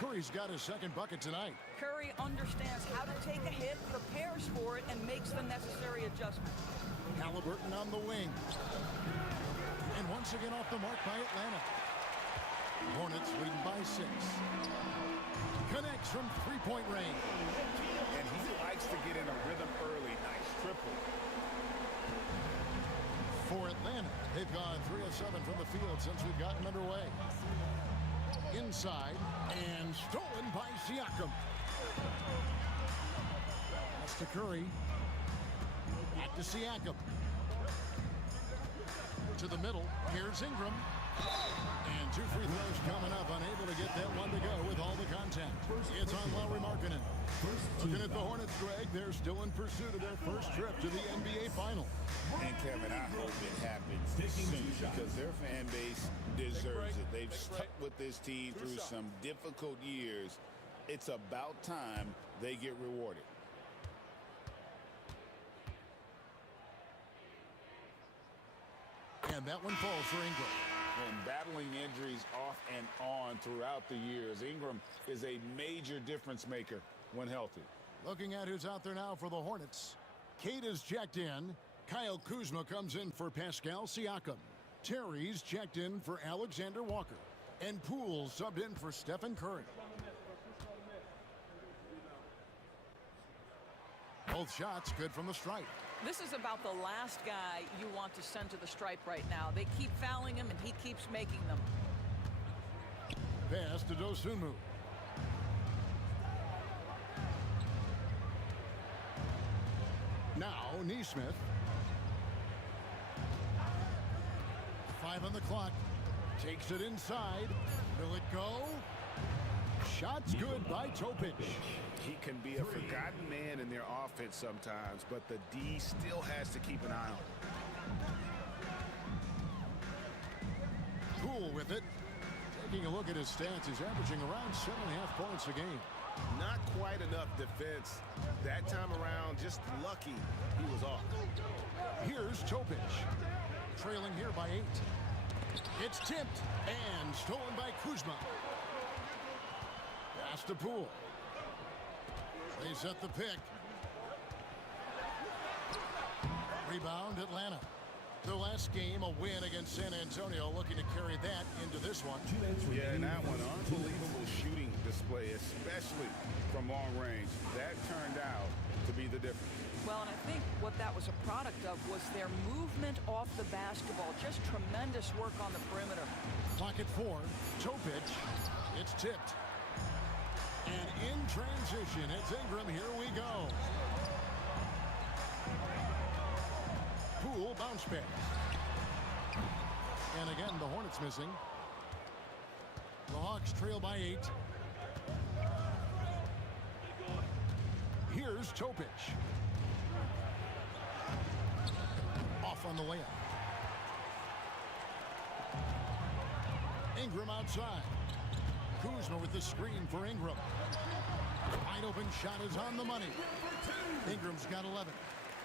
Curry's got his second bucket tonight. Curry understands how to take a hit, prepares for it, and makes the necessary adjustments. Halliburton on the wing. And once again off the mark by Atlanta. Hornets leading by 6. Connects from three-point range. And he likes to get in a rhythm early. Nice triple. For Atlanta, they've gone 3 of 7 from the field since we've gotten underway. Inside, and stolen by Siakam. That's to Curry. Back to Siakam. To the middle, here's Ingram. And 2 free throws coming up, unable to get that one to go with all the contact. It's on Lauri Markkanen. Looking at the Hornets, Greg, they're still in pursuit of their first trip to the NBA Finals. And Kevin, I hope it happens soon because their fan base deserves it. They've stuck with this team through some difficult years. It's about time they get rewarded. And that one falls for Ingram. And battling injuries off and on throughout the years, Ingram is a major difference maker when healthy. Looking at who's out there now for the Hornets. Kate is checked in. Kyle Kuzma comes in for Pascal Siakam. Terry's checked in for Alexander Walker. And Poole subbed in for Stephen Curry. Both shots good from the stripe. This is about the last guy you want to send to the stripe right now. They keep fouling him, and he keeps making them. Pass to Dosunmu. Now, Neesmith. 5 on the clock. Takes it inside. Will it go? Shot's good by Topic. He can be a forgotten man in their offense sometimes, but the D still has to keep an eye on him. Poole with it. Taking a look at his stats, he's averaging around 7.5 points a game. Not quite enough defense. That time around, just lucky he was off. Here's Topic. Trailing here by 8. It's tipped and stolen by Kuzma. Pass to Poole. They set the pick. Rebound, Atlanta. Their last game, a win against San Antonio, looking to carry that into this one. Yeah, and that one, unbelievable shooting display, especially from long range. That turned out to be the difference. Well, and I think what that was a product of was their movement off the basketball. Just tremendous work on the perimeter. Clock at 4. Topic It's tipped. And in transition, it's Ingram. Here we go. Poole bounce pass. And again, the Hornets missing. The Hawks trail by 8. Here's Topic. Off on the layup. Ingram outside. Kuzma with the screen for Ingram. Wide open shot is on the money. Ingram's got 11.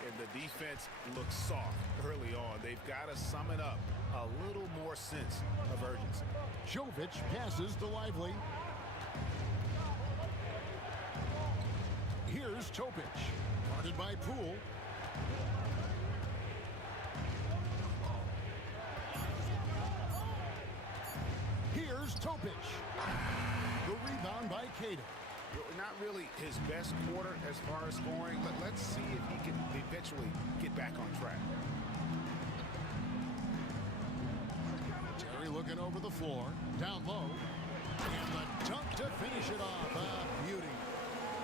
And the defense looks soft early on. They've got to sum it up. A little more sense of urgency. Jovic passes to Lively. Here's Topic. Guarded by Poole. Here's Topic. The rebound by Cato. Not really his best quarter as far as scoring, but let's see if he can eventually get back on track. Terry looking over the floor. Down low. And the dunk to finish it off. Beauty.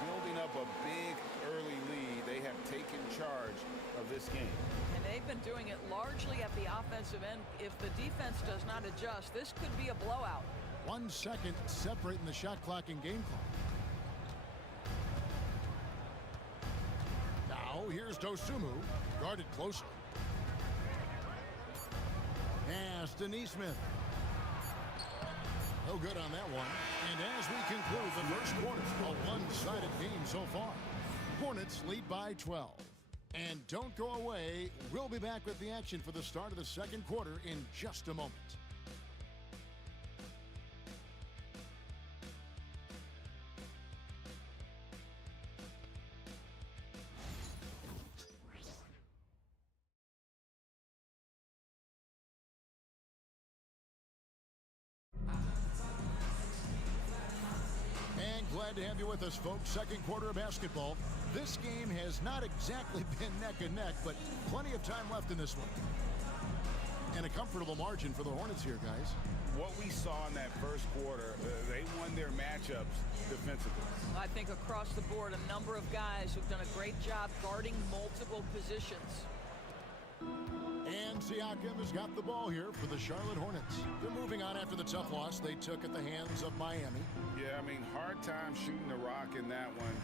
Building up a big early lead. They have taken charge of this game. And they've been doing it largely at the offensive end. If the defense does not adjust, this could be a blowout. 1 second separating the shot clock and game clock. Now here's Dosumu, guarded closely. Pass to Neesmith. No good on that one. And as we conclude the first quarter, a one-sided game so far. Hornets lead by 12. And don't go away. We'll be back with the action for the start of the second quarter in just a moment. Glad to have you with us, folks. Second quarter of basketball. This game has not exactly been neck and neck, but plenty of time left in this one. And a comfortable margin for the Hornets here, guys. What we saw in that first quarter, they won their matchups defensively. I think across the board, a number of guys who've done a great job guarding multiple positions. And Siakam has got the ball here for the Charlotte Hornets. They're moving on after the tough loss they took at the hands of Miami. Yeah, I mean, hard time shooting the rock in that one.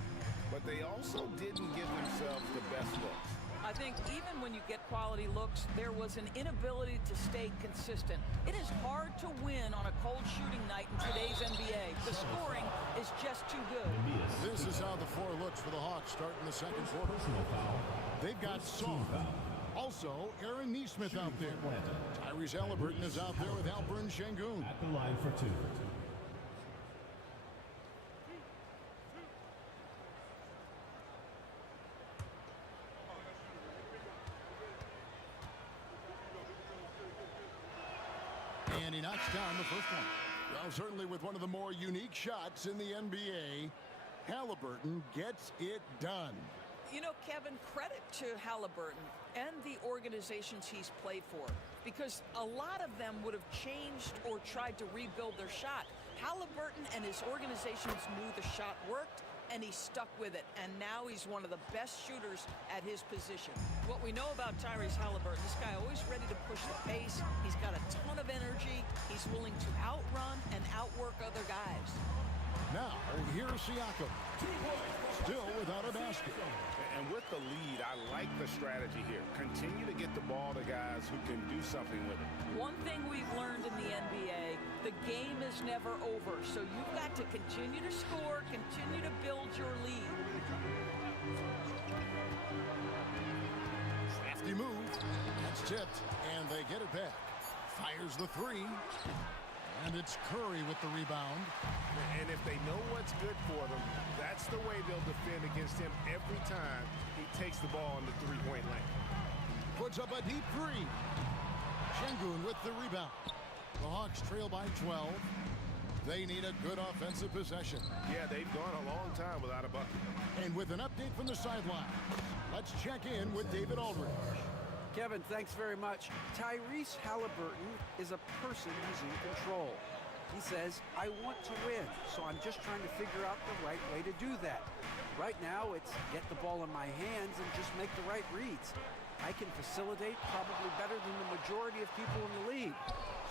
But they also didn't give themselves the best looks. I think even when you get quality looks, there was an inability to stay consistent. It is hard to win on a cold shooting night in today's NBA. The scoring is just too good. This is how the floor looks for the Hawks starting the second quarter. They've got Song. Also, Aaron Neesmith out there. Tyrese Halliburton is out there with Alperen Şengün. At the line for 2. And he knocks down the first one. Well, certainly with one of the more unique shots in the NBA, Halliburton gets it done. You know, Kevin, credit to Halliburton and the organizations he's played for, because a lot of them would have changed or tried to rebuild their shot. Halliburton and his organizations knew the shot worked, and he stuck with it, and now he's one of the best shooters at his position. What we know about Tyrese Halliburton, this guy always ready to push the pace. He's got a ton of energy. He's willing to outrun and outwork other guys. Now, here's Siakam. Still without a basket. And with the lead, I like the strategy here. Continue to get the ball to guys who can do something with it. One thing we've learned in the NBA, the game is never over. So you've got to continue to score, continue to build your lead. Crafty move. That's tipped, and they get it back. Fires the three. And it's Curry with the rebound. And if they know what's good for them, that's the way they'll defend against him every time he takes the ball in the three-point lane. Puts up a deep three. Şengün with the rebound. The Hawks trail by 12. They need a good offensive possession. Yeah, they've gone a long time without a bucket. And with an update from the sideline, let's check in with David Aldridge. Kevin, thanks very much. Tyrese Halliburton is a person who's in control. He says, I want to win, so I'm just trying to figure out the right way to do that. Right now, it's get the ball in my hands and just make the right reads. I can facilitate probably better than the majority of people in the league.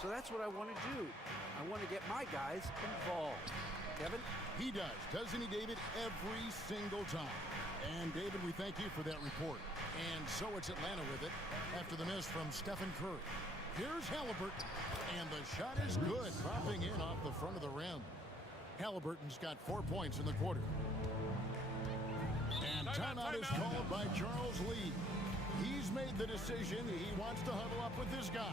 So that's what I want to do. I want to get my guys involved. Kevin? He does, doesn't he, David? Every single time. And, David, we thank you for that report. And so it's Atlanta with it after the miss from Stephen Curry. Here's Halliburton, and the shot is good, dropping in off the front of the rim. Halliburton's got 4 points in the quarter. And timeout is called by Charles Lee. He's made the decision. He wants to huddle up with his guys.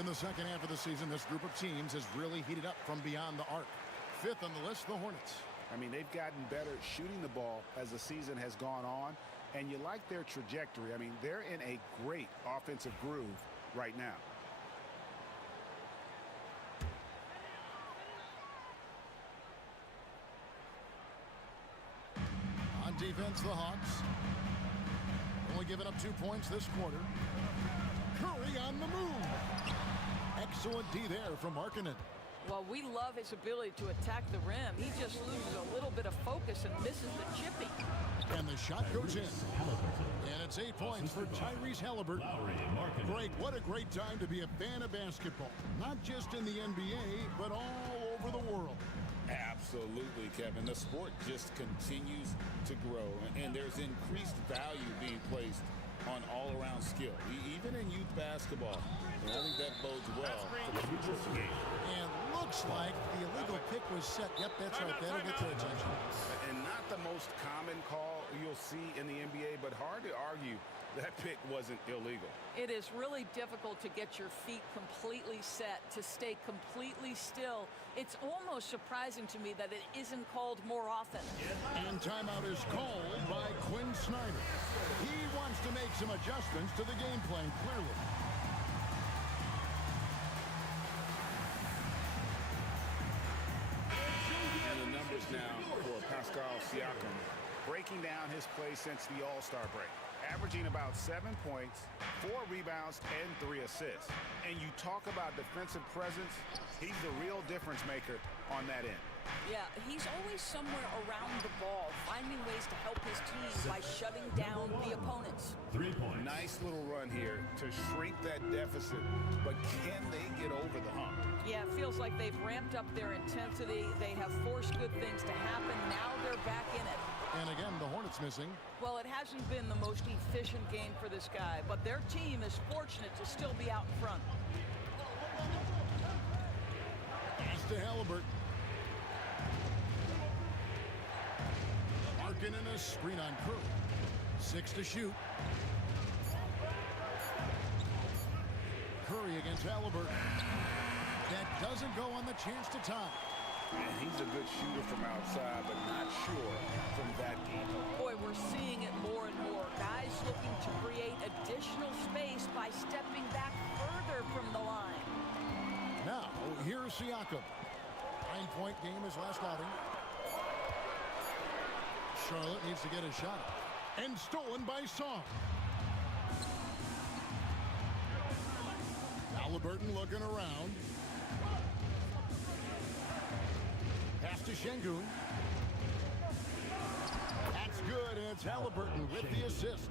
In the second half of the season, this group of teams has really heated up from beyond the arc. Fifth on the list, the Hornets. I mean, they've gotten better shooting the ball as the season has gone on, and you like their trajectory. I mean, they're in a great offensive groove right now. On defense, the Hawks. Only giving up 2 points this quarter. Curry on the move. Excellent D there from Markkanen. Well, we love his ability to attack the rim. He just loses a little bit of focus and misses the chippy. And the shot goes in. And it's 8 points for Tyrese Halliburton. Great, what a great time to be a fan of basketball. Not just in the NBA, but all over the world. Absolutely, Kevin. The sport just continues to grow, and there's increased value being placed on all-around skill, even in youth basketball. And I think that bodes well for the future of the game. And looks like the illegal pick was set. Yep, that's right. That'll get their attention. And not the most common call you'll see in the NBA, but hard to argue that pick wasn't illegal. It is really difficult to get your feet completely set, to stay completely still. It's almost surprising to me that it isn't called more often. And timeout is called by Quinn Snyder. He wants to make some adjustments to the game plan, clearly. And the numbers now for Pascal Siakam, breaking down his play since the All-Star break. Averaging about 7 points, 4 rebounds, and 3 assists. And you talk about defensive presence, he's the real difference maker on that end. Yeah, he's always somewhere around the ball, finding ways to help his team by shutting down the opponents. 3 points. Nice little run here to shrink that deficit, but can they get over the hump? Yeah, it feels like they've ramped up their intensity. They have forced good things to happen. Now they're back in it. And again, the Hornets missing. Well, it hasn't been the most efficient game for this guy, but their team is fortunate to still be out in front. Pass to Halliburton. Markkanen a screen on Curry. 6 to shoot. Curry against Halliburton. That doesn't go on the chance to tie. And he's a good shooter from outside, but not sure from that deep. Boy, we're seeing it more and more. Guys looking to create additional space by stepping back further from the line. Now, here's Siakam. 9-point game his last outing. Charlotte needs to get a shot. And stolen by Song. Halliburton looking around. Pass to Şengün. That's good, and it's Halliburton with the assist.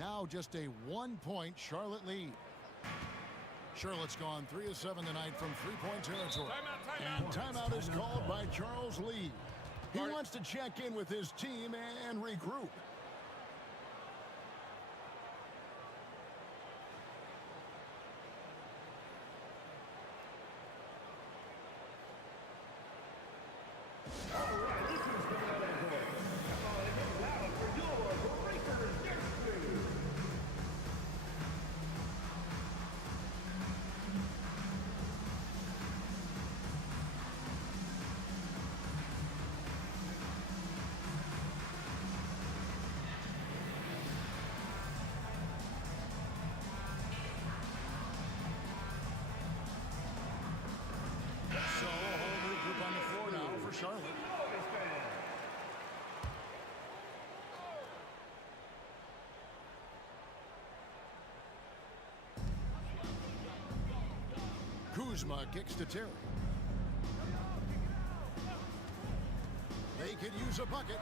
Now just a 1-point Charlotte lead. Charlotte's gone 3 of 7 tonight from 3-point territory. And timeout is called by Charles Lee. He wants to check in with his team and regroup. So, a whole new group on the floor now for Charlotte. Kuzma kicks to Terry. They could use a bucket.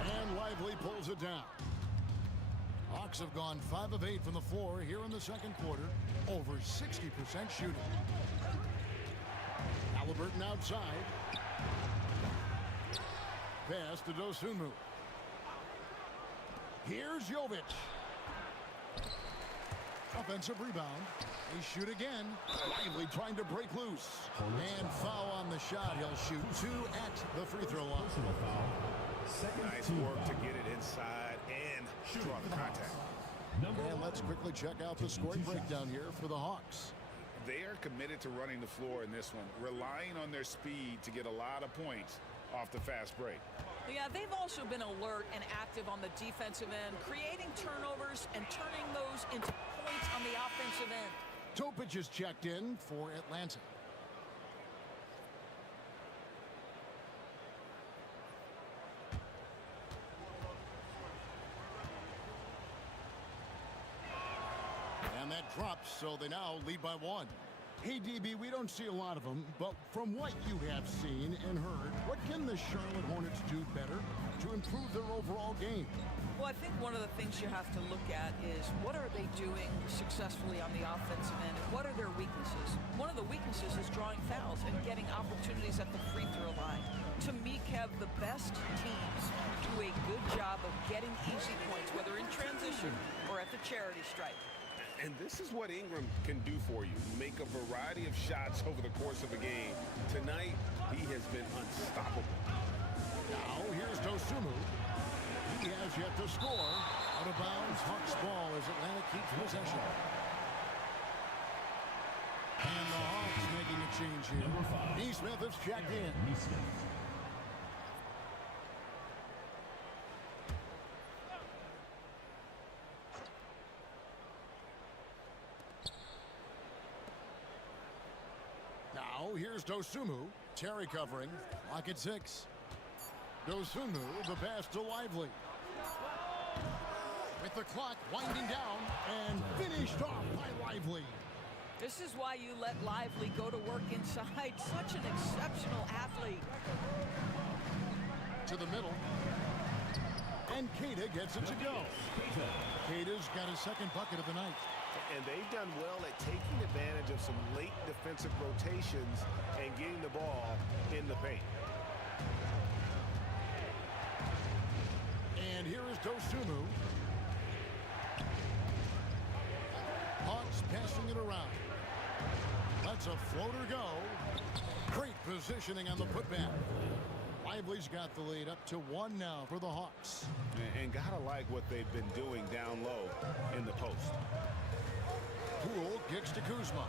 And Lively pulls it down. Hawks have gone 5 of 8 from the floor here in the second quarter. Over 60% shooting. Halliburton outside. Pass to Dosunmu. Here's Jovic. Offensive rebound. They shoot again. Lively trying to break loose. And foul on the shot. He'll shoot 2 at the free throw line. Nice work to get it inside and draw the contact. And let's quickly check out the scoring breakdown here for the Hawks. They are committed to running the floor in this one, relying on their speed to get a lot of points off the fast break. Yeah, they've also been alert and active on the defensive end, creating turnovers and turning those into points on the offensive end. Topic is checked in for Atlanta. And that drops, so they now lead by 1. Hey, DB, we don't see a lot of them, but from what you have seen and heard, what can the Charlotte Hornets do better to improve their overall game? Well, I think one of the things you have to look at is what are they doing successfully on the offensive end and what are their weaknesses? One of the weaknesses is drawing fouls and getting opportunities at the free throw line. To me, Kev, the best teams do a good job of getting easy points, whether in transition or at the charity stripe. And this is what Ingram can do for you. Make a variety of shots over the course of a game. Tonight, he has been unstoppable. Now, here's Dosunmu. He has yet to score. Out of bounds, Hawks ball as Atlanta keeps possession. And the Hawks making a change here. Neesmith is checked in. Now, here's Dosunmu. Terry covering. Lock at 6. Dosunmu, the pass to Lively. With the clock winding down and finished off by Lively. This is why you let Lively go to work inside. Such an exceptional athlete. To the middle. And Keita gets it to go. Keita's got his second bucket of the night. And they've done well at taking advantage of some late defensive rotations and getting the ball in the paint. And here is Dosunmu. Hawks passing it around. Lets a floater go. Great positioning on the putback. Lively's got the lead up to 1 now for the Hawks. And gotta like what they've been doing down low in the post. Poole kicks to Kuzma.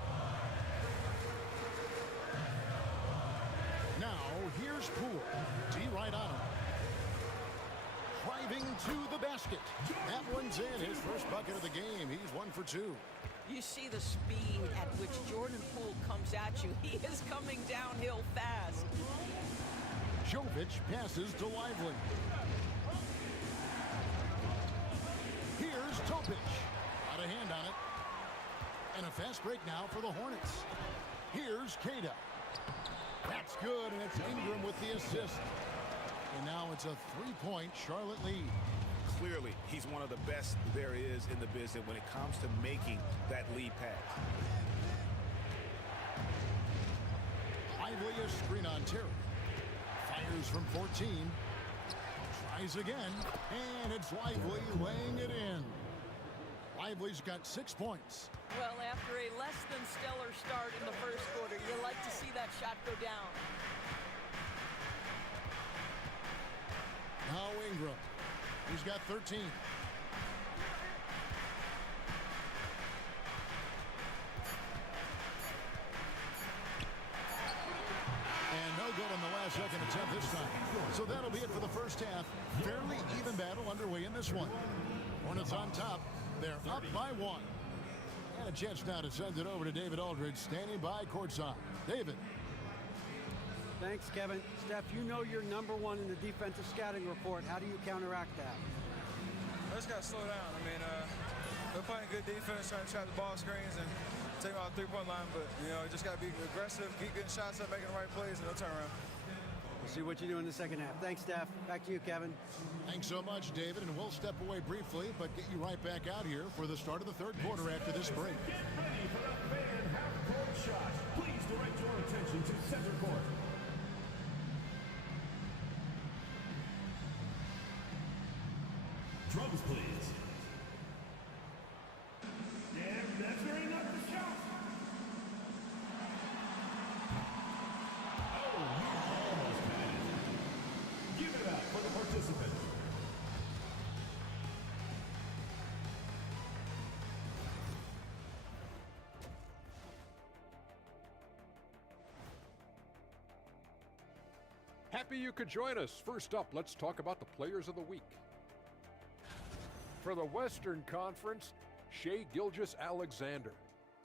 Now, here's Poole. D right on him. Driving to the basket. That one's in. His first bucket of the game. He's 1 for 2. You see the speed at which Jordan Poole comes at you. He is coming downhill fast. Jovic passes to Lively. Here's Topic. Got a hand on it. And a fast break now for the Hornets. Here's Keita. That's good, and it's Ingram with the assist. And now it's a 3-point Charlotte lead. Clearly, he's one of the best there is in the business when it comes to making that lead pass. Lively a screen on Terry. Fires from 14. Tries again, and it's Lively laying it in. Lively's got 6 points. Well, after a less than stellar start in the first quarter, you like to see that shot go down. Now Ingram. He's got 13. And no good on the last second attempt this time. So that'll be it for the first half. Fairly even battle underway in this one. Hornets on top. They're up by 1. And a chance now to send it over to David Aldridge, standing by courtside. David. Thanks, Kevin. Steph, you know you're number 1 in the defensive scouting report. How do you counteract that? I just got to slow down. I mean, we're playing good defense, trying to trap the ball screens and take them out the three-point line. But, you know, you just got to be aggressive, keep getting shots up, making the right plays, and no turnaround. We'll see what you do in the second half. Thanks, Steph. Back to you, Kevin. Thanks so much, David. And we'll step away briefly, but get you right back out here for the start of the third quarter after this break. Get ready for the fan half-court shot. Please direct your attention to center court. Drums, please. And that's very enough the shot. Oh, you almost had it. Give it up for the participant. Happy you could join us. First up, let's talk about the players of the week. For the Western Conference, Shai Gilgeous-Alexander.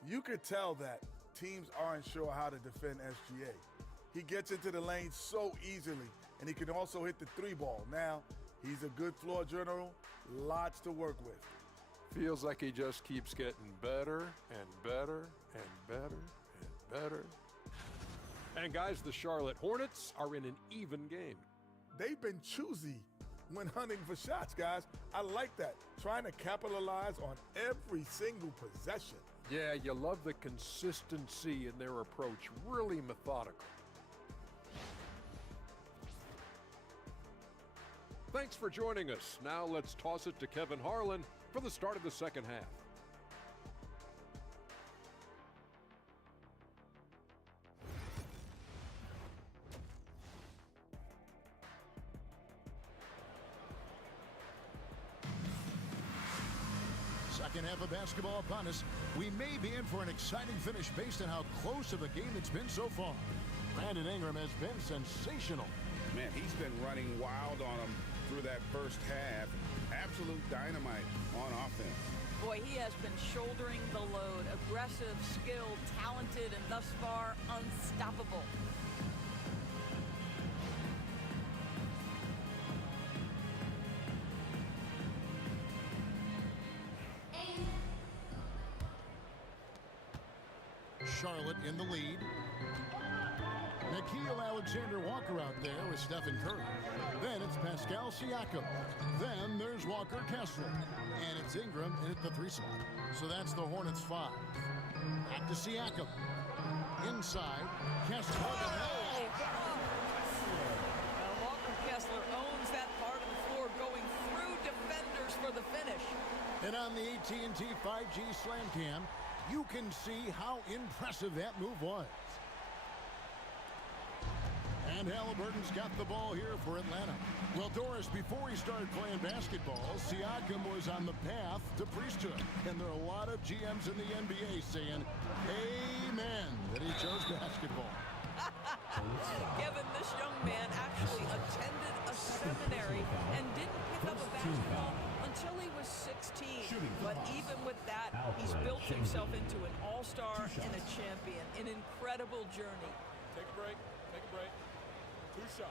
You could tell that teams aren't sure how to defend SGA. He gets into the lane so easily, and he can also hit the 3-ball. Now, he's a good floor general, lots to work with. Feels like he just keeps getting better and better and better and better. And guys, the Charlotte Hornets are in an even game. They've been choosy when hunting for shots, guys. I like that. Trying to capitalize on every single possession. Yeah, you love the consistency in their approach. Really methodical. Thanks for joining us. Now let's toss it to Kevin Harlan for the start of the second half. Second half of basketball upon us. We may be in for an exciting finish based on how close of a game it's been so far. Brandon Ingram has been sensational. Man, he's been running wild on him through that first half. Absolute dynamite on offense. Boy, he has been shouldering the load. Aggressive, skilled, talented, and thus far unstoppable. Charlotte in the lead. Nickeil Alexander-Walker out there with Stephen Curry. Then it's Pascal Siakam. Then there's Walker Kessler. And it's Ingram in at the 3 slot. So that's the Hornets 5. Back to Siakam. Inside. Kessler. Oh! Walker Kessler owns that part of the floor, going through defenders for the finish. And on the AT&T 5G Slam Cam, you can see how impressive that move was. And Halliburton's got the ball here for Atlanta. Well, Doris, before he started playing basketball, Siakam was on the path to priesthood. And there are a lot of GMs in the NBA saying, amen, that he chose basketball. Kevin, this young man actually attended a seminary and didn't pick up a basketball until he was 16. But even with that, he's built himself into an all-star and a champion. An incredible journey. Take a break. Take a break. 2 shots.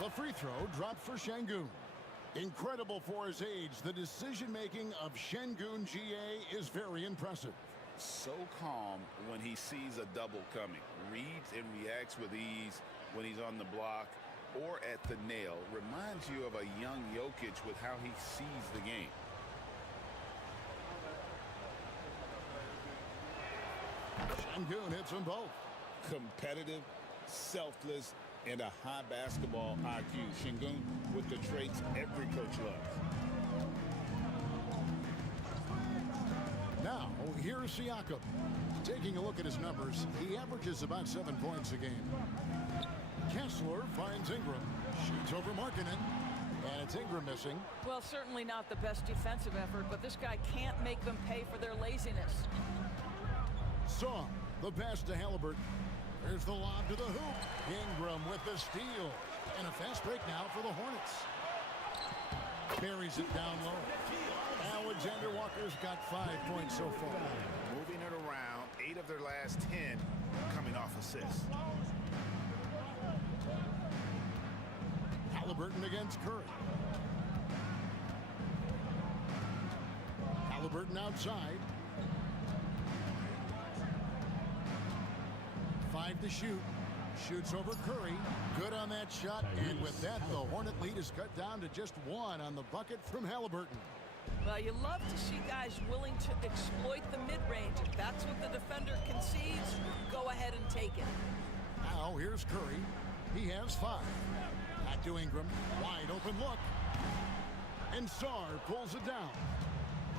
The free throw dropped for Şengün. Incredible for his age, the decision-making of Şengün GA is very impressive. So calm when he sees a double coming. Reads and reacts with ease when he's on the block. or at the nail. Reminds you of a young Jokic with how he sees the game. Şengün hits them both. Competitive, selfless, and a high basketball IQ. Şengün with the traits every coach loves. Now, here's Siakam. Taking a look at his numbers, he averages about 7 points a game. Kessler finds Ingram. Shoots over Markkanen. And it's Ingram missing. Well, certainly not the best defensive effort, but this guy can't make them pay for their laziness. Saw the pass to Halliburton. Here's the lob to the hoop. Ingram with the steal. And a fast break now for the Hornets. Buries it down low. Alexander Walker's got 5 points so far. Moving it around, 8 of their last 10 coming off assists. Halliburton against Curry. Halliburton outside. 5 to shoot. Shoots over Curry. Good on that shot. And with that, the Hornet lead is cut down to just 1 on the bucket from Halliburton. Well, you love to see guys willing to exploit the mid-range. If that's what the defender concedes, go ahead and take it. Now here's Curry. He has 5. Back to Ingram. Wide open look. And Sarr pulls it down.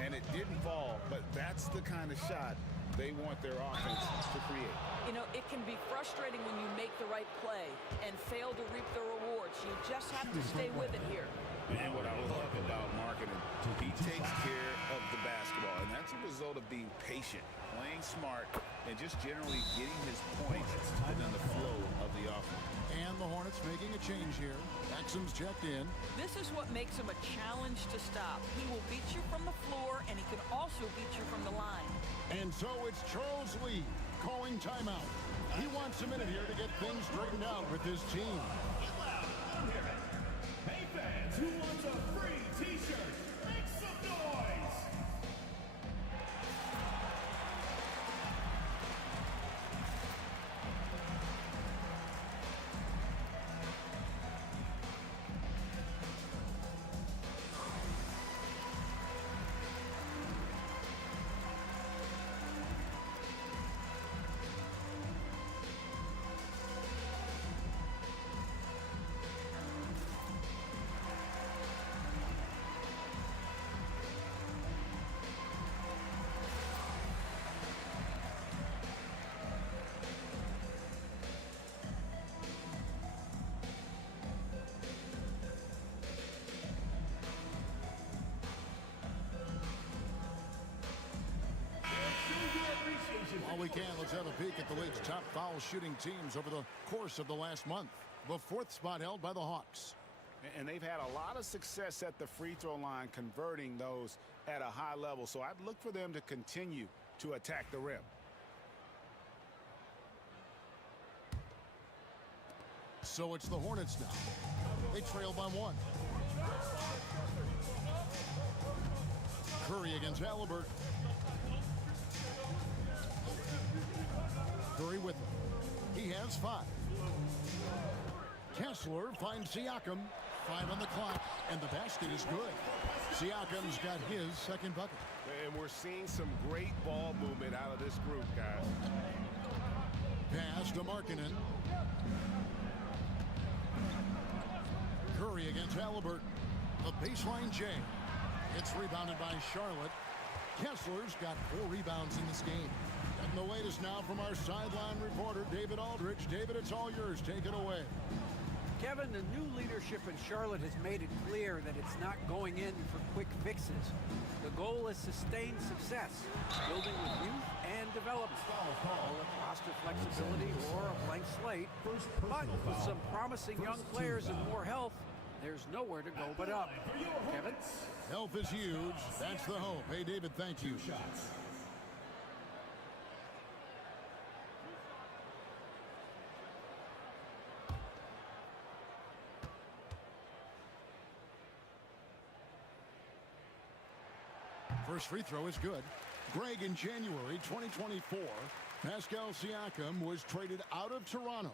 And it didn't fall, but that's the kind of shot they want their offense to create. You know, it can be frustrating when you make the right play and fail to reap the rewards. You just have to stay with it here. And what I love about Markkanen, he takes care of the basketball, and that's a result of being patient, playing smart, and just generally getting his points within the flow of the offense. And the Hornets making a change here. Exum's checked in. This is what makes him a challenge to stop. He will beat you from the floor, and he can also beat you from the line. And so it's Charles Lee calling timeout. He wants a minute here to get things straightened out with his team. Hey fans, who wants a free t-shirt? Make some noise! While we can, let's have a peek at the league's top foul shooting teams over the course of the last month. The 4th spot held by the Hawks. And they've had a lot of success at the free throw line, converting those at a high level. So I'd look for them to continue to attack the rim. So it's the Hornets now. They trail by 1. Curry against Halliburton. Curry with him. He has 5. Kessler finds Siakam. 5 on the clock, and the basket is good. Siakam's got his 2nd bucket. And we're seeing some great ball movement out of this group, guys. Pass to Markkanen. Curry against Halliburton. The baseline J. It's rebounded by Charlotte. Kessler's got 4 rebounds in this game. And the latest now from our sideline reporter, David Aldridge. David, it's all yours. Take it away. Kevin, the new leadership in Charlotte has made it clear that it's not going in for quick fixes. The goal is sustained success, building with youth and development. Call it roster flexibility or a blank slate. But with some promising young players and more health, there's nowhere to go but up. Kevin? Health is huge. That's the hope. Hey, David, thank you. First free throw is good. Greg, in January 2024, Pascal Siakam was traded out of Toronto.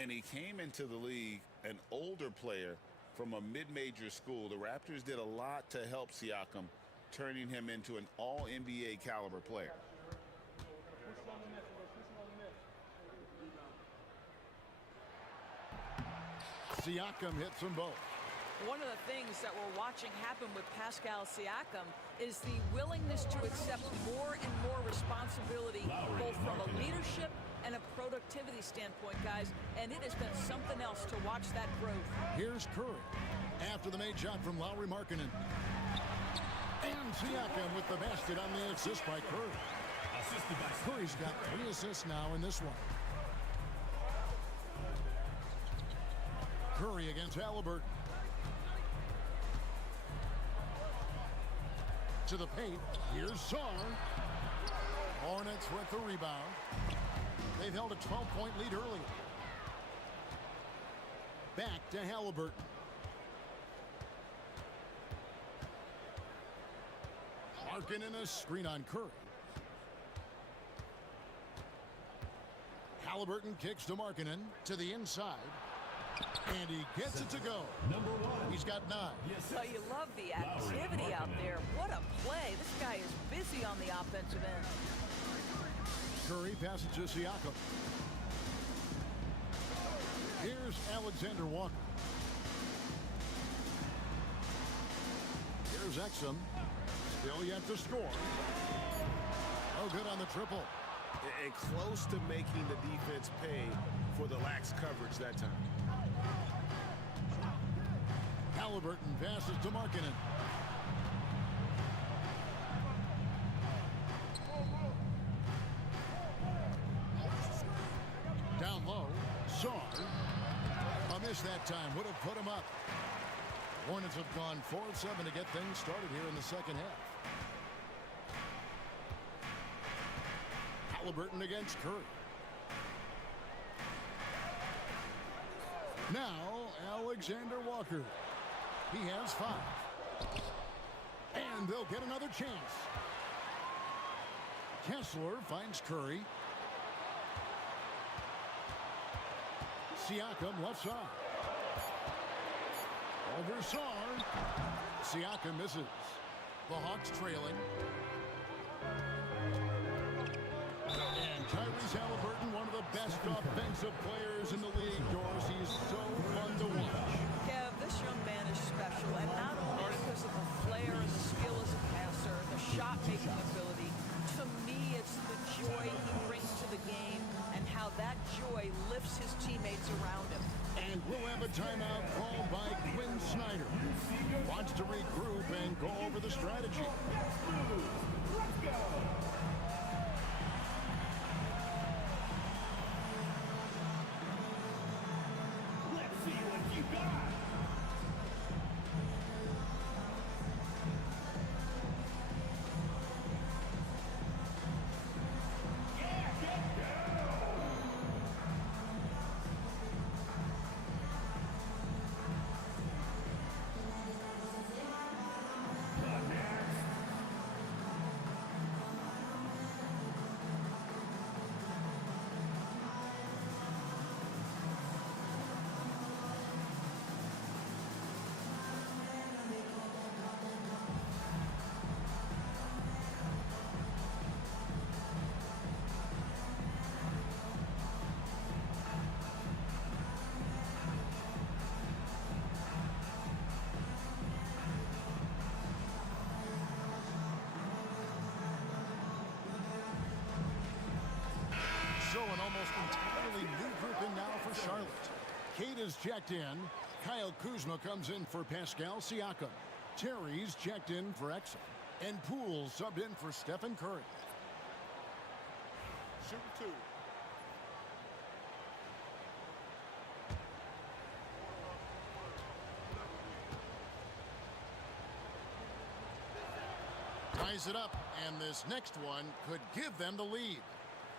And he came into the league an older player from a mid-major school. The Raptors did a lot to help Siakam, turning him into an all-NBA caliber player. Siakam hits them both. One of the things that we're watching happen with Pascal Siakam is the willingness to accept more and more responsibility, both from a leadership and a productivity standpoint, guys. And it has been something else to watch that growth. Here's Curry after the made shot from Lauri Markkanen. And Siakam with the basket on the assist by Curry. Curry's got 3 assists now in this one. Curry against Halliburton. To the paint. Here's Sarr. Hornets with the rebound. They've held a 12-point lead earlier. Back to Halliburton. Markkanen a screen on Curry. Halliburton kicks to Markkanen to the inside. And he gets it to go. He's got 9. Well, you love the activity out there. What a play. This guy is busy on the offensive end. Curry passes to Siakam. Here's Alexander Walker. Here's Exum. Still yet to score. Oh, good on the triple. And close to making the defense pay for the lax coverage that time. Halliburton passes to Markkanen. Down low, Sarr. A miss that time would have put him up. Hornets have gone 4 of 7 to get things started here in the second half. Halliburton against Curry. Now, Alexander Walker. He has 5. And they'll get another chance. Kessler finds Curry. Siakam left side. Over Sarr. Siakam misses. The Hawks trailing. And Tyrese Halliburton, one of the best offensive players in the league, Doris. He's so fun to watch. Kev, this young man is special, and not only because of the flair and the skill as a passer, the shot-making ability. To me, it's the joy he brings to the game and how that joy lifts his teammates around him. And we'll have a timeout called by Quinn Snyder. Wants to regroup and go over the strategy. Let's go. Let's see what you got. So an almost entirely new grouping now for Charlotte. Kate is checked in. Kyle Kuzma comes in for Pascal Siakam. Terry's checked in for Exum. And Poole subbed in for Stephen Curry. Shooting 2. Ties it up, and this next one could give them the lead.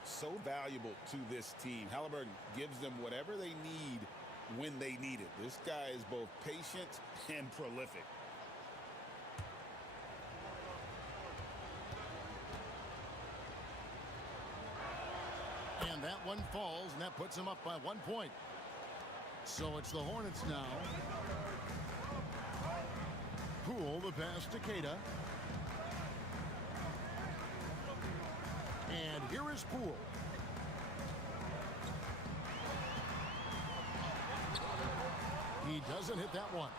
So valuable to this team. Halliburton gives them whatever they need when they need it. This guy is both patient and prolific. And that one falls, and that puts them up by 1 point. So it's the Hornets now. Poole, the pass to Queta. And here is Poole. He doesn't hit that one.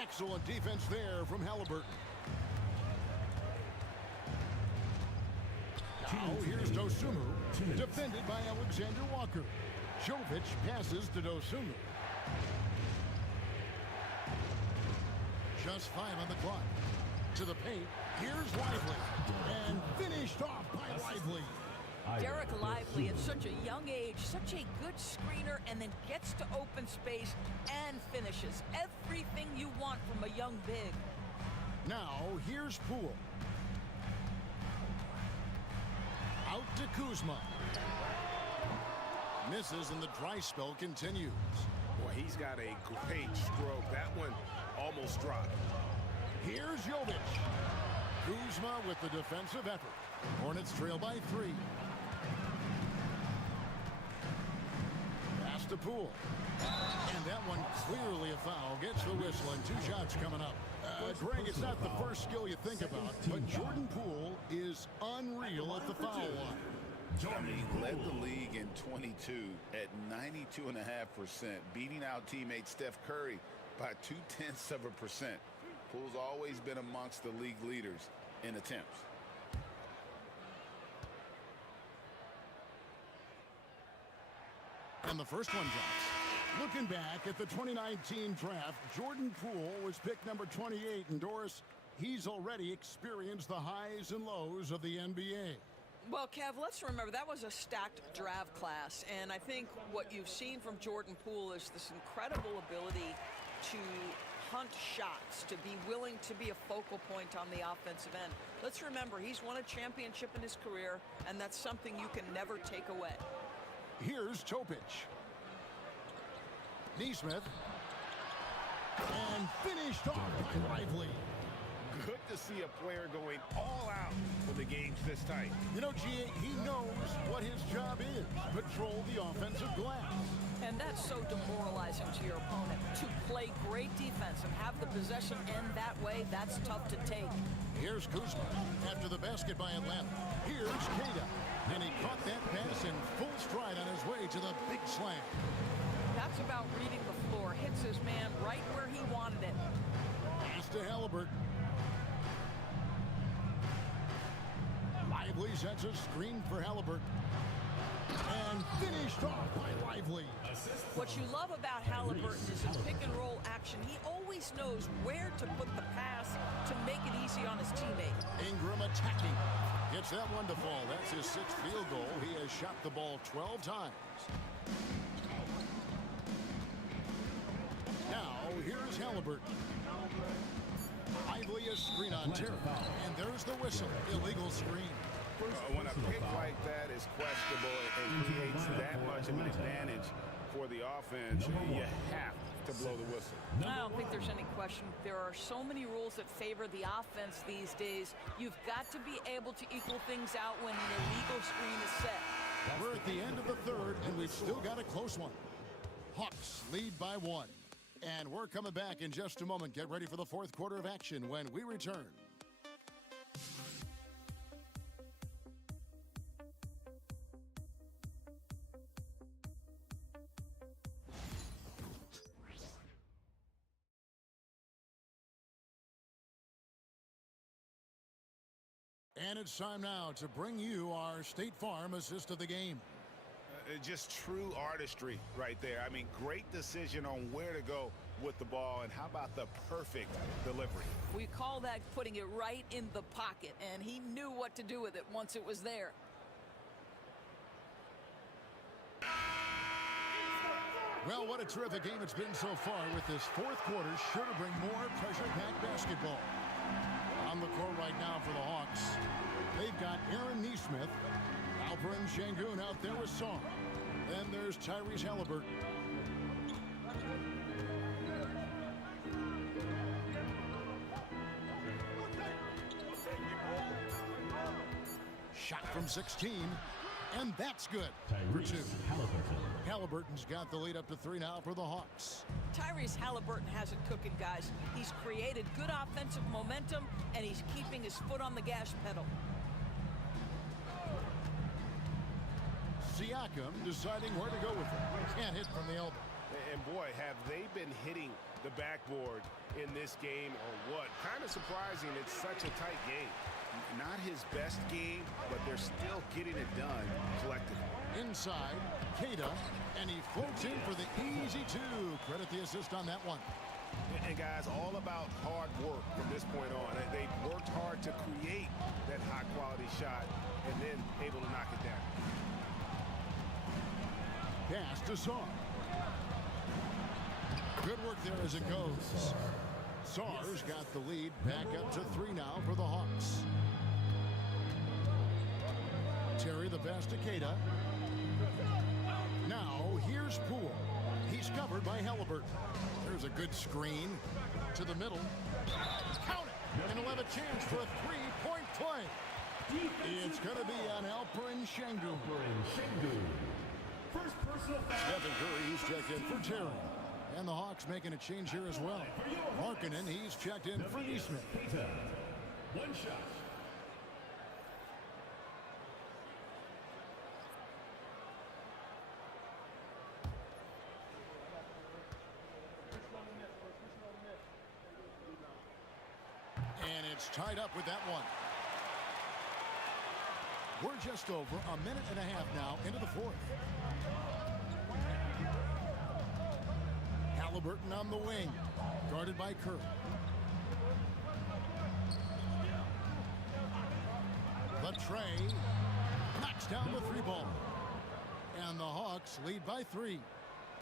Excellent defense there from Halliburton. Now here's Dosunmu, defended by Alexander Walker. Jovic passes to Dosunmu. Just 5 on the clock. To the paint. Here's Lively. And finished off by Lively. Derek Lively at such a young age, such a good screener, and then gets to open space and finishes. Everything you want from a young big. Now, here's Poole. Out to Kuzma. Misses and the dry spell continues. Boy, he's got a great stroke. That one almost dropped. Here's Jovic. Kuzma with the defensive effort. Hornets trail by 3. Pass to Poole. And that one clearly a foul. Gets the whistle and 2 shots coming up. Greg, it's not the first skill you think about, but Jordan Poole is unreal at the foul line. He led the league in 22 at 92.5%, beating out teammate Steph Curry by 0.2%. Poole's always been amongst the league leaders in attempts. And the first one drops. Looking back at the 2019 draft, Jordan Poole was picked number 28, and Doris, he's already experienced the highs and lows of the NBA. Well, Kev, let's remember that was a stacked draft class, and I think what you've seen from Jordan Poole is this incredible ability to hunt shots, to be willing to be a focal point on the offensive end. Let's remember, he's won a championship in his career, and that's something you can never take away. Here's Topic. Neesmith. And finished off by Lively. Good to see a player going all out for the games this tight. You know, G.A., he knows what his job is. Patrol the offensive glass. And that's so demoralizing to your opponent. To play great defense and have the possession end that way, that's tough to take. Here's Kuzma after the basket by Atlanta. Here's Queta. And he caught that pass in full stride on his way to the big slam. That's about reading the floor. Hits his man right where he wanted it. Pass to Halliburton. Lively sets a screen for Halliburton. And finished off by Lively. What you love about Halliburton is his pick-and-roll action. He always knows where to put the pass to make it easy on his teammate. Ingram attacking. Gets that one to fall. That's his 6th field goal. He has shot the ball 12 times. Now, here's Halliburton. Lively a screen on Terry. And there's the whistle. Illegal screen. When a pick like that is questionable and creates that much of an advantage for the offense, you have to blow the whistle. I don't think there's any question. There are so many rules that favor the offense these days. You've got to be able to equal things out when an illegal screen is set. We're at the end of the 3rd, and we've still got a close one. Hawks lead by 1. And we're coming back in just a moment. Get ready for the 4th quarter of action when we return. And it's time now to bring you our State Farm assist of the game. Just true artistry right there. I mean, great decision on where to go with the ball, and how about the perfect delivery? We call that putting it right in the pocket, and he knew what to do with it once it was there. Well, what a terrific game it's been so far, with this 4th quarter sure to bring more pressure-packed basketball. On the court right now for the Hawks, they've got Aaron Neesmith, Alperen Şengün out there with Song. Then there's Tyrese Halliburton. Shot from 16, and that's good for 2. Halliburton's got the lead up to 3 now for the Hawks. Tyrese Halliburton has it cooking, guys. He's created good offensive momentum, and he's keeping his foot on the gas pedal. Siakam deciding where to go with it. Can't hit from the elbow. And boy, have they been hitting the backboard in this game or what? Kind of surprising it's such a tight game. Not his best game, but they're still getting it done collectively. Inside, Keita, and he floats in for the easy 2. Credit the assist on that one. And guys, all about hard work from this point on. They've worked hard to create that high-quality shot and then able to knock it down. Pass to Sarr. Good work there as it goes. Sarr's got the lead back up to 3 now for the Hawks. Terry the pass to Keita. Now here's Poole. He's covered by Halliburton. There's a good screen to the middle. Count it! And he'll have a chance for a 3-point play. It's going to be on Alperen Şengün. First personal foul. Stephen Curry's checked in for Terry. And the Hawks making a change here as well. Markkanen, he's checked in for Neesmith. One shot. And it's tied up with that one. We're just over a minute and a half now into the 4th. Halliburton on the wing, guarded by Curry. Latrey knocks down the 3-ball. And the Hawks lead by 3.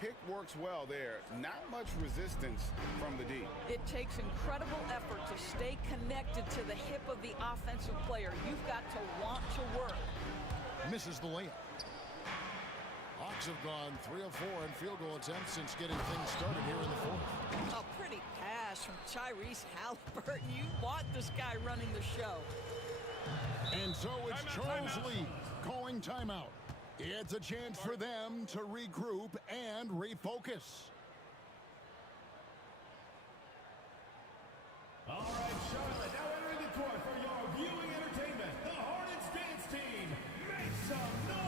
Pick works well there. Not much resistance from the D. It takes incredible effort to stay connected to the hip of the offensive player. You've got to want to work. Misses the layup. Hawks have gone 3 of 4 in field goal attempts since getting things started here in the 4th. A pretty pass from Tyrese Halliburton. You want this guy running the show. And so it's Charles Lee calling timeout. It's a chance for them to regroup and refocus. All right, Charlotte, now entering the court for your viewing entertainment, the Hornets dance team. Make some noise!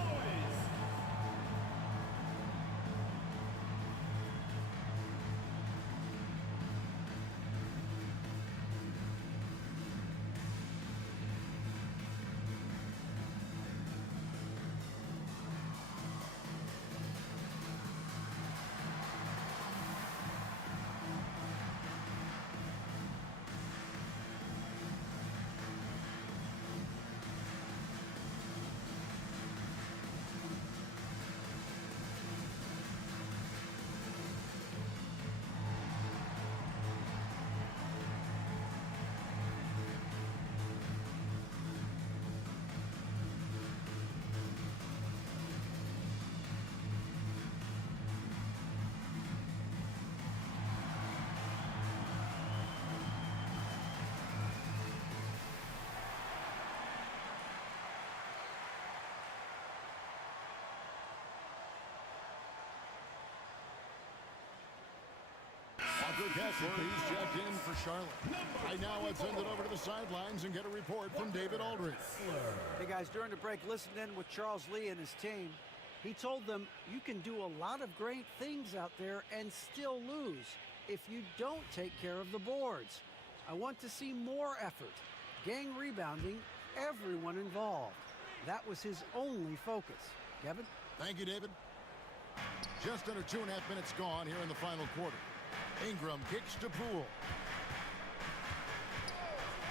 Kessler, he's checked in for Charlotte. Right now, let's send it over to the sidelines and get a report from David Aldridge. Hey guys, during the break, listen in with Charles Lee and his team. He told them you can do a lot of great things out there and still lose if you don't take care of the boards. I want to see more effort, gang rebounding, everyone involved. That was his only focus. Kevin? Thank you, David. Just under 2.5 minutes gone here in the final quarter. Ingram kicks to Poole.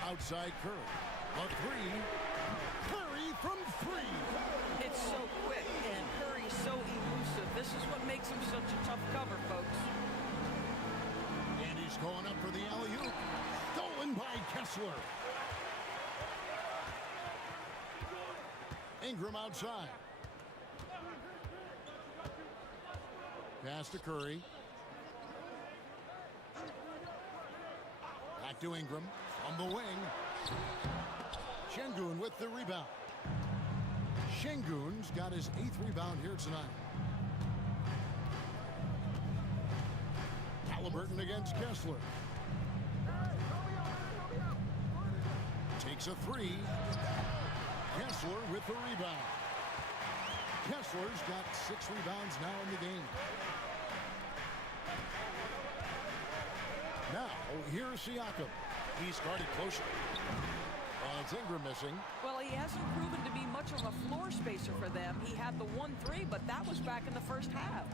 Outside Curry. A 3. Curry from 3. It's so quick, and Curry's so elusive. This is what makes him such a tough cover, folks. And he's going up for the alley-oop. Stolen by Kessler. Ingram outside. Pass to Curry. Back to Ingram on the wing. Şengün with the rebound. Şengün's got his 8th rebound here tonight. Halliburton against Kessler. Takes a three. Kessler with the rebound. Kessler's got 6 rebounds now in the game. Now, here's Siakam. He's guarded closer. And it's Ingram missing. Well, he hasn't proven to be much of a floor spacer for them. He had the 1-3, but that was back in the first half.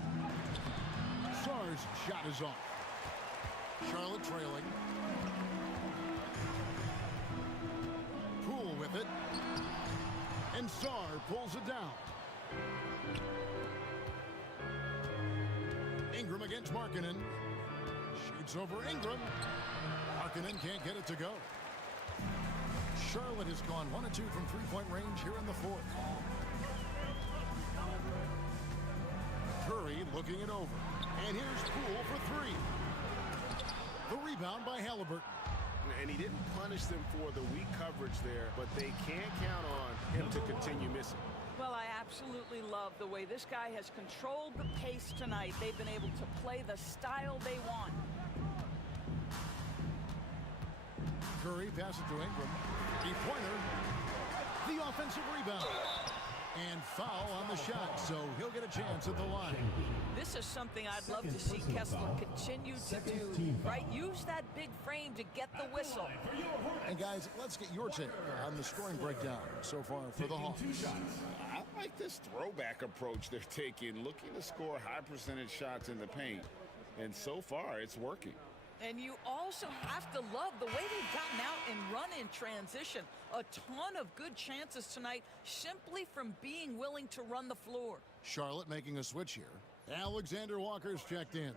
Sarr's shot is off. Charlotte trailing. Poole with it. And Sarr pulls it down. Ingram against Markkanen. Shoots over Ingram. Markkanen can't get it to go. Charlotte has gone 1 of 2 from three-point range here in the fourth. Curry looking it over. And here's Poole for 3. The rebound by Halliburton. And he didn't punish them for the weak coverage there, but they can't count on him to continue missing. Well, I absolutely love the way this guy has controlled the pace tonight. They've been able to play the style they want. Curry passes to Ingram. Three-pointer. The offensive rebound. And foul on the shot, so he'll get a chance at the line. This is something I'd love to see Kessler continue to do, right? Use that big frame to get the whistle. And guys, let's get your take on the scoring breakdown so far for the Hawks. I like this throwback approach they're taking, looking to score high percentage shots in the paint. And so far, it's working. And you also have to love the way they've gotten out and run in transition. A ton of good chances tonight simply from being willing to run the floor. Charlotte making a switch here. Alexander Walker's checked in.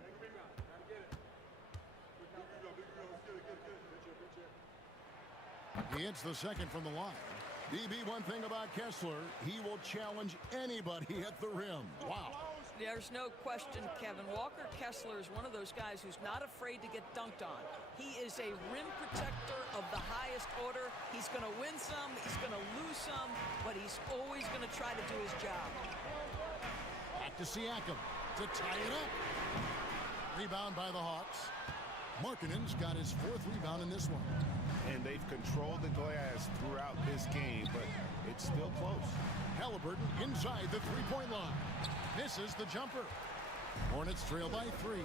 He hits the second from the line. DB, one thing about Kessler, he will challenge anybody at the rim. Wow. There's no question, Kevin. Walker Kessler is one of those guys who's not afraid to get dunked on. He is a rim protector of the highest order. He's going to win some, he's going to lose some, but he's always going to try to do his job. Back to Siakam to tie it up. Rebound by the Hawks. Markkanen's got his 4th rebound in this one. And they've controlled the glass throughout this game, but it's still close. Halliburton inside the three-point line. Misses the jumper. Hornets trail by 3.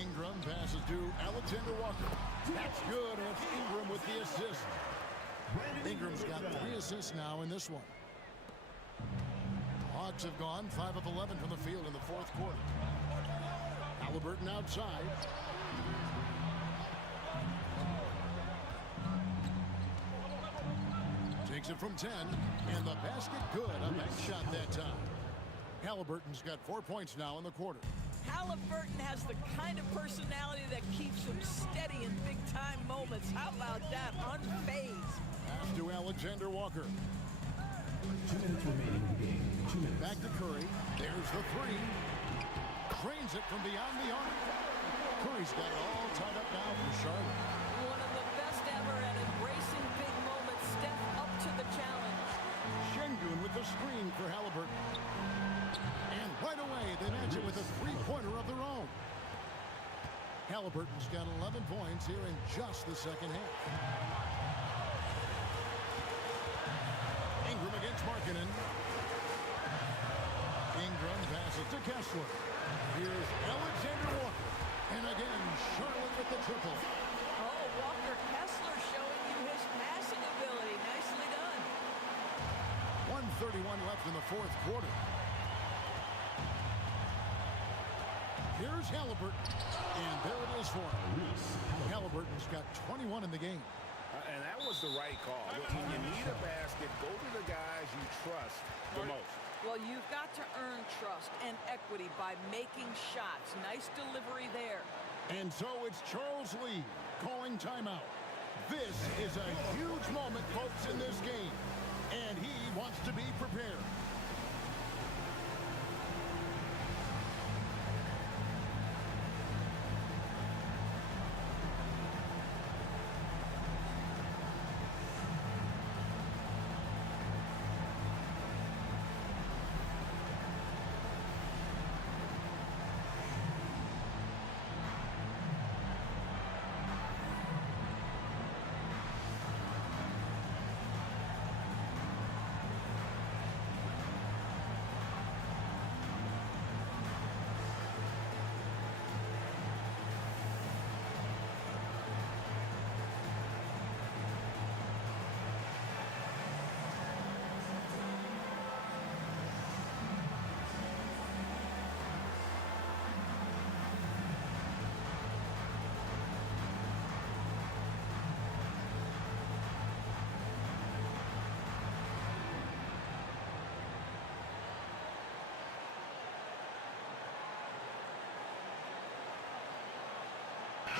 Ingram passes to Alexander Walker. That's good. It's Ingram with the assist. Ingram's got 3 assists now in this one. Hawks have gone 5 of 11 from the field in the 4th quarter. Halliburton outside. Takes it from 10, and the basket good. A nice shot that time. Halliburton's got 4 points now in the quarter. Halliburton has the kind of personality that keeps him steady in big-time moments. How about that? Unfazed. Pass to Alexander Walker. 2 minutes remaining in the game. 2 minutes. Back to Curry. There's the 3. Trains it from beyond the arc. Curry's got it all tied up now for Charlotte. One of the best ever at embracing big moments. Step up to the challenge. Şengün with the screen for Halliburton. And right away, they match it with a three-pointer of their own. Halliburton's got 11 points here in just the second half. Ingram against Markkanen. Ingram passes to Kessler. Here's Alexander Walker. And again, Charlotte with the triple. Oh, Walker Kessler showing you his passing ability. Nicely done. 1:31 left in the 4th quarter. Here's Halliburton. And there it is for him. Halliburton's got 21 in the game. And that was the right call. When you need a basket, go to the guys you trust the most. Well, you've got to earn trust and equity by making shots. Nice delivery there. And so it's Charles Lee calling timeout. This is a huge moment, folks, in this game. And he wants to be prepared.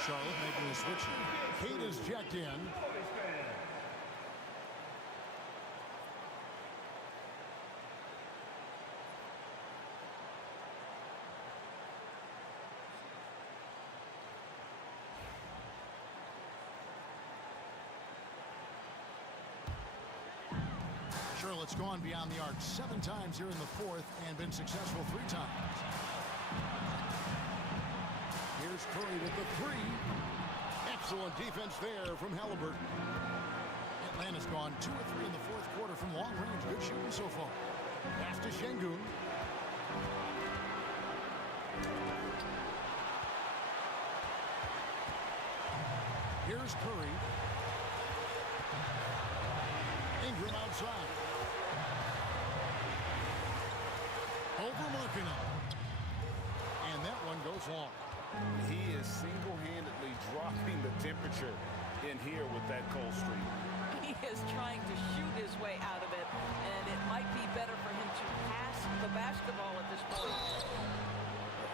Charlotte making the switch. Kate is checked in. Charlotte's gone beyond the arc 7 times here in the fourth and been successful 3 times. Here's Curry with the 3. Excellent defense there from Halliburton. Atlanta's gone 2 of 3 in the fourth quarter from long range. Good shooting so far. Pass to Şengün. Here's Curry. Ingram outside. Overlooking him. And that one goes long. He is single-handedly dropping the temperature in here with that cold streak. He is trying to shoot his way out of it, and it might be better for him to pass the basketball at this point.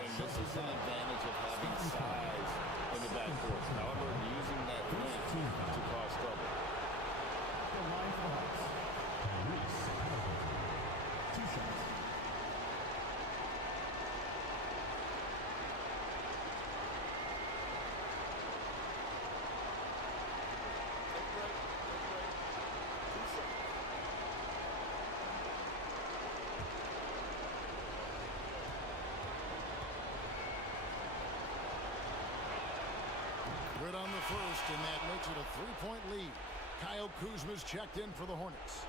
And this is an advantage of having size in the backcourt. However, using that length to cause trouble. The line for Hawks. Reese. 2 shots. Good on the first, and that makes it a 3-point lead. Kyle Kuzma's checked in for the Hornets.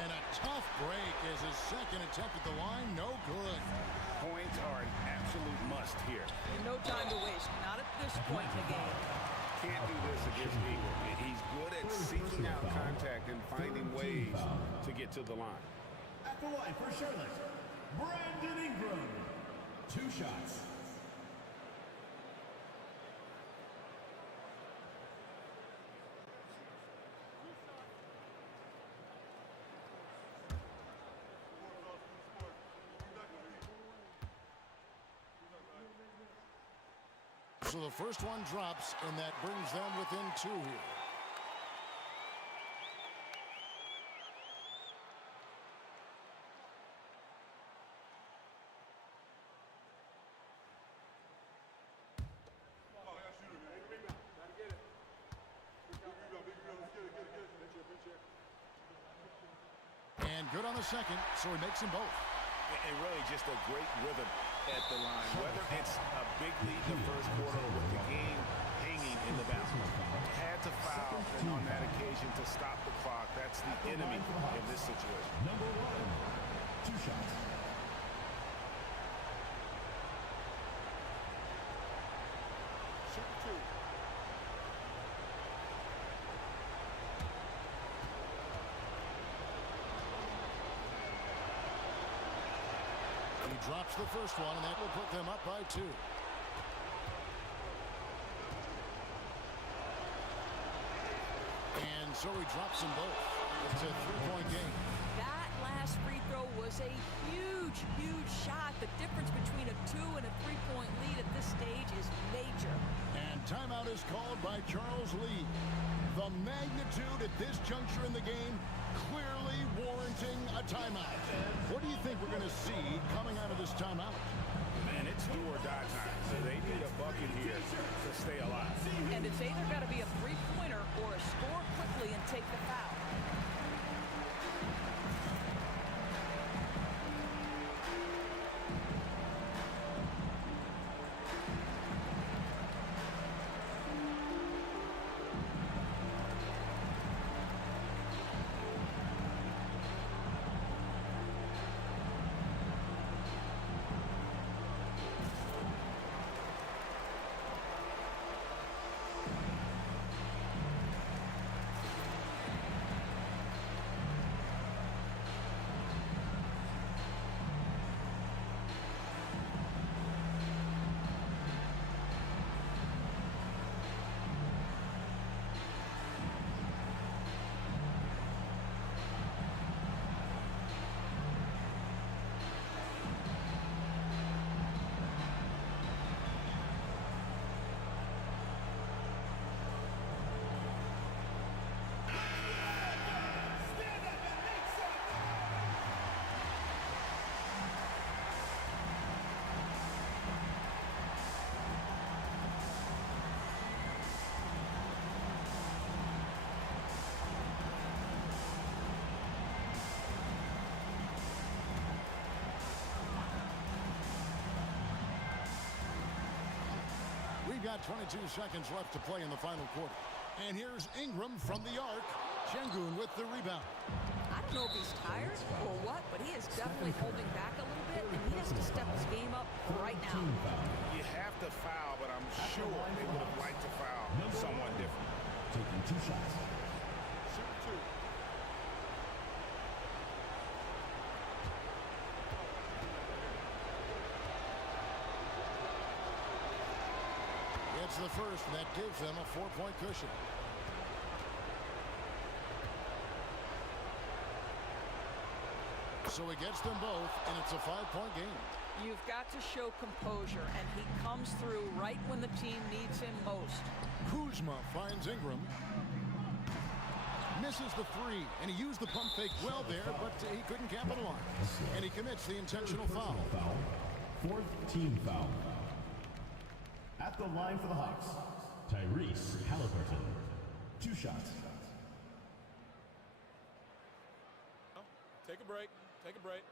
And a tough break as his second attempt at the line, no good. Points are an absolute must here. No time to waste, not at this point in the game. Can't do this against Ingram. He's good at seeking out contact and finding ways to get to the line. At the line for Charlotte, Brandon Ingram. 2 shots. So the first one drops, and that brings them within 2 here. And good on the second, so he makes them both. And really just a great rhythm at the line. Whether it's a big lead in the first quarter or with the game hanging in the balance. Had to foul, and on that occasion to stop the clock. That's the enemy in this situation. Number 1. 2 shots. He drops the first one, and that will put them up by 2. And so he drops them both. It's a 3-point game. That last free throw was a huge, huge shot. The difference between a 2 and a 3-point lead at this stage is major. And timeout is called by Charles Lee. The magnitude at this juncture in the game clearly warranting a timeout. What do you think we're going to see coming out of this timeout? Man, it's do or die time. So they need a bucket here to stay alive. And it's either got to be a 3-pointer or a score quickly and take the foul. about 22 seconds left to play in the final quarter. And here's Ingram from the arc. Şengün with the rebound. I don't know if he's tired or what, but he is definitely holding back a little bit, and he has to step his game up right now. You have to foul, but I'm sure they would have liked to foul someone different. Taking 2 shots. Shoot 2. It's the first, and that gives them a 4-point cushion. So he gets them both, and it's a 5-point game. You've got to show composure, and he comes through right when the team needs him most. Kuzma finds Ingram. Misses the 3, and he used the pump fake well there, but he couldn't capitalize. And he commits the intentional foul. 4th team foul. At the line for the Hawks, Tyrese Halliburton. 2 shots. Take a break. Take a break.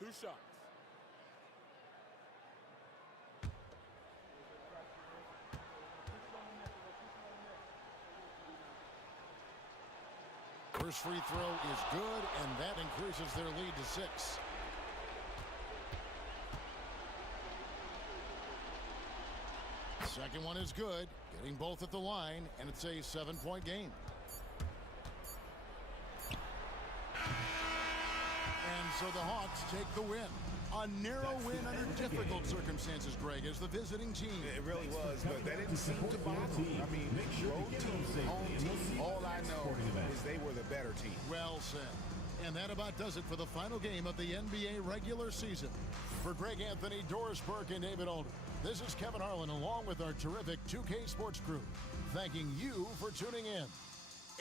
2 shots. First free throw is good, and that increases their lead to 6. Second one is good, getting both at the line, and it's a 7-point game. And so the Hawks take the win. A narrow win under difficult circumstances, Greg, as the visiting team. It really was, but that didn't seem to bother them. I mean, road team, home team, all I know is they were the better team. Well said. And that about does it for the final game of the NBA regular season. For Greg Anthony, Doris Burke, and David Alder, this is Kevin Harlan along with our terrific 2K Sports crew, thanking you for tuning in.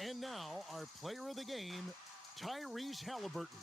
And now, our player of the game, Tyrese Halliburton.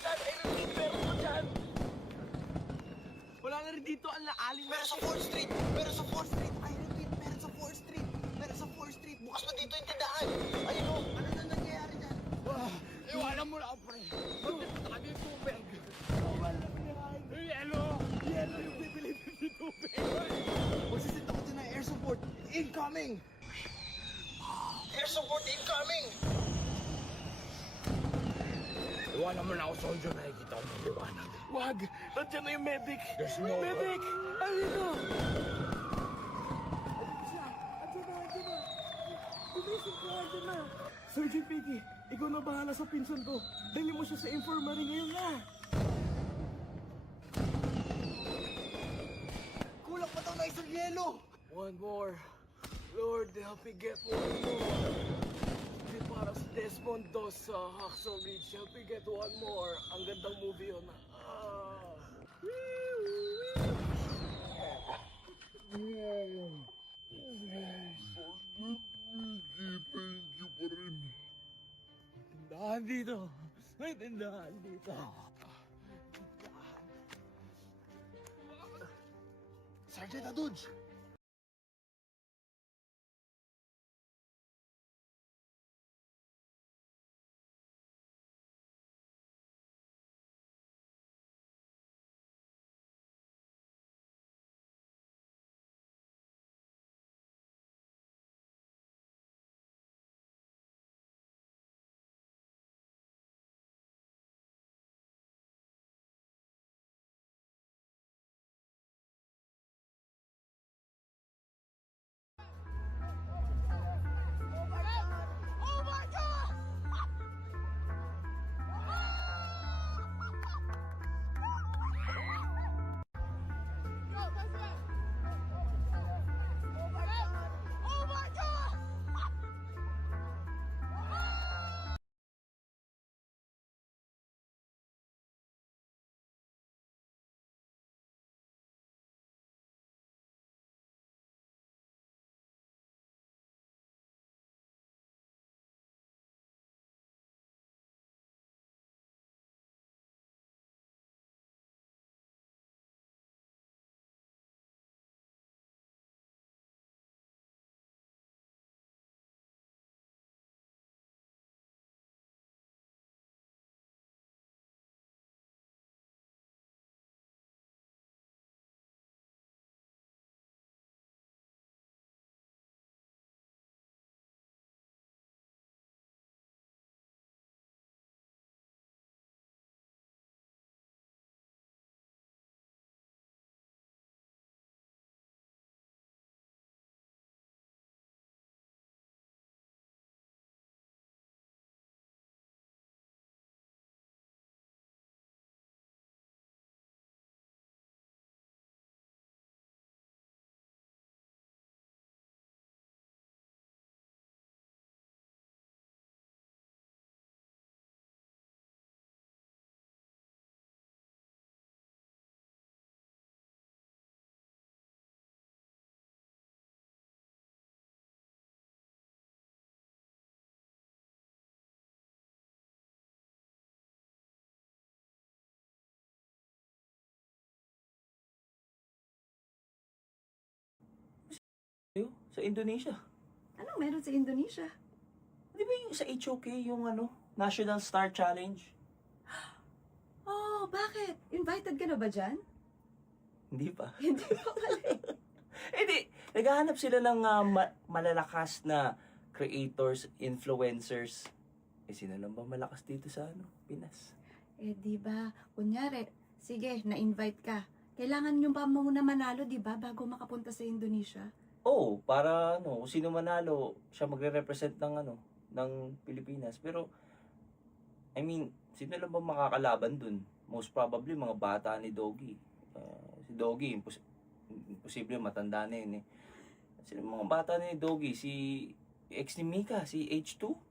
dyan! MVP, meron po dyan! Wala na rin dito ang laalim. Meron sa 4th Street! Meron sa 4th Street! I repeat, meron sa 4th Street! Meron sa 4th Street! Bukas pa dito yung tindahan! Ayun o! Ano na nangyayari dyan? Iwanan mo na ako, pre! Bakit kami yung tubig? Wala nangyayari! Yelo! Yelo yung bibili ng tubig! Magsisit ako din ng air support! Incoming! Air support incoming! Iwanan mo na ako, soldier. Nakikita ko ng liwanag. Wag! Nandiyan na yung medic! There's no... Medic! Ayun na! Andiyan na! Gumising ko, andiyan na! Sergeant Piggy, ikaw na bahala sa pinsan ko. Dali mo siya sa infirmary ngayon na! Kulang pa daw na isang yelo! One more. Lord, help me get one more. Hindi para sa Desmond Dos sa Hacksaw Ridge. Help me get one more. Ang gandang movie yun. Tindahan dito. May tindahan dito. Sergeant Aduj! Sa Indonesia. Anong meron sa Indonesia? Di ba yung sa HOK, yung National Star Challenge? Oh, bakit? Invited ka na ba dyan? Hindi pa. Hindi pa pala eh. Hindi. Naghahanap sila ng malalakas na creators, influencers. Sino lang ba malakas dito sa Pinas? Di ba? Kunyari, sige, na-invite ka. Kailangan nyo pa muna manalo, di ba? Bago makapunta sa Indonesia. Oo, para kung sino manalo, siya magre-represent ng Pilipinas. Pero, I mean, sino lang ba makakalaban dun? Most probably, mga bata ni Doggy. Si Doggy, imposible matanda na yun eh. Sino mga bata ni Doggy? Si ex ni Mika, si H2?